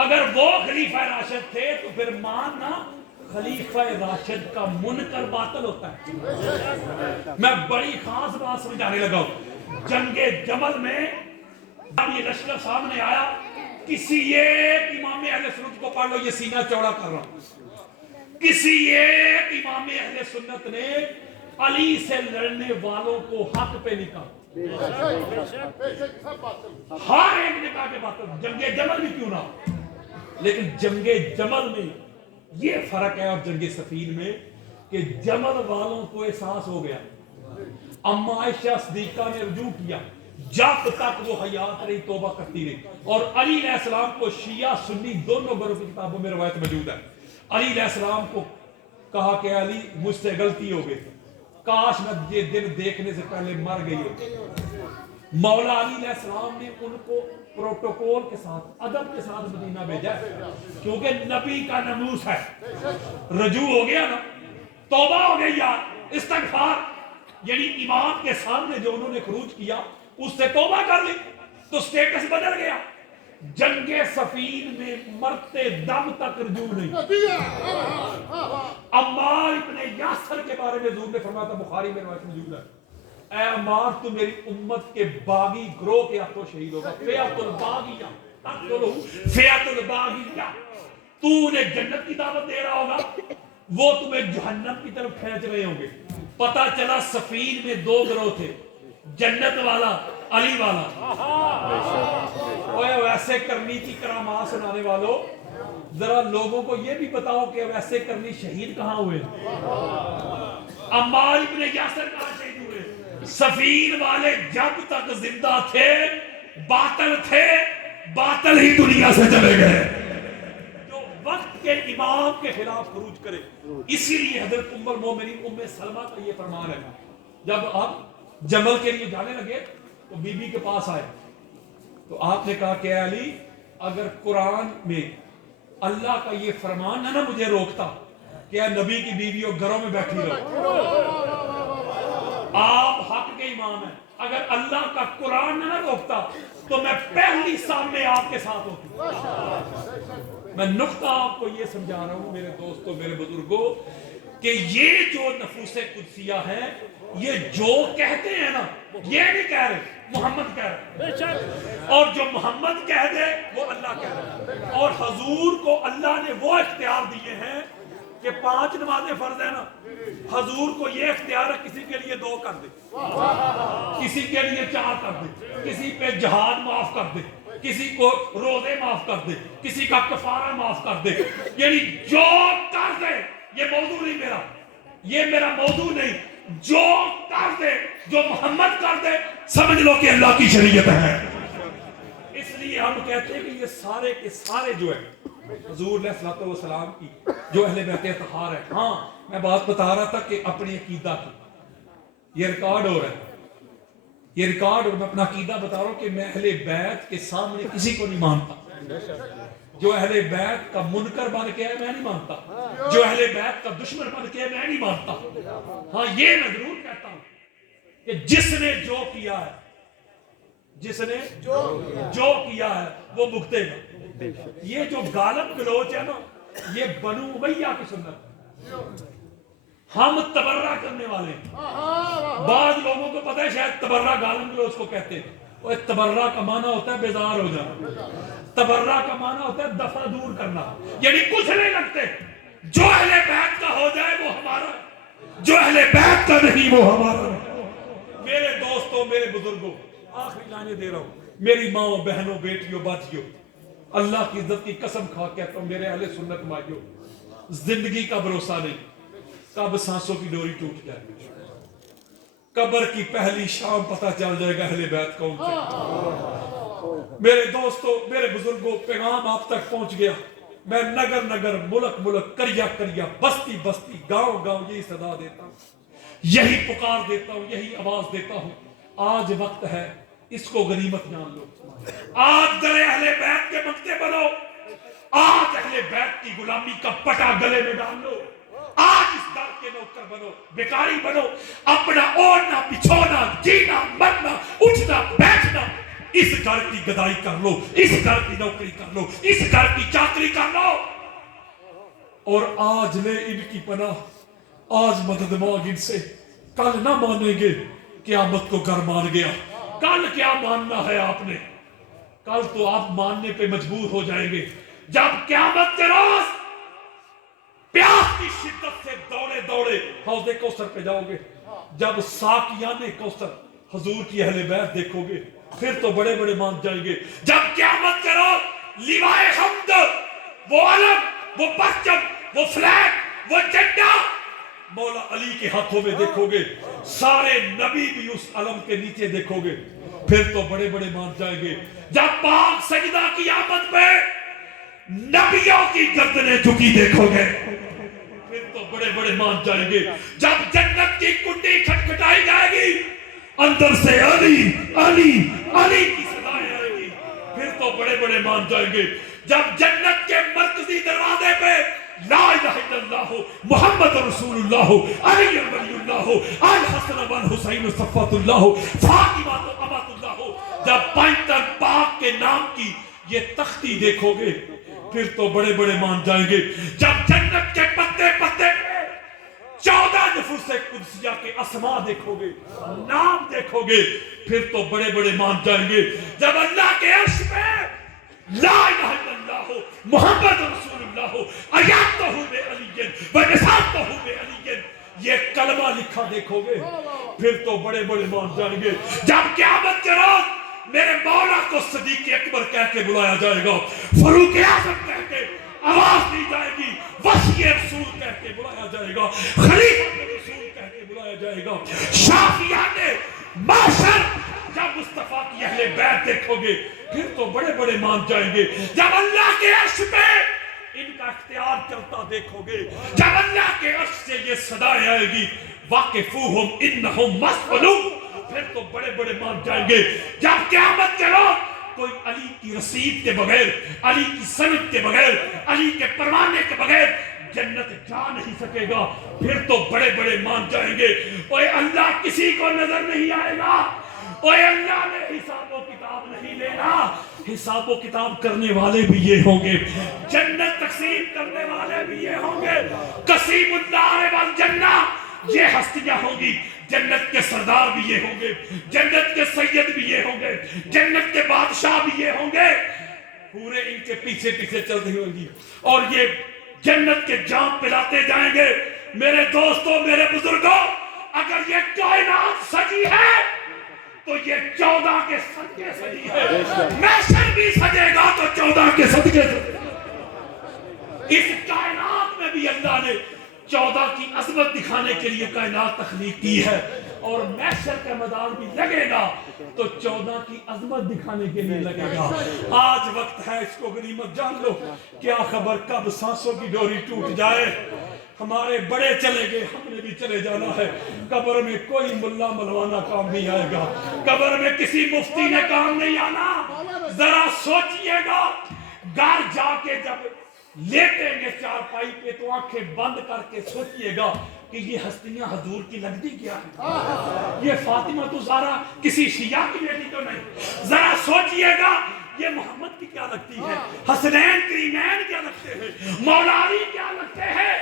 اگر وہ خلیفہ راشد تھے تو پھر ماننا خلیفہ راشد کا منکر باطل ہوتا ہے۔ میں بڑی خاص بات سمجھانے لگا ہوں۔ جنگ جمل میں جب یہ لشکر سامنے آیا، کسی ایک امام اہل سنت کو پڑھ لو، یہ سینہ چوڑا کر رہا ہوں، کسی ایک امام اہل سنت نے علی سے لڑنے والوں کو حق پہ نہیں کہا۔ ہر ایک نے کہا کہ باطل، جنگ جمل بھی کیوں نہ ہو، لیکن جنگ جمل میں یہ فرق ہے اور جنگ صفین میں کہ جمل والوں کو احساس ہو گیا، اما عائشہ صدیقہ نے رجوع کیا، جب تک وہ حیات رہی توبہ کرتی رہی۔ اور علی علیہ السلام کو شیعہ سنی دونوں گروہ کی کتابوں میں روایت موجود ہے، علی علیہ السلام کو کہا کہ علی مجھ سے غلطی ہو گئی، کاش میں یہ دن دیکھنے سے پہلے مر گئی ہو۔ مولا علی علیہ السلام نے ان کو پروٹوکول کے ساتھ، ادب کے ساتھ مدینہ بھیجا ہے، کیونکہ نبی کا ناموس ہے۔ رجوع ہو گیا نا، توبہ ہو گئی یار، استغفار، یعنی امام کے سامنے جو انہوں نے خروج کیا اس سے توبہ کر لی تو سٹیٹس بدل گیا۔ جنگ صفین میں مرتے دم تک رجوع نہیں۔ عمار ابن یاسر کے بارے میں حضور نے فرمایا تھا، بخاری میں روایت موجود ہے، اے عمار تو میری امت کے باغی گروہ کے ہاتھوں شہید ہوگا، فیعۃ الباغیہ، تقتلہ فیعۃ الباغیہ، تو انہیں جنت کی دعوت دے رہا ہوگا، وہ تمہیں جہنم کی طرف کھینچ رہے ہوں گے۔ پتہ چلا صفین میں دو گروہ تھے، جنت والا، علی والا۔ اوے ویسے کرنی کی کرامات سنانے والوں، ذرا لوگوں کو یہ بھی بتاؤ کہ ویسے کرنی شہید کہاں ہوئے؟ عمار ابن یاسر کہاں شہید ہوئے؟ صفین والے جب تک زندہ تھے باطل تھے، باطل ہی دنیا سے چلے گئے۔ جو وقت کے امام کے خلاف خروج کرے، اسی لیے حضرت ام المومنین ام سلمہ کا یہ فرمان ہے، جب آپ جمل کے لیے جانے لگے تو بی بی کے پاس آئے تو آپ نے کہا کہ اے علی، اگر قرآن میں اللہ کا یہ فرمان نہ مجھے روکتا کہ اے نبی کی بیویوں گھروں میں بیٹھی رہو، آپ حق کے امام ہیں، اگر اللہ کا قرآن نہ روکتا تو میں پہلی سامنے آپ کے ساتھ ہوتی۔ میں نقطہ آپ کو یہ سمجھا رہا ہوں میرے دوستوں، میرے بزرگوں، کہ یہ جو نفوس قدسیہ ہے، یہ جو کہتے ہیں نا، یہ نہیں کہہ رہے، محمد کہہ رہے، اور جو محمد کہہ دے وہ اللہ کہہ رہے۔ اور حضور کو اللہ نے وہ اختیار دیے ہیں کہ 5 نمازیں فرض ہیں نا، حضور کو یہ اختیار ہے کسی کے لیے 2 کر دے، کسی کے لیے 4 کر دے، کسی پہ جہاد معاف کر دے، کسی کو روزے معاف کر دے، کسی کا کفارہ معاف کر دے، یعنی جو کر دے۔ یہ موضوع نہیں میرا، یہ میرا موضوع نہیں، جو کر دے، جو محمد کر دے، سمجھ لو کہ اللہ کی شریعت ہے۔ اس لیے ہم کہتے ہیں کہ یہ سارے کے سارے جو ہیں حضور علیہ الصلوۃ والسلام کی جو اہل بیت اطہار ہے۔ ہاں میں بات بتا رہا تھا کہ اپنی عقیدہ کی، یہ ریکارڈ ہو رہا ہے، یہ ریکارڈ اور میں اپنا عقیدہ بتا رہا ہوں کہ میں اہل بیت کے سامنے کسی کو نہیں مانتا. جو اہل بیت کا منکر بن کے ہے میں نہیں مانتا. جو اہل بیت کا دشمن بن کے ہے میں نہیں مانتا. ہاں یہ میں ضرور کہتا ہوں کہ جس نے جو کیا ہے، جس نے جو کیا ہے وہ بھگتے گا. یہ جو غالب گلوچ ہے نا، یہ بنو امیہ کی سنت. ہم تبرہ کرنے والے ہیں. بعض لوگوں کو پتہ ہے شاید تبرہ غالب گلوچ کو کہتے ہیں. اور تبرہ کا معنی ہوتا ہے بیزار ہو جانا. تبرہ کا معنی ہوتا ہے دفع دور کرنا، یعنی کچھ نہیں لگتے. جو اہل بیت کا ہو جائے وہ ہمارا، جو اہل بیت کا نہیں وہ ہمارا. میرے دوستوں، میرے بزرگوں، آخری لائنیں دے رہا ہوں. میری ماں بہنوں، بیٹیوں، بچیوں، اللہ کی عزت کی قسم کھا کہتا ہوں میرے اہل سنت بھائیوں، زندگی کا بھروسہ نہیں. کب سانسوں کی ڈوری ٹوٹ جائے، قبر کی پہلی شام پتہ چل جائے گا اہل بیت کون تھے. میرے دوستوں، میرے بزرگوں، پیغام آپ تک پہنچ گیا. میں نگر نگر، ملک ملک، کریا کریا، بستی بستی، گاؤں گاؤں یہی صدا دیتا ہوں، یہی پکار دیتا ہوں، یہی آواز دیتا ہوں. آج وقت ہے، اس کو غنیمت جان لو. آج در اہل بیت کے منگتے بنو. آج اہل بیت کی غلامی کا پٹا گلے میں ڈال لو. آج اس در کے نوکر بنو، بیکاری بنو. اپنا اوڑھنا، پچھونا، جینا، مرنا، اٹھنا، بیٹھنا، اس گھر کی گدائی کر لو، اس گھر کی نوکری کر لو، اس گھر کی چاکری کر لو. اور آج لے ان کی پناہ، آج مدد مانگ ان سے. کل نہ مانیں گے، قیامت کو گھر مان گیا. کل کیا ماننا ہے آپ نے؟ کل تو آپ ماننے پہ مجبور ہو جائیں گے جب قیامت کے روز پیاس کی شدت سے دوڑے دوڑے حوض کوثر پہ جاؤ گے. جب ساقیان کوثر حضور کی اہل بیت دیکھو گے پھر تو بڑے بڑے مان جائیں گے. جب قیامت کے روز لیوائے حمد، وہ علم، وہ پرچم، وہ فلیگ، وہ جھنڈا مولا علی کے ہاتھوں میں دیکھو گے، سارے نبی بھی اس علم کے نیچے دیکھو گے، پھر تو بڑے بڑے مان جائیں گے. جب پاک سجدہ کی آمد پہ نبیوں کی گردنیں جھکی دیکھو گے پھر تو بڑے بڑے مان جائیں گے. جب جنت کی کنڈی کھٹکھٹائی جائے گی، اندر سے علی علی علی کی صدائیں آئیں گی، پھر تو بڑے بڑے مان جائیں گے. جب جنت کے مرکزی دروازے پہ لا الہ الا اللہ محمد رسول اللہ علی ولی اللہ الحسن والحسین صفوت اللہ فاطمہ امۃ اللہ، جب پینتر پاک کے نام کی یہ تختی دیکھو گے پھر تو بڑے بڑے مان جائیں گے. جب جنت کے پتے پتے 14 نفوس قدسیہ کے اسماء دیکھو گے، نام دیکھو گے، پھر تو بڑے بڑے مان جائیں گے. جب اللہ کے عرش پہ لا الہ الا اللہ محمد رسول اللہ آیاتہ بعلی و نصاتہ بعلی یہ کلمہ لکھا دیکھو گے پھر تو بڑے بڑے مان جائیں گے. جب قیامت کے روز میرے مولا کو صدیق اکبر کہہ کے بلایا جائے گا، فاروق اعظم کہہ کے آواز دی جائے گی، وصی رسول کہہ کے بلایا جائے گا، خلیفہ رسول کہہ کے بلایا جائے گا. شافعیان معاشر جب مصطفیٰ کی اہل بیت دیکھو گے پھر تو بڑے بڑے مان جائیں گے. جب اللہ کے عرش پہ ان کا اختیار چلتا دیکھو گے، جب اللہ کے عرش سے یہ صدائیں آئے گی واقفوہم انہم مسئولون، پھر تو بڑے بڑے مان جائیں گے. جب قیامت کے روز کوئی علی کی رسید کے بغیر، علی کی سند کے بغیر، علی کے پروانے کے بغیر جنت جا نہیں سکے گا پھر تو بڑے بڑے مان جائیں گے. اوے اللہ کسی کو نظر نہیں آئے گا، اوے اللہ نے حساب و کتاب نہیں لینا. حساب و کتاب کرنے والے بھی یہ ہوں گے، جنت تقسیم کرنے والے بھی یہ ہوں گے. قسیم الدار والجنہ یہ ہستیاں ہوں گی. جنت کے سردار بھی یہ ہوں گے، جنت کے سید بھی یہ ہوں گے، جنت کے بادشاہ بھی یہ ہوں گے. پورے ان کے پیچھے پیچھے چل رہی ہوگی اور یہ جنت کے جام پلاتے جائیں گے. میرے دوستوں، میرے بزرگوں، اگر یہ کائنات سجی ہے تو یہ 14 کے صدقے سجی ہے. محشر بھی سجے گا تو 14 کے صدقے سجے گا. اس کائنات میں بھی اللہ نے 14 کی عظمت دکھانے کے لیے کائنات تخلیق کی ہے اور محشر کا میدان بھی لگے گا تو 14 کی عظمت دکھانے کے لیے لگے گا. آج وقت ہے، اس کو غنیمت جان لو. کیا خبر کب سانسوں کی ڈوری ٹوٹ جائے. ہمارے بڑے چلے گئے، ہم نے بھی چلے جانا ہے۔ قبر میں کوئی ملا ملوانا کام نہیں آئے گا، قبر میں کسی مفتی نے کام نہیں آنا۔ ذرا سوچئے گا، گھر جا کے جب لیٹیں گے چارپائی پہ تو آنکھیں بند کر کے سوچئے گا کہ یہ ہستیاں حضور کی لگتی کیا ہے؟ یہ فاطمہ تو زہرا کسی شیعہ کی بیٹی تو نہیں۔ ذرا سوچئے گا یہ محمد کی کیا لگتی ہے، حسنین کریمین کیا لگتے ہیں، مولا علی کیا لگتے ہیں،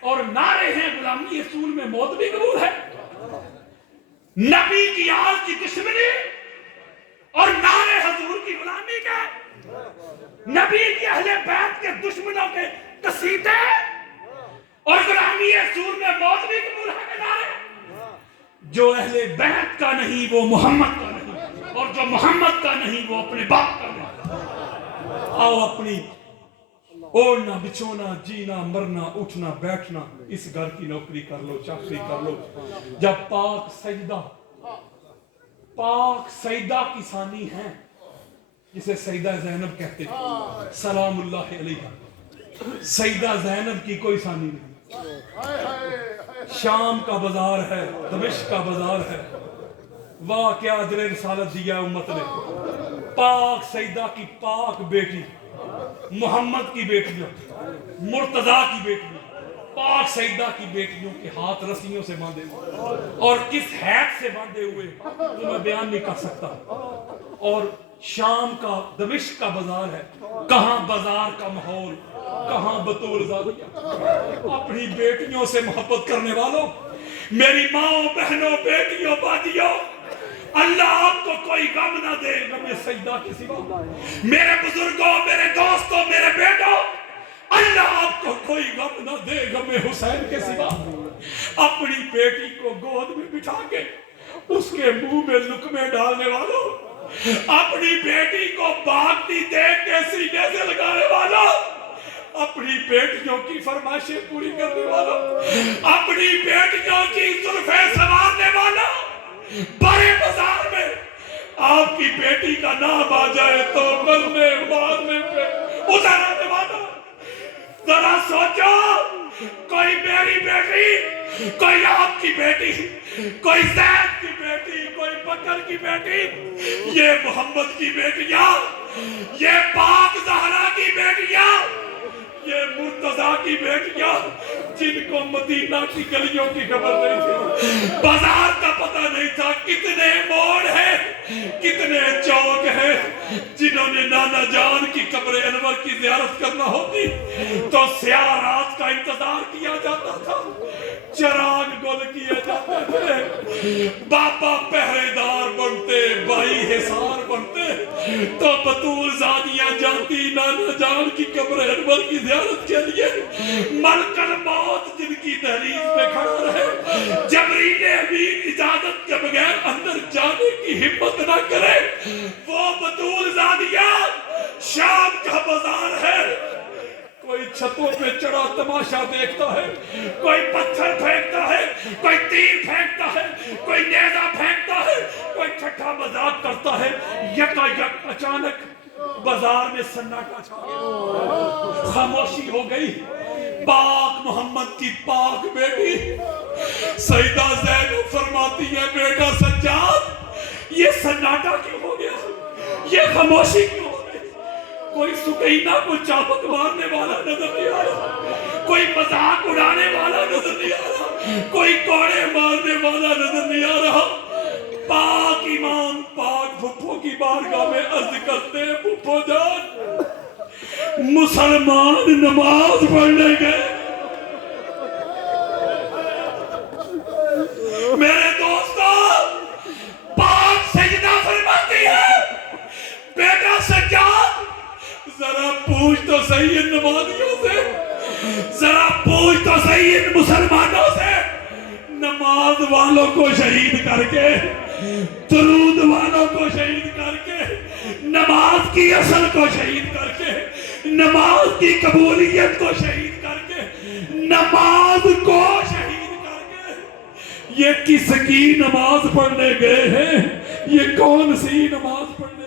اور نعرے ہیں غلامی رسول میں موت بھی قبول ہے، نبی کی آل کی دشمنی اور نعرے حضور کی غلامی کے، نبی کی اہل بیت کے دشمنوں کے قصیدے اور غلامی رسول میں موت بھی قبول ہے کہ نعرے؟ جو اہل بیت کا نہیں وہ محمد کا نہیں، اور جو محمد کا نہیں وہ اپنے باپ کا نہیں۔ آؤ اپنی اوڑھنا بچھونا جینا مرنا اٹھنا بیٹھنا اس گھر کی نوکری کر لو، چاکری کر لو۔ جب پاک سیدہ کی ثانی ہیں جسے سیدہ زینب کہتے ہیں سلام اللہ علیہ، سیدہ زینب کی کوئی ثانی نہیں۔ شام کا بازار ہے، دمشق کا بازار ہے، واہ کیا اجر رسالت دیا امت نے۔ پاک سیدہ کی پاک بیٹی، محمد کی بیٹیاں، مرتضیٰ کی بیٹیاں، پاک سیدہ کی بیٹیوں کے ہاتھ رسیوں سے باندھے ہوئے، اور کس حیث سے باندھے ہوئے تو میں بیان نہیں کر سکتا۔ اور شام کا دمشق کا بازار ہے، کہاں بازار کا ماحول، کہاں بطول زادیہ۔ اپنی بیٹیوں سے محبت کرنے والوں، میری ماں بہنوں بیٹیوں باجیوں، اللہ آپ کو کوئی غم نہ دے غم سیدہ کے سوا۔ میرے بزرگوں، میرے دوستوں، میرے بیٹوں، اللہ آپ کو کوئی غم نہ دے غم حسین کے سوا۔ اپنی بیٹی کو گود میں بٹھا کے اس کے منہ میں لقمے ڈالنے والوں، اپنی بیٹی کو بھاگتی دیکھ کے سینے سے لگانے والوں، اپنی بیٹیوں کی فرمائشیں پوری کرنے والوں، اپنی بیٹیوں کی زلفیں سنوارنے والوں، بڑے بازار میں آپ کی بیٹی کا نام آ جائے تو مرنے مارنے پہ ادھر آنے والا۔ ذرا سوچو، کوئی میری بیٹی، کوئی آپ کی بیٹی، کوئی زید کی بیٹی، کوئی بکر کی بیٹی، یہ محمد کی بیٹیاں، یہ پاک زہرا کی بیٹیاں، یہ مرتضیٰ کی بیٹیاں، جن کو مدینہ کی گلیوں کی خبر نہیں تھی، بازار کا پتہ نہیں تھا، کتنے موڑ ہیں، کتنے چوک ہیں، جنہوں نے نانا جان کی قبر انور کی زیارت کرنا ہوتی تو سیاہ رات کا انتظار کیا جاتا تھا، چراغ گل کیے جاتے تھے، بابا پہرے دار بنتے، بھائی حصار بنتے، تو بطول زادیاں جاتی نانا جان کی قبر انور کی زیارت کے لیے۔ ملک الموت جن کی دہلیز پہ کھڑا رہے، جبریل امین اجازت کے بغیر اندر جانے کی ہمت نہ کرے، وہ بطول زادیاں۔ شام کا بازار ہے، کوئی چھتوں پہ چڑھا تماشا دیکھتا ہے، کوئی پتھر پھینکتا ہے، کوئی تیر پھینکتا ہے، کوئی نیزہ پھینکتا ہے، کوئی ٹھٹھا مذاق کرتا ہے۔ یکا یک اچانک بازار میں سناٹا چھا گیا، خاموشی ہو گئی۔ پاک محمد کی پاک بیٹی سیدہ زینب فرماتی ہے، بیٹا سجاد، یہ سناٹا کیوں ہو گیا، یہ خاموشی کیوں ہو گئی؟ کوئی سکینہ کو چابک مارنے والا نظر نہیں آ رہا، کوئی مذاق اڑانے والا نظر نہیں آ رہا، کوئی کوڑے مارنے والا نظر نہیں آ رہا۔ پاک امام پاک پھپھو کی بارگاہ میں عرض کرتے ہیں، پھپھو جان، مسلمان نماز پڑھنے گئے، میرے دوستوں، پاک سجدہ فرماتی ہے، بیٹا سجاد، ذرا پوچھ تو صحیح ان نمازیوں سے، ذرا پوچھ تو صحیح ان مسلمانوں سے، نماز والوں کو شہید کر کے، درود والوں کو شہید کر کے، نماز کی اصل کو شہید کر کے، نماز کی قبولیت کو شہید کر کے، نماز کو شہید کر کے، یہ کس کی نماز پڑھنے گئے ہیں؟ یہ کون سی نماز پڑھنے